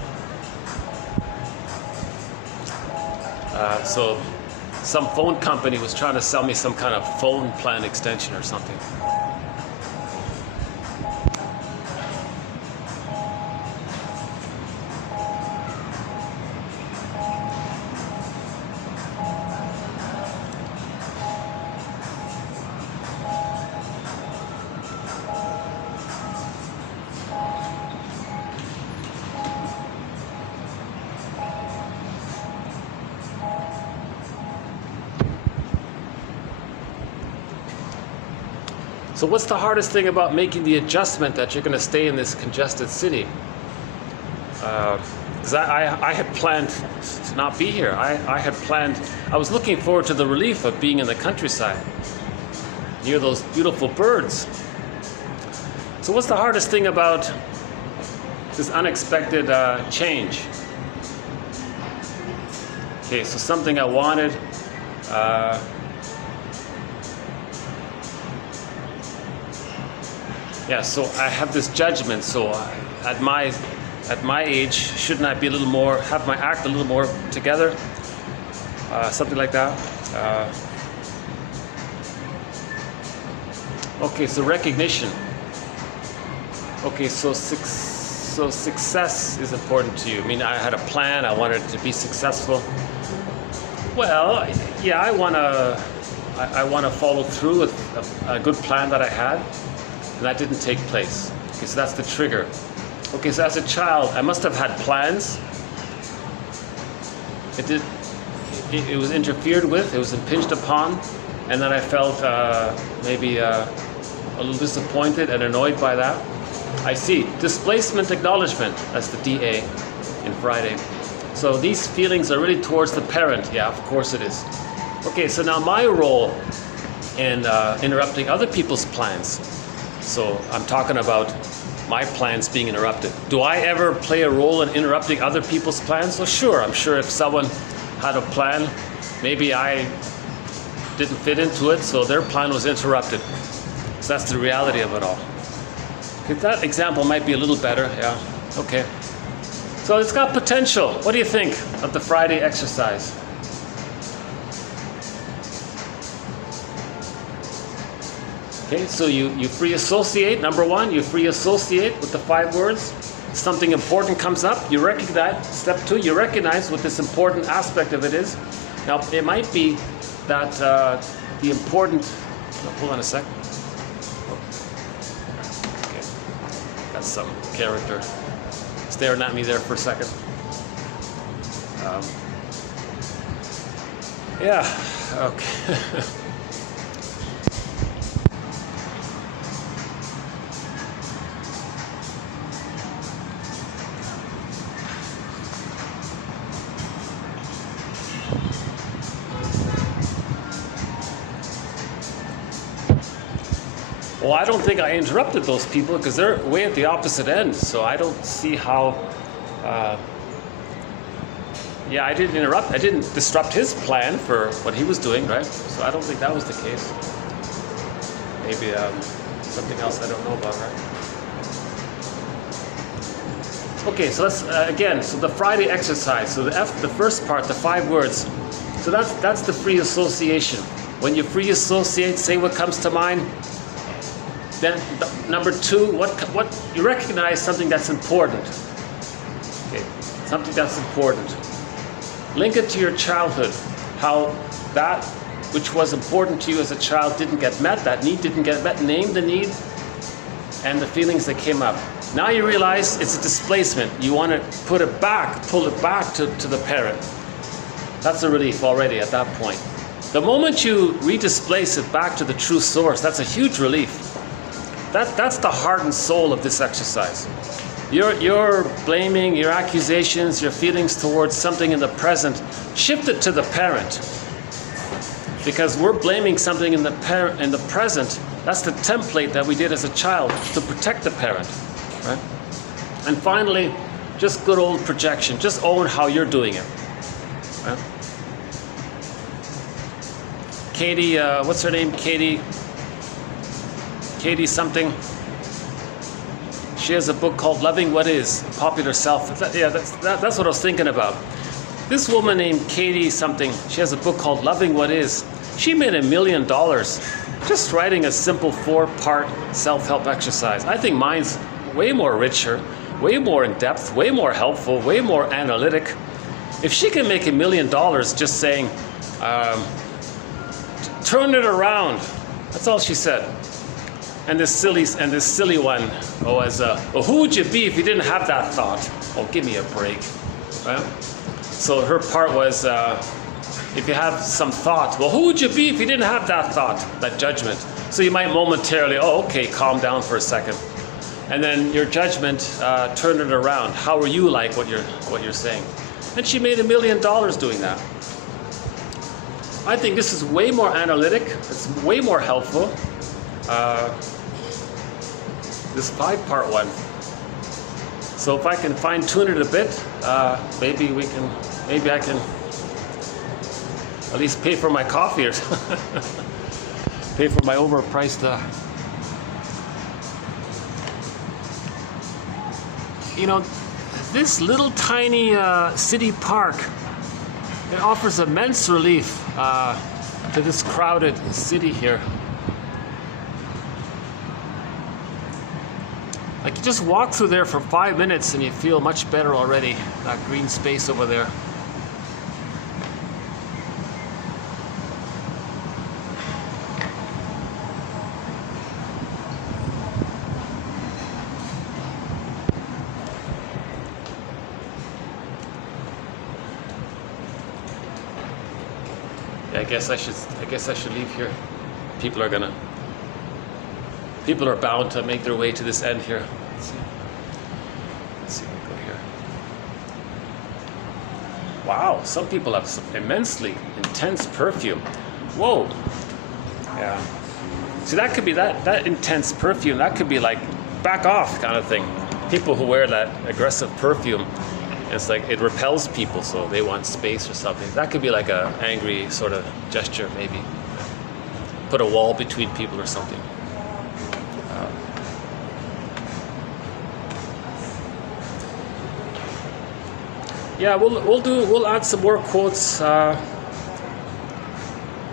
So some phone company was trying to sell me some kind of phone plan extension or something. So what's the hardest thing about making the adjustment that you're going to stay in this congested city? Because I had planned to not be here. I was looking forward to the relief of being in the countryside, near those beautiful birds. So what's the hardest thing about this unexpected change? Okay, so something I wanted. So I have this judgment. So at my age, shouldn't I be a little more, have my act a little more together? Something like that. Okay, so recognition. Okay, so success is important to you. I mean, I had a plan. I wanted to be successful. Well, yeah, I want to follow through with a good plan that I had, and that didn't take place. Okay, so that's the trigger. Okay, so as a child, I must have had plans. It was interfered with, it was impinged upon, and then I felt maybe a little disappointed and annoyed by that. I see. Displacement acknowledgement, that's the DA in Friday. So these feelings are really towards the parent. Yeah, of course it is. Okay, so now my role in interrupting other people's plans. So I'm talking about my plans being interrupted. Do I ever play a role in interrupting other people's plans? Well, sure. I'm sure if someone had a plan, maybe I didn't fit into it, so their plan was interrupted. So that's the reality of it all. Okay, that example might be a little better. Yeah, okay. So it's got potential. What do you think of the Friday exercise? Okay, so you free associate. Number one, you free associate with the 5 words. Something important comes up. You recognize. Step 2, you recognize what this important aspect of it is. Now, it might be that the important. Hold on a sec. Okay, got some character staring at me there for a second. Yeah. Okay. Well, I don't think I interrupted those people because they're way at the opposite end. So I don't see how. Yeah, I didn't interrupt. I didn't disrupt his plan for what he was doing, right? So I don't think that was the case. Maybe something else I don't know about, right? Okay, so let's again. So the Friday exercise. So the first part, the 5 words. So that's the free association. When you free associate, say what comes to mind. Then number 2, what you recognize something that's important. Okay, something that's important. Link it to your childhood. How that which was important to you as a child didn't get met. That need didn't get met. Name the need and the feelings that came up. Now you realize it's a displacement. You want to pull it back to the parent. That's a relief already at that point. The moment you redisplace it back to the true source, that's a huge relief. That's the heart and soul of this exercise. Your blaming, your accusations, your feelings towards something in the present, shift it to the parent. Because we're blaming something in the present. That's the template that we did as a child to protect the parent, right? And finally, just good old projection. Just own how you're doing it. Right? Katie, what's her name? Katie something. She has a book called Loving What Is, Popular Self. Yeah, that's what I was thinking about. This woman named Katie something, she has a book called Loving What Is. She made $1 million just writing a simple 4-part self-help exercise. I think mine's way more richer, way more in depth, way more helpful, way more analytic. If she can make $1 million just saying, turn it around, that's all she said. And this silly one, who would you be if you didn't have that thought? Oh, give me a break. Right? So her part was, if you have some thought, well, who would you be if you didn't have that thought, that judgment? So you might momentarily, okay, calm down for a second. and then your judgment turn it around. How are you like what you're saying? And she made $1 million doing that. I think this is way more analytic. It's way more helpful. This 5-part one. So if I can fine tune it a bit, maybe I can at least pay for my coffee or pay for my overpriced. You know, this little tiny city park, it offers immense relief to this crowded city here. Like you just walk through there for 5 minutes and you feel much better already. That green space over there. Yeah, I guess I should leave here. People are bound to make their way to this end here. Let's see, we'll go here. Wow, some people have some immensely intense perfume. Whoa. Yeah. See, that could be that intense perfume. That could be like back off kind of thing. People who wear that aggressive perfume, it's like it repels people, so they want space or something. That could be like a angry sort of gesture, maybe. Put a wall between people or something. Yeah, we'll add some more quotes. Otto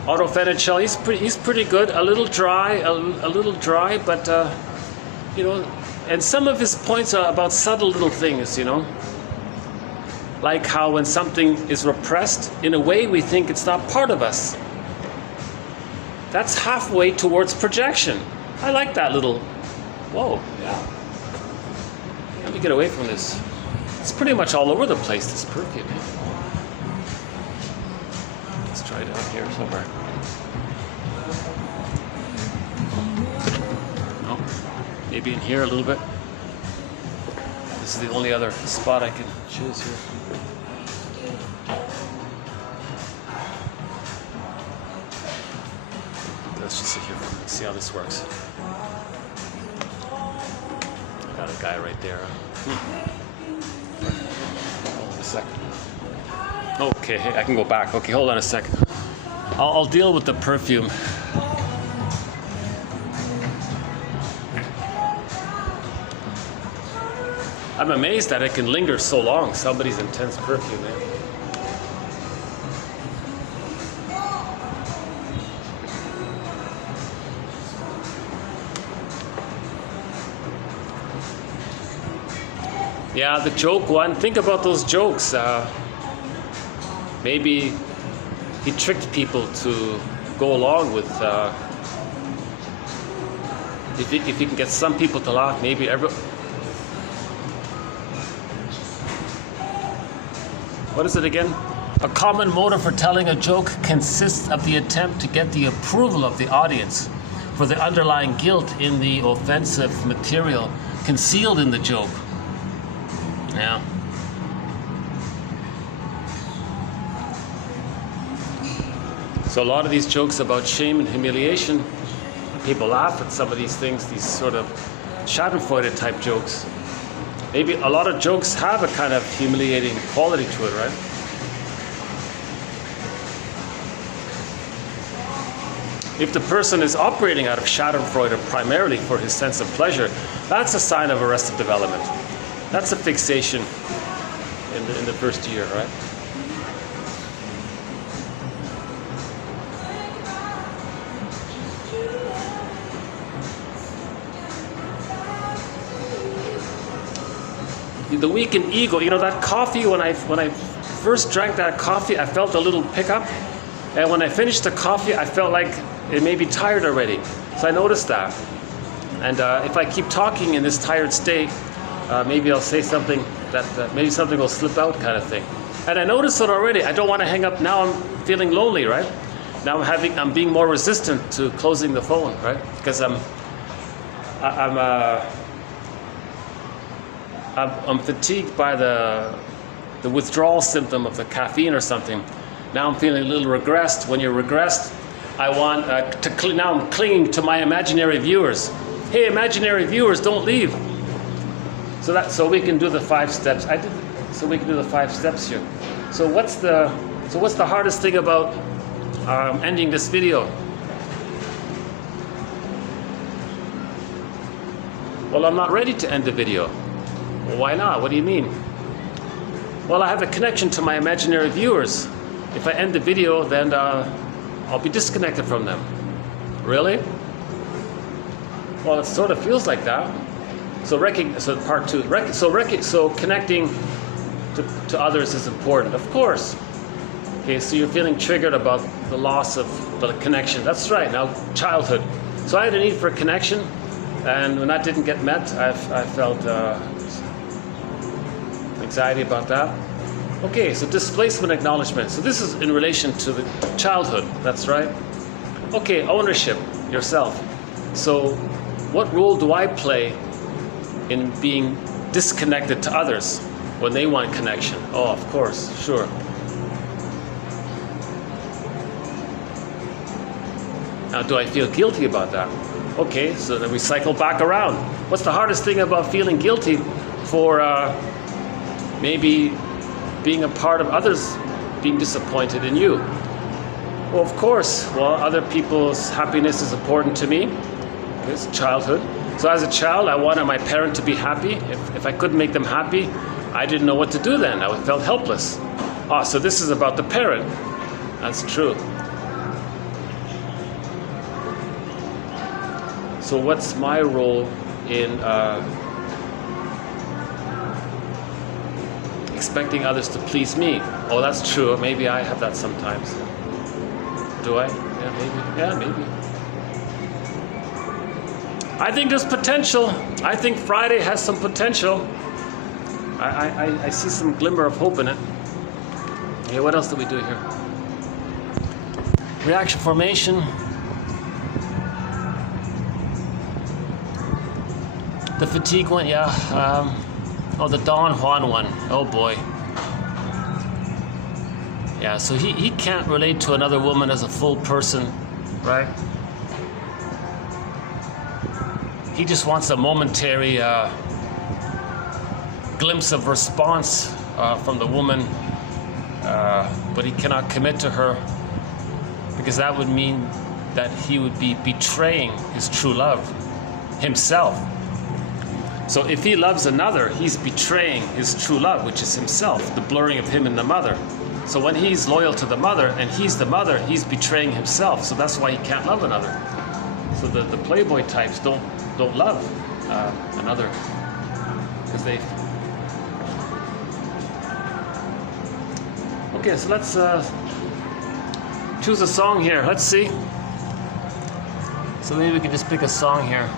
Fenichel, he's pretty good. A little dry, but you know, and some of his points are about subtle little things, you know, like how when something is repressed, in a way we think it's not part of us. That's halfway towards projection. I like that little. Whoa, yeah. Let me get away from this. It's pretty much all over the place, this perfume. Let's try it out here somewhere. No, maybe in here a little bit. This is the only other spot I can choose here. Let's just sit here and see how this works. Got a guy right there. Hold on a second. Okay, I can go back. Okay, hold on a second. I'll deal with the perfume. I'm amazed that it can linger so long. Somebody's intense perfume, man. Yeah, the joke one. Think about those jokes. Maybe he tricked people to go along with. If he can get some people to laugh, maybe every. What is it again? A common motive for telling a joke consists of the attempt to get the approval of the audience for the underlying guilt in the offensive material concealed in the joke. Yeah. So a lot of these jokes about shame and humiliation, people laugh at some of these things, these sort of schadenfreude type jokes. Maybe a lot of jokes have a kind of humiliating quality to it, right? If the person is operating out of schadenfreude primarily for his sense of pleasure, that's a sign of arrested development. That's a fixation in the first year, right? The weakened ego, you know, that coffee, when I first drank that coffee, I felt a little pickup. And when I finished the coffee, I felt like it may be tired already. So I noticed that. And if I keep talking in this tired state, maybe I'll say something that maybe something will slip out, kind of thing. And I noticed it already. I don't want to hang up. Now I'm feeling lonely, right? Now I'm being more resistant to closing the phone, right? Because I'm fatigued by the withdrawal symptom of the caffeine or something. Now I'm feeling a little regressed. When you're regressed, I want now I'm clinging to my imaginary viewers. Hey, imaginary viewers, don't leave. So we can do the 5 steps. So we can do the 5 steps here. So what's the hardest thing about ending this video? Well, I'm not ready to end the video. Well, why not? What do you mean? Well, I have a connection to my imaginary viewers. If I end the video, then I'll be disconnected from them. Really? Well, it sort of feels like that. So part 2. So connecting to others is important, of course. Okay, so you're feeling triggered about the loss of the connection. That's right. Now, childhood. So I had a need for a connection, and when that didn't get met, I felt anxiety about that. Okay, so displacement acknowledgement. So this is in relation to the childhood. That's right. Okay, ownership, yourself. So what role do I play in being disconnected to others when they want connection? Oh, of course, sure. Now, do I feel guilty about that? Okay, so then we cycle back around. What's the hardest thing about feeling guilty for maybe being a part of others being disappointed in you? Well, of course, other people's happiness is important to me. It's childhood. So as a child, I wanted my parent to be happy. If I couldn't make them happy, I didn't know what to do then. I felt helpless. So this is about the parent. That's true. So what's my role in expecting others to please me? Oh, that's true. Maybe I have that sometimes. Do I? Yeah, maybe. Yeah, maybe. I think there's potential. I think Friday has some potential. I see some glimmer of hope in it. Okay, what else do we do here? Reaction formation. The fatigue one, yeah. The Don Juan one. Oh boy. Yeah, so he can't relate to another woman as a full person, right? He just wants a momentary glimpse of response from the woman, but he cannot commit to her because that would mean that he would be betraying his true love, himself. So if he loves another, he's betraying his true love, which is himself, the blurring of him and the mother. So when he's loyal to the mother and he's the mother, he's betraying himself. So that's why he can't love another. So the playboy types don't love another because they. Okay, so let's choose a song here. Let's see. So maybe we can just pick a song here.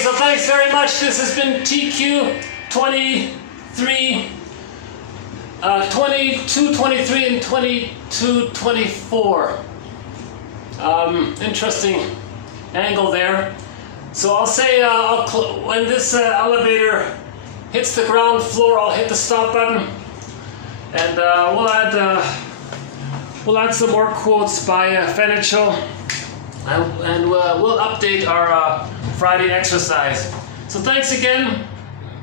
so thanks very much. This has been TQ 23, 22, 23, and 22, 24. Interesting angle there. So I'll say when this elevator hits the ground floor, I'll hit the stop button, and we'll add some more quotes by Fenichel, and we'll update our Friday exercise. So thanks again.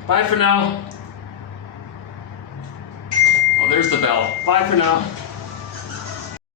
Bye for now. Oh, there's the bell. Bye for now.